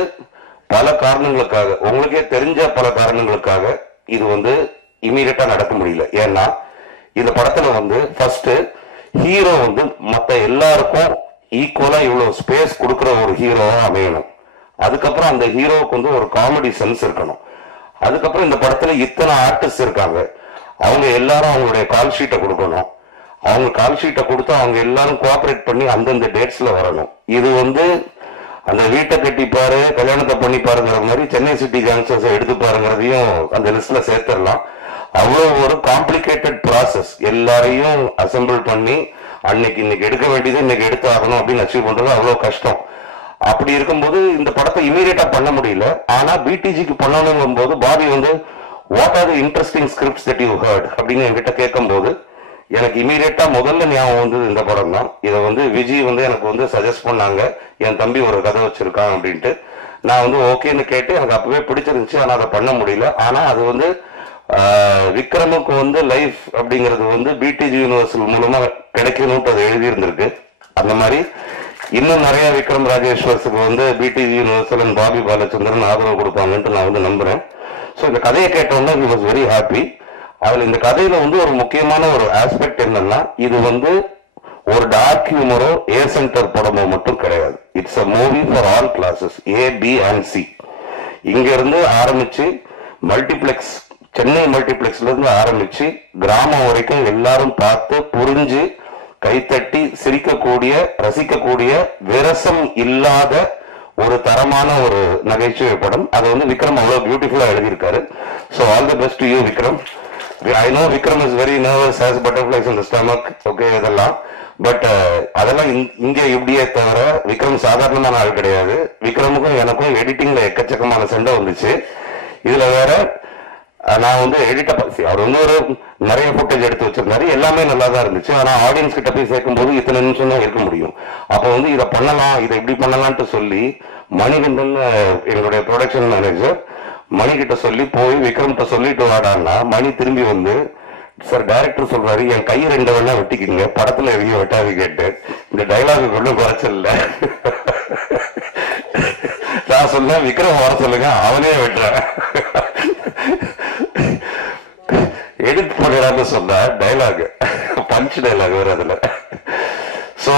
பல காரணங்களுக்காக, உங்களுக்கே தெரிஞ்ச பல காரணங்களுக்காக இது வந்து இமீடியட்டா நடக்க முடியல. ஏன்னா இந்த படத்துல வந்து ஃபர்ஸ்ட் ஹீரோ வந்து மற்ற எல்லாருக்கும் ஈக்குவலா இவ்வளவு ஸ்பேஸ் கொடுக்குற ஒரு ஹீரோவா அமையணும். அதுக்கப்புறம் அந்த ஹீரோவுக்கு வந்து ஒரு காமெடி சென்ஸ் இருக்கணும். அதுக்கப்புறம் இந்த படத்துல இத்தனை ஆர்டிஸ்ட் இருக்காங்க, அவங்க எல்லாரும் அவங்களுடைய கால் ஷீட்டை கொடுக்கணும். அவங்க கால் ஷீட்டை கொடுத்து அவங்க எல்லாரும் கோஆபரேட் பண்ணி அந்தந்த டேட்ஸ்ல வரணும். இது வந்து அந்த வீட்டை கட்டிப்பாரு, கல்யாணத்தை பண்ணிப்பாருங்கிற மாதிரி சென்னை சிட்டி கேங்ஸ்டர்ஸ் எடுத்து பாருங்கிறதையும் அந்த லிஸ்ட்ல சேர்த்துடலாம். அவ்வளோ ஒரு காம்ப்ளிகேட்டட் ப்ராசஸ். எல்லாரையும் அசெம்பிள் பண்ணி இன்னைக்கு எடுக்க வேண்டியது இன்னைக்கு எடுத்து ஆகணும் அப்படின்னு அச்சீவ் பண்றது அவ்வளோ கஷ்டம். அப்படி இருக்கும்போது இந்த படத்தை இமீடியட்டா பண்ண முடியல. ஆனா பிடிஜிக்கு பண்ணணுங்கும் போது பாபி வந்து what are the interesting scripts that you heard அப்படின்னு என்கிட்ட கேட்கும் போது எனக்கு இமீடியட்டா முதல்ல ஞாபகம் வந்தது இந்த படம் தான். இதை வந்து விஜய் வந்து எனக்கு வந்து சஜஸ்ட் பண்ணாங்க, என் தம்பி ஒரு கதை வச்சிருக்கான் அப்படின்ட்டு. நான் வந்து ஓகேன்னு கேட்டு எனக்கு அப்பவே பிடிச்சிருந்துச்சு, ஆனா அதை பண்ண முடியல. ஆனா அது வந்து விக்ரமுக்கு வந்து லைஃப் அப்படிங்கிறது வந்து பிடிஜி யூனிவர்சல் மூலமா கிடைக்கணும்ட்டு அது எழுதி இருந்திருக்கு. அந்த மாதிரி இன்னும் நிறைய விக்ரம் ராஜேஸ்வர்ஸுக்கு வந்து PDG universal and Bobby Balachandran ஆதரவு கொடுப்பாங்கன்ட்டு நான் வந்து நம்புறேன். ஸோ இந்த கதையை கேட்டோம்னா ஹி வாஸ் வெரி ஹாப்பி. அதுல இந்த கதையில வந்து ஒரு முக்கியமான ஒரு ஆஸ்பெக்ட் என்னன்னா, இது வந்து ஒரு டார்க் ஹியூமரோ ஏ சென்டர் படமோ மட்டும் கிடையாது. It's a movie for all classes, A, B and C. இங்க இருந்து ஆரம்பிச்சு மல்டிபிளெக்ஸ், சென்னை மல்டிபிளெக்ஸ்ல இருந்து ஆரம்பிச்சு கிராமம் வரைக்கும் எல்லாரும் பார்த்து புரிஞ்சு கைத்தட்டி சிரிக்கக்கூடிய, ரசிக்கக்கூடிய, விரசம் இல்லாத ஒரு தரமான ஒரு நகைச்சுவை படம். அதை வந்து விக்ரம் அவ்வளவு பியூட்டிஃபுல்லா எழுதியிருக்காரு. So all the best to you Vikram. I know Vikram is very nervous, has butterflies in the stomach, okay, இதெல்லாம். பட் அதெல்லாம் இங்க இப்படியே தவிர விக்ரம் சாதாரணமான ஆள் கிடையாது. விக்ரமுக்கும் எனக்கும் எடிட்டிங்ல எக்கச்சக்கமான சண்டை வந்துச்சு. இதுல வேற நான் வந்து எடிட்டை அவர் வந்து ஒரு நிறைய ஃபுட்டேஜ் எடுத்து வச்சிருந்தாரு, எல்லாமே நல்லா தான் இருந்துச்சு. ஆனால் ஆடியன்ஸ் கிட்ட போய் சேர்க்கும் போது இத்தனை நிமிஷம் தான் இருக்க முடியும். அப்போ வந்து இதை பண்ணலாம், இதை இப்படி பண்ணலான்ட்டு சொல்லி மணிகண்டன் எங்களுடைய ப்ரொடக்ஷன் மேனேஜர் மணிகிட்ட சொல்லி போய் விக்ரம்கிட்ட சொல்லிட்டு வாடான்னா மணி திரும்பி வந்து, சார் டைரக்டர் சொல்றாரு என் கை 2 வேணா வெட்டிக்கிங்க, படத்துல எதையும் வெட்டாது கேட்டு இந்த டைலாக் ஒன்றும் குறைச்சல. நான் சொன்னேன் விக்ரம் வர சொல்லுங்க, அவனே வெட்டுறேன். எடிட் பண்ணிடாம சொன்ன டைலாக் பஞ்ச் டைலாக் வேற அதுல. சோ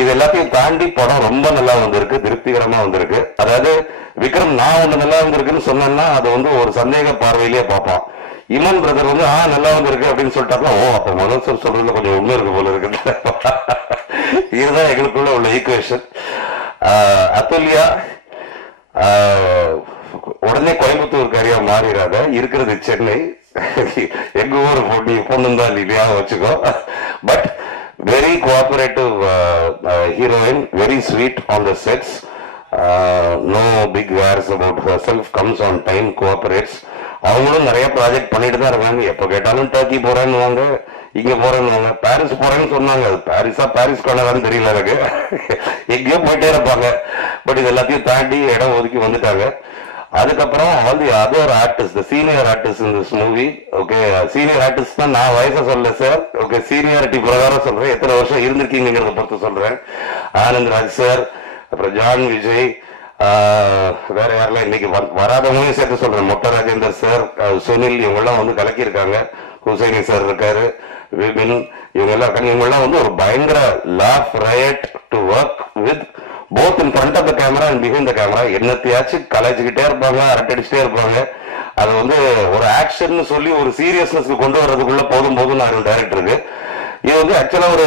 இது எல்லாத்தையும் தாண்டி படம் ரொம்ப நல்லா வந்திருக்கு, திருப்திகரமா வந்திருக்கு. அதாவது விக்ரம் நான் ஒண்ணு நல்லா வந்திருக்குன்னு சொன்னேன்னா அது வந்து ஒரு சந்தேக பார்வையிலேயே பார்ப்பான். இமன் பிரதர் வந்து நல்லா வந்திருக்கு அப்படின்னு சொல்லிட்டாங்க, ஓ அப்ப மனோஜ் சார் சொல்றதுல கொஞ்சம் உண்மை இருக்கு போல இருக்கு. இதுதான் எங்களுக்குள்ள உள்ள ஈக்குவேஷன். அத்துல்யா உடனே கோயம்புத்தூர் காரியா மாறிடாத, இருக்கிறது சென்னை, எங்க ஊர் பொண்ணு தான் இல்லையா வச்சுக்கோ. But very cooperative heroine, very sweet on the sets, no big airs about herself, comes on time, cooperates. அவங்களும் நிறைய ப்ராஜெக்ட் பண்ணிட்டு தான் இருக்காங்க. எப்போ கேட்டாலும் டர்க்கி போறேன்னு வாங்க, இங்க போறேன்னு, பாரிஸ் போறேன்னு சொன்னாங்க. அது பாரிஸ் கொண்டாதான்னு தெரியல எனக்கு, எங்கேயோ போயிட்டே இருப்பாங்க. பட் இது எல்லாத்தையும் தாண்டி இடம் ஒதுக்கி வந்துட்டாங்க. அதுக்கப்புறம் all the other artist, senior artist in this movie. Okay, senior artist தான், நான் வயசை சொல்ல சார், ஓகே சீனியாரிட்டி பிரகாரம் சொல்றேன், எத்தனை வருஷம் இருந்திருக்கீங்கிறத பொறுத்து சொல்றேன். ஆனந்த் ராஜ் சார், அப்புறம் ஜான் விஜய், வேற யாரெல்லாம் இன்னைக்கு வராதவங்களையும் சேர்த்து சொல்றேன், மொட்ட ராஜேந்தர் சார், சுனில், இவங்கெல்லாம் வந்து கலக்கியிருக்காங்க. ஹுசைனி சார் இருக்காரு, விபின், இவங்கெல்லாம் வந்து ஒரு பயங்கர laugh riot to work with both in front of the camera and behind the camera. என்னத்தையாச்சும் கலாய்ச்சிக்கிட்டே இருப்பாங்க, அரட்டடிச்சுட்டே இருப்பாங்க. அது வந்து ஒரு ஆக்ஷன் சொல்லி ஒரு சீரியஸ்னஸ்க்கு கொண்டு வர்றதுக்குள்ள போதும் நான் டைரக்டருக்கு. இது வந்து ஆக்சுவலா ஒரு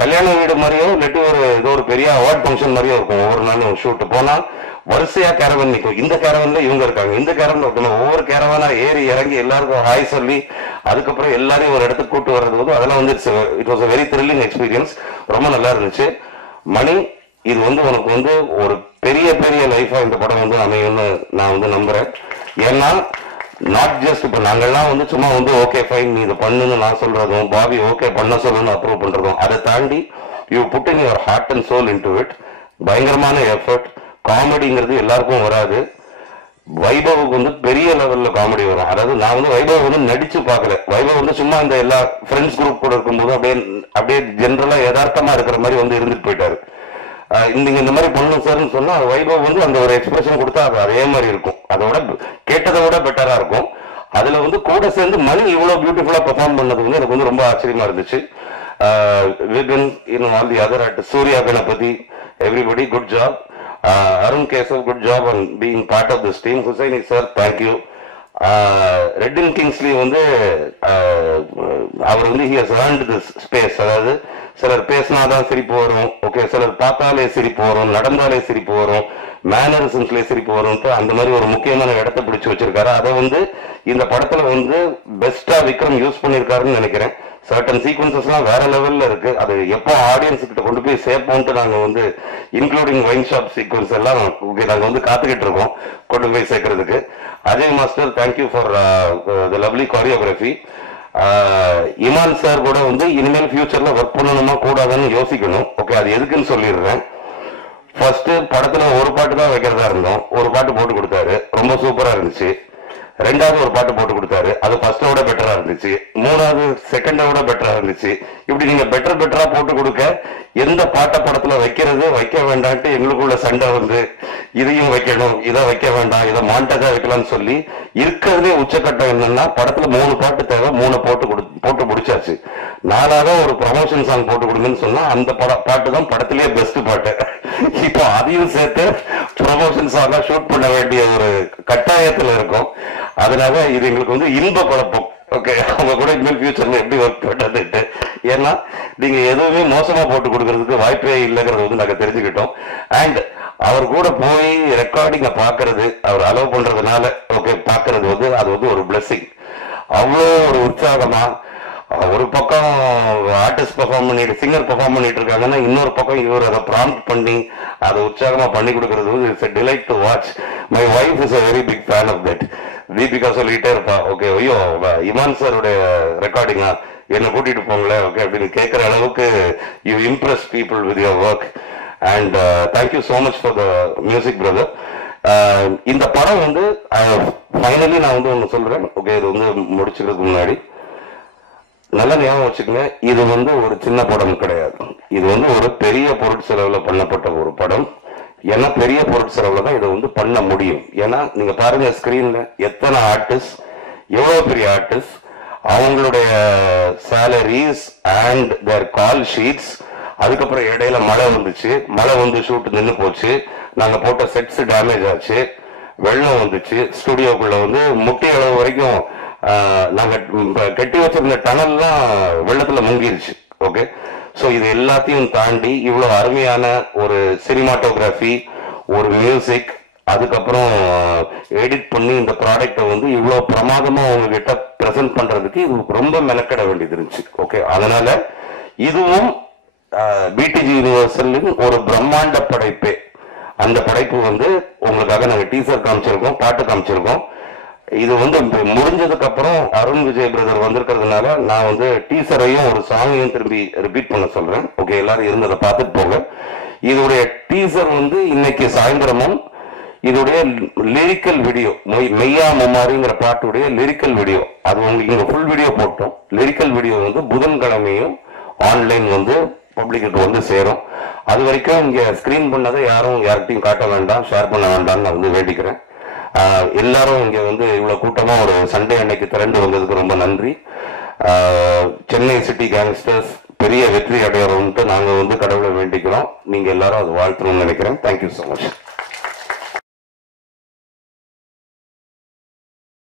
கல்யாண வீடு மாதிரியோ இல்லாட்டி ஏதோ ஒரு பெரிய அவார்ட் ஃபங்க்ஷன் மாதிரியோ இருக்கும். ஒவ்வொரு நாளும் ஷூட் போனா வரிசையா கேரவன் நிற்கும். இந்த கேரவன்ல இவங்க இருக்காங்க, இந்த கேரவன் இருக்கணும், ஒவ்வொரு கேரவனா ஏறி இறங்கி எல்லாருக்கும் ஹாய் சொல்லி அதுக்கப்புறம் எல்லாரையும் ஒரு இடத்துக்கு கூட்டு வர்றது வந்து அதெல்லாம் வந்து it was a very thrilling experience. ரொம்ப நல்லா இருந்துச்சு. மணி, இது வந்து உனக்கு வந்து ஒரு பெரிய பெரிய லைஃபா இந்த படம் வந்து அமையும்னு நான் வந்து நம்புறேன். ஏன்னா நாட் ஜஸ்ட் இப்ப நாங்கெல்லாம் வந்து சும்மா வந்து ஓகே ஃபைன் நீ இதை பண்ணுன்னு நான் சொல்றதும், பாபி ஓகே பண்ண சொல்லணும்னு அப்ரூவ் பண்றதும், அதை தாண்டி you put in your heart and soul into it. பயங்கரமான எஃபர்ட். காமெடிங்கிறது எல்லாருக்கும் வராது. வைபவுக்கு வந்து பெரிய லெவல்ல காமெடி வரும். அதாவது நான் வந்து வைபவ் வந்து நடிச்சு பார்க்கல. வைபவ் வந்து சும்மா இந்த எல்லா ஃப்ரெண்ட்ஸ் குரூப் கூட இருக்கும்போது அப்படியே ஜென்ரலா யதார்த்தமா இருக்கிற மாதிரி வந்து இருந்துட்டு போயிட்டாரு. நீங்க இந்த மாதிரி பண்ணணும் சார்னு சொன்னா வைபவ் வந்து அந்த ஒரு எக்ஸ்பிரஷன் கொடுத்தா அது அதே மாதிரி இருக்கும், அதோட கேட்டதை விட பெட்டரா இருக்கும். அதுல வந்து கூட சேர்ந்து மணி இவ்வளவு பியூட்டிஃபுல்லா பெர்ஃபார்ம் பண்ணது வந்து எனக்கு வந்து ரொம்ப ஆச்சரியமா இருந்துச்சு. விபின், இன்னும் all the other artist, Surya, Ganapathy, everybody good job. Arun Keshav, good job on being part of this team. Hussaini sir, thank you. Redin Kingsley வந்து அவர் வந்து he has earned this space. அதாவது சிலர் பேசினாதான் சிரிப்பு வரும், ஓகே, சிலர் பார்த்தாலே சிரிப்பு வரும், நடந்தாலே சிரிப்பு வரும், மேனரிசம்ஸ்லேயே சிரிப்பு வரும்ட்டு அந்த மாதிரி ஒரு முக்கியமான இடத்தை பிடிச்சி வச்சிருக்காரு. அதை வந்து இந்த படத்துல வந்து பெஸ்டா விக்ரம் யூஸ் பண்ணியிருக்காருன்னு நினைக்கிறேன். சர்டன் சீக்வன்சஸ்லாம் வேற லெவல்ல இருக்கு. அது எப்போ ஆடியன்ஸ் கிட்ட கொண்டு போய் சேர்ப்போம்ட்டு நாங்க வந்து இன்க்ளூடிங் வைன் ஷாப் சீக்வன்ஸ் எல்லாம் நாங்க வந்து காத்துக்கிட்டு இருக்கோம் கொண்டு போய் சேர்க்கறதுக்கு. Ajay master, thank you for the lovely choreography. Imman sir கூட வந்து இனிமேல் ஃபியூச்சர்ல ஒர்க் பண்ணணுமா கூடாதுன்னு யோசிக்கணும். ஓகே, அது எதுக்குன்னு சொல்லிடுறேன். ஃபர்ஸ்ட் படத்துல ஒரு பாட்டு தான் வைக்கிறதா இருந்தோம், ஒரு பாட்டு போட்டு கொடுத்தாரு, ரொம்ப சூப்பரா இருந்துச்சு. ரெண்டாவது ஒரு பாட்டு போட்டு கொடுத்தாரு, அது ஃபர்ஸ்ட விட பெட்டரா இருந்துச்சு. மூணாவது செகண்டை விட பெட்டரா இருந்துச்சு. இப்படி நீங்க பெட்டரா போட்டு கொடுக்க எந்த பாட்டை படத்துல வைக்கிறது வைக்க வேண்டான்ட்டு எங்களுக்குள்ள சண்டை வந்து இதையும் வைக்கணும், இதை வைக்க வேண்டாம், இதை மாண்டதா வைக்கலாம்னு சொல்லி இருக்கிறதே உச்சக்கட்டம் என்னன்னா படத்துல 3 பாட்டு தேவை, 3 போட்டு முடிச்சாச்சு. 4வது ஒரு ப்ரமோஷன் சாங் போட்டு கொடுங்கன்னு சொன்னா அந்த பாட்டு தான் படத்திலேயே பெஸ்ட் பாட்டு. இப்போ அதையும் சேர்த்து ப்ரமோஷன் சாங்கா ஷூட் பண்ண வேண்டிய ஒரு கட்டாயத்துல இருக்கும். அதனால இது எங்களுக்கு வந்து இன்ப குழப்பம். ஓகே, அவங்க கூட இனிமேல் ஃபியூச்சர்ல எப்படி ஒர்க் பண்ணுறதுட்டு. ஏன்னா நீங்க எதுவுமே மோசமா போட்டு கொடுக்கறதுக்கு வாய்ப்பே இல்லைங்கிறது வந்து நாங்க தெரிஞ்சுக்கிட்டோம். அண்ட் அவர் கூட போய் ரெக்கார்டிங்க பாக்குறது, அவர் அலோவ் பண்றதுனால ஓகே பாக்குறது வந்து அது வந்து ஒரு பிளெஸிங். அவ்வளோ ஒரு உற்சாகமா ஒரு பக்கம் ஆர்டிஸ்ட் பெர்ஃபார்ம் பண்ணிட்டு சிங்கர் பெர்ஃபார்ம் பண்ணிட்டு இருக்காங்கன்னா இன்னொரு பக்கம் இவர் அதை ப்ராம்ப்ட் பண்ணி அதை உற்சாகமா பண்ணி கொடுக்கறது வந்து it's a delight to watch. My wife is a very big fan of that. Deepika சொல்லிட்டே இருப்பா, ஓகே ஐயோ இமான் சாருடைய ரெக்கார்டிங்கா என்னை கூட்டிட்டு போங்களேன் ஓகே அப்படின்னு கேட்குற அளவுக்கு you Impress people with your work. And thank you so much for the music brother. இந்த படம் வந்து ஃபைனலி நான் வந்து ஒன்று சொல்றேன், ஓகே இது வந்து முடிச்சுக்கிறதுக்கு முன்னாடி நல்ல ஞாபகம் வச்சுக்கோங்க, இது வந்து ஒரு சின்ன படம் கிடையாது, இது வந்து ஒரு பெரிய பொருட்செலவில் பண்ணப்பட்ட ஒரு படம். ஏன்னா பெரிய பொருட்செலவில் தான் இதை வந்து பண்ண முடியும். ஏன்னா நீங்க பாருங்க ஸ்கிரீன்ல எத்தனை ஆர்டிஸ்ட், எவ்வளவு பெரிய ஆர்டிஸ்ட், அவங்களுடைய salaries and their call sheets. அதுக்கப்புறம் இடையில மழை வந்துச்சு, மழை வந்து ஷூட் நின்று போச்சு, நாங்க போட்ட செட்ஸ் டேமேஜ் ஆச்சு, வெள்ளம் வந்துச்சு, ஸ்டுடியோக்குள்ள வந்து முட்டி அளவு வரைக்கும் நாங்க கட்டி வச்சிருந்த டனல்லாம் வெள்ளத்துல முங்கிருச்சு. ஓகே, ஸோ இது எல்லாத்தையும் தாண்டி இவ்வளவு அருமையான ஒரு சினிமாட்டோகிராஃபி, ஒரு மியூசிக், அதுக்கப்புறம் எடிட் பண்ணி இந்த ப்ராடக்டை வந்து இவ்வளவு பிரமாதமா உங்ககிட்ட பிரசன்ட் பண்றதுக்கு இது ரொம்ப மெனக்கட வேண்டியது இருந்துச்சு. ஓகே, அதனால இதுவும் பிடிஜி யூனிவர்சலின் ஒரு பிரம்மாண்ட படைப்பே. அந்த படைப்பு வந்து உங்களுக்காக நாங்க டீசர் காமிச்சிருக்கோம், பாட்டு காமிச்சிருக்கோம். இது வந்து முடிஞ்சதுக்கு அப்புறம் அருண் விஜய் பிரதர் வந்திருக்கிறதுனால நான் வந்து டீசரையும் ஒரு சாங்கையும் திரும்பி ரிப்பீட் பண்ண சொல்றேன். ஓகே, எல்லாரும் இருந்ததை பார்த்துட்டு போங்க. இதோடைய டீசர் வந்து இன்னைக்கு சாயந்தரமும், இதோடைய லிரிக்கல் வீடியோ மெய்யா மும்மாரிங்கிற பாட்டுடைய லிரிக்கல் வீடியோ, அது உங்களுக்கு இங்க ஃபுல் வீடியோ போட்டோம். லிரிக்கல் வீடியோ வந்து புதன்கிழமையும் ஆன்லைன் வந்து பப்ளிக்கு வந்து சேரும். அது வரைக்கும் இங்க ஸ்கிரீன் பண்ணதை யார்கிட்டையும் காட்ட வேண்டாம், ஷேர் பண்ண வேண்டாம்னு நான் வந்து வேண்டிக்கிறேன். எல்லாரும் இங்க வந்து இவ்வளவு கூட்டமா ஒரு சண்டே அன்னைக்கு திரண்டு வந்ததுக்கு ரொம்ப நன்றி. சென்னை சிட்டி கேங்ஸ்டர்ஸ் பெரிய வெற்றி அடையறோம்ட்டு நாங்க வந்து கடவுளை வேண்டிக்கிறோம். நீங்க எல்லாரும் அது வாழ்த்தணும்னு நினைக்கிறேன். Thank you so much.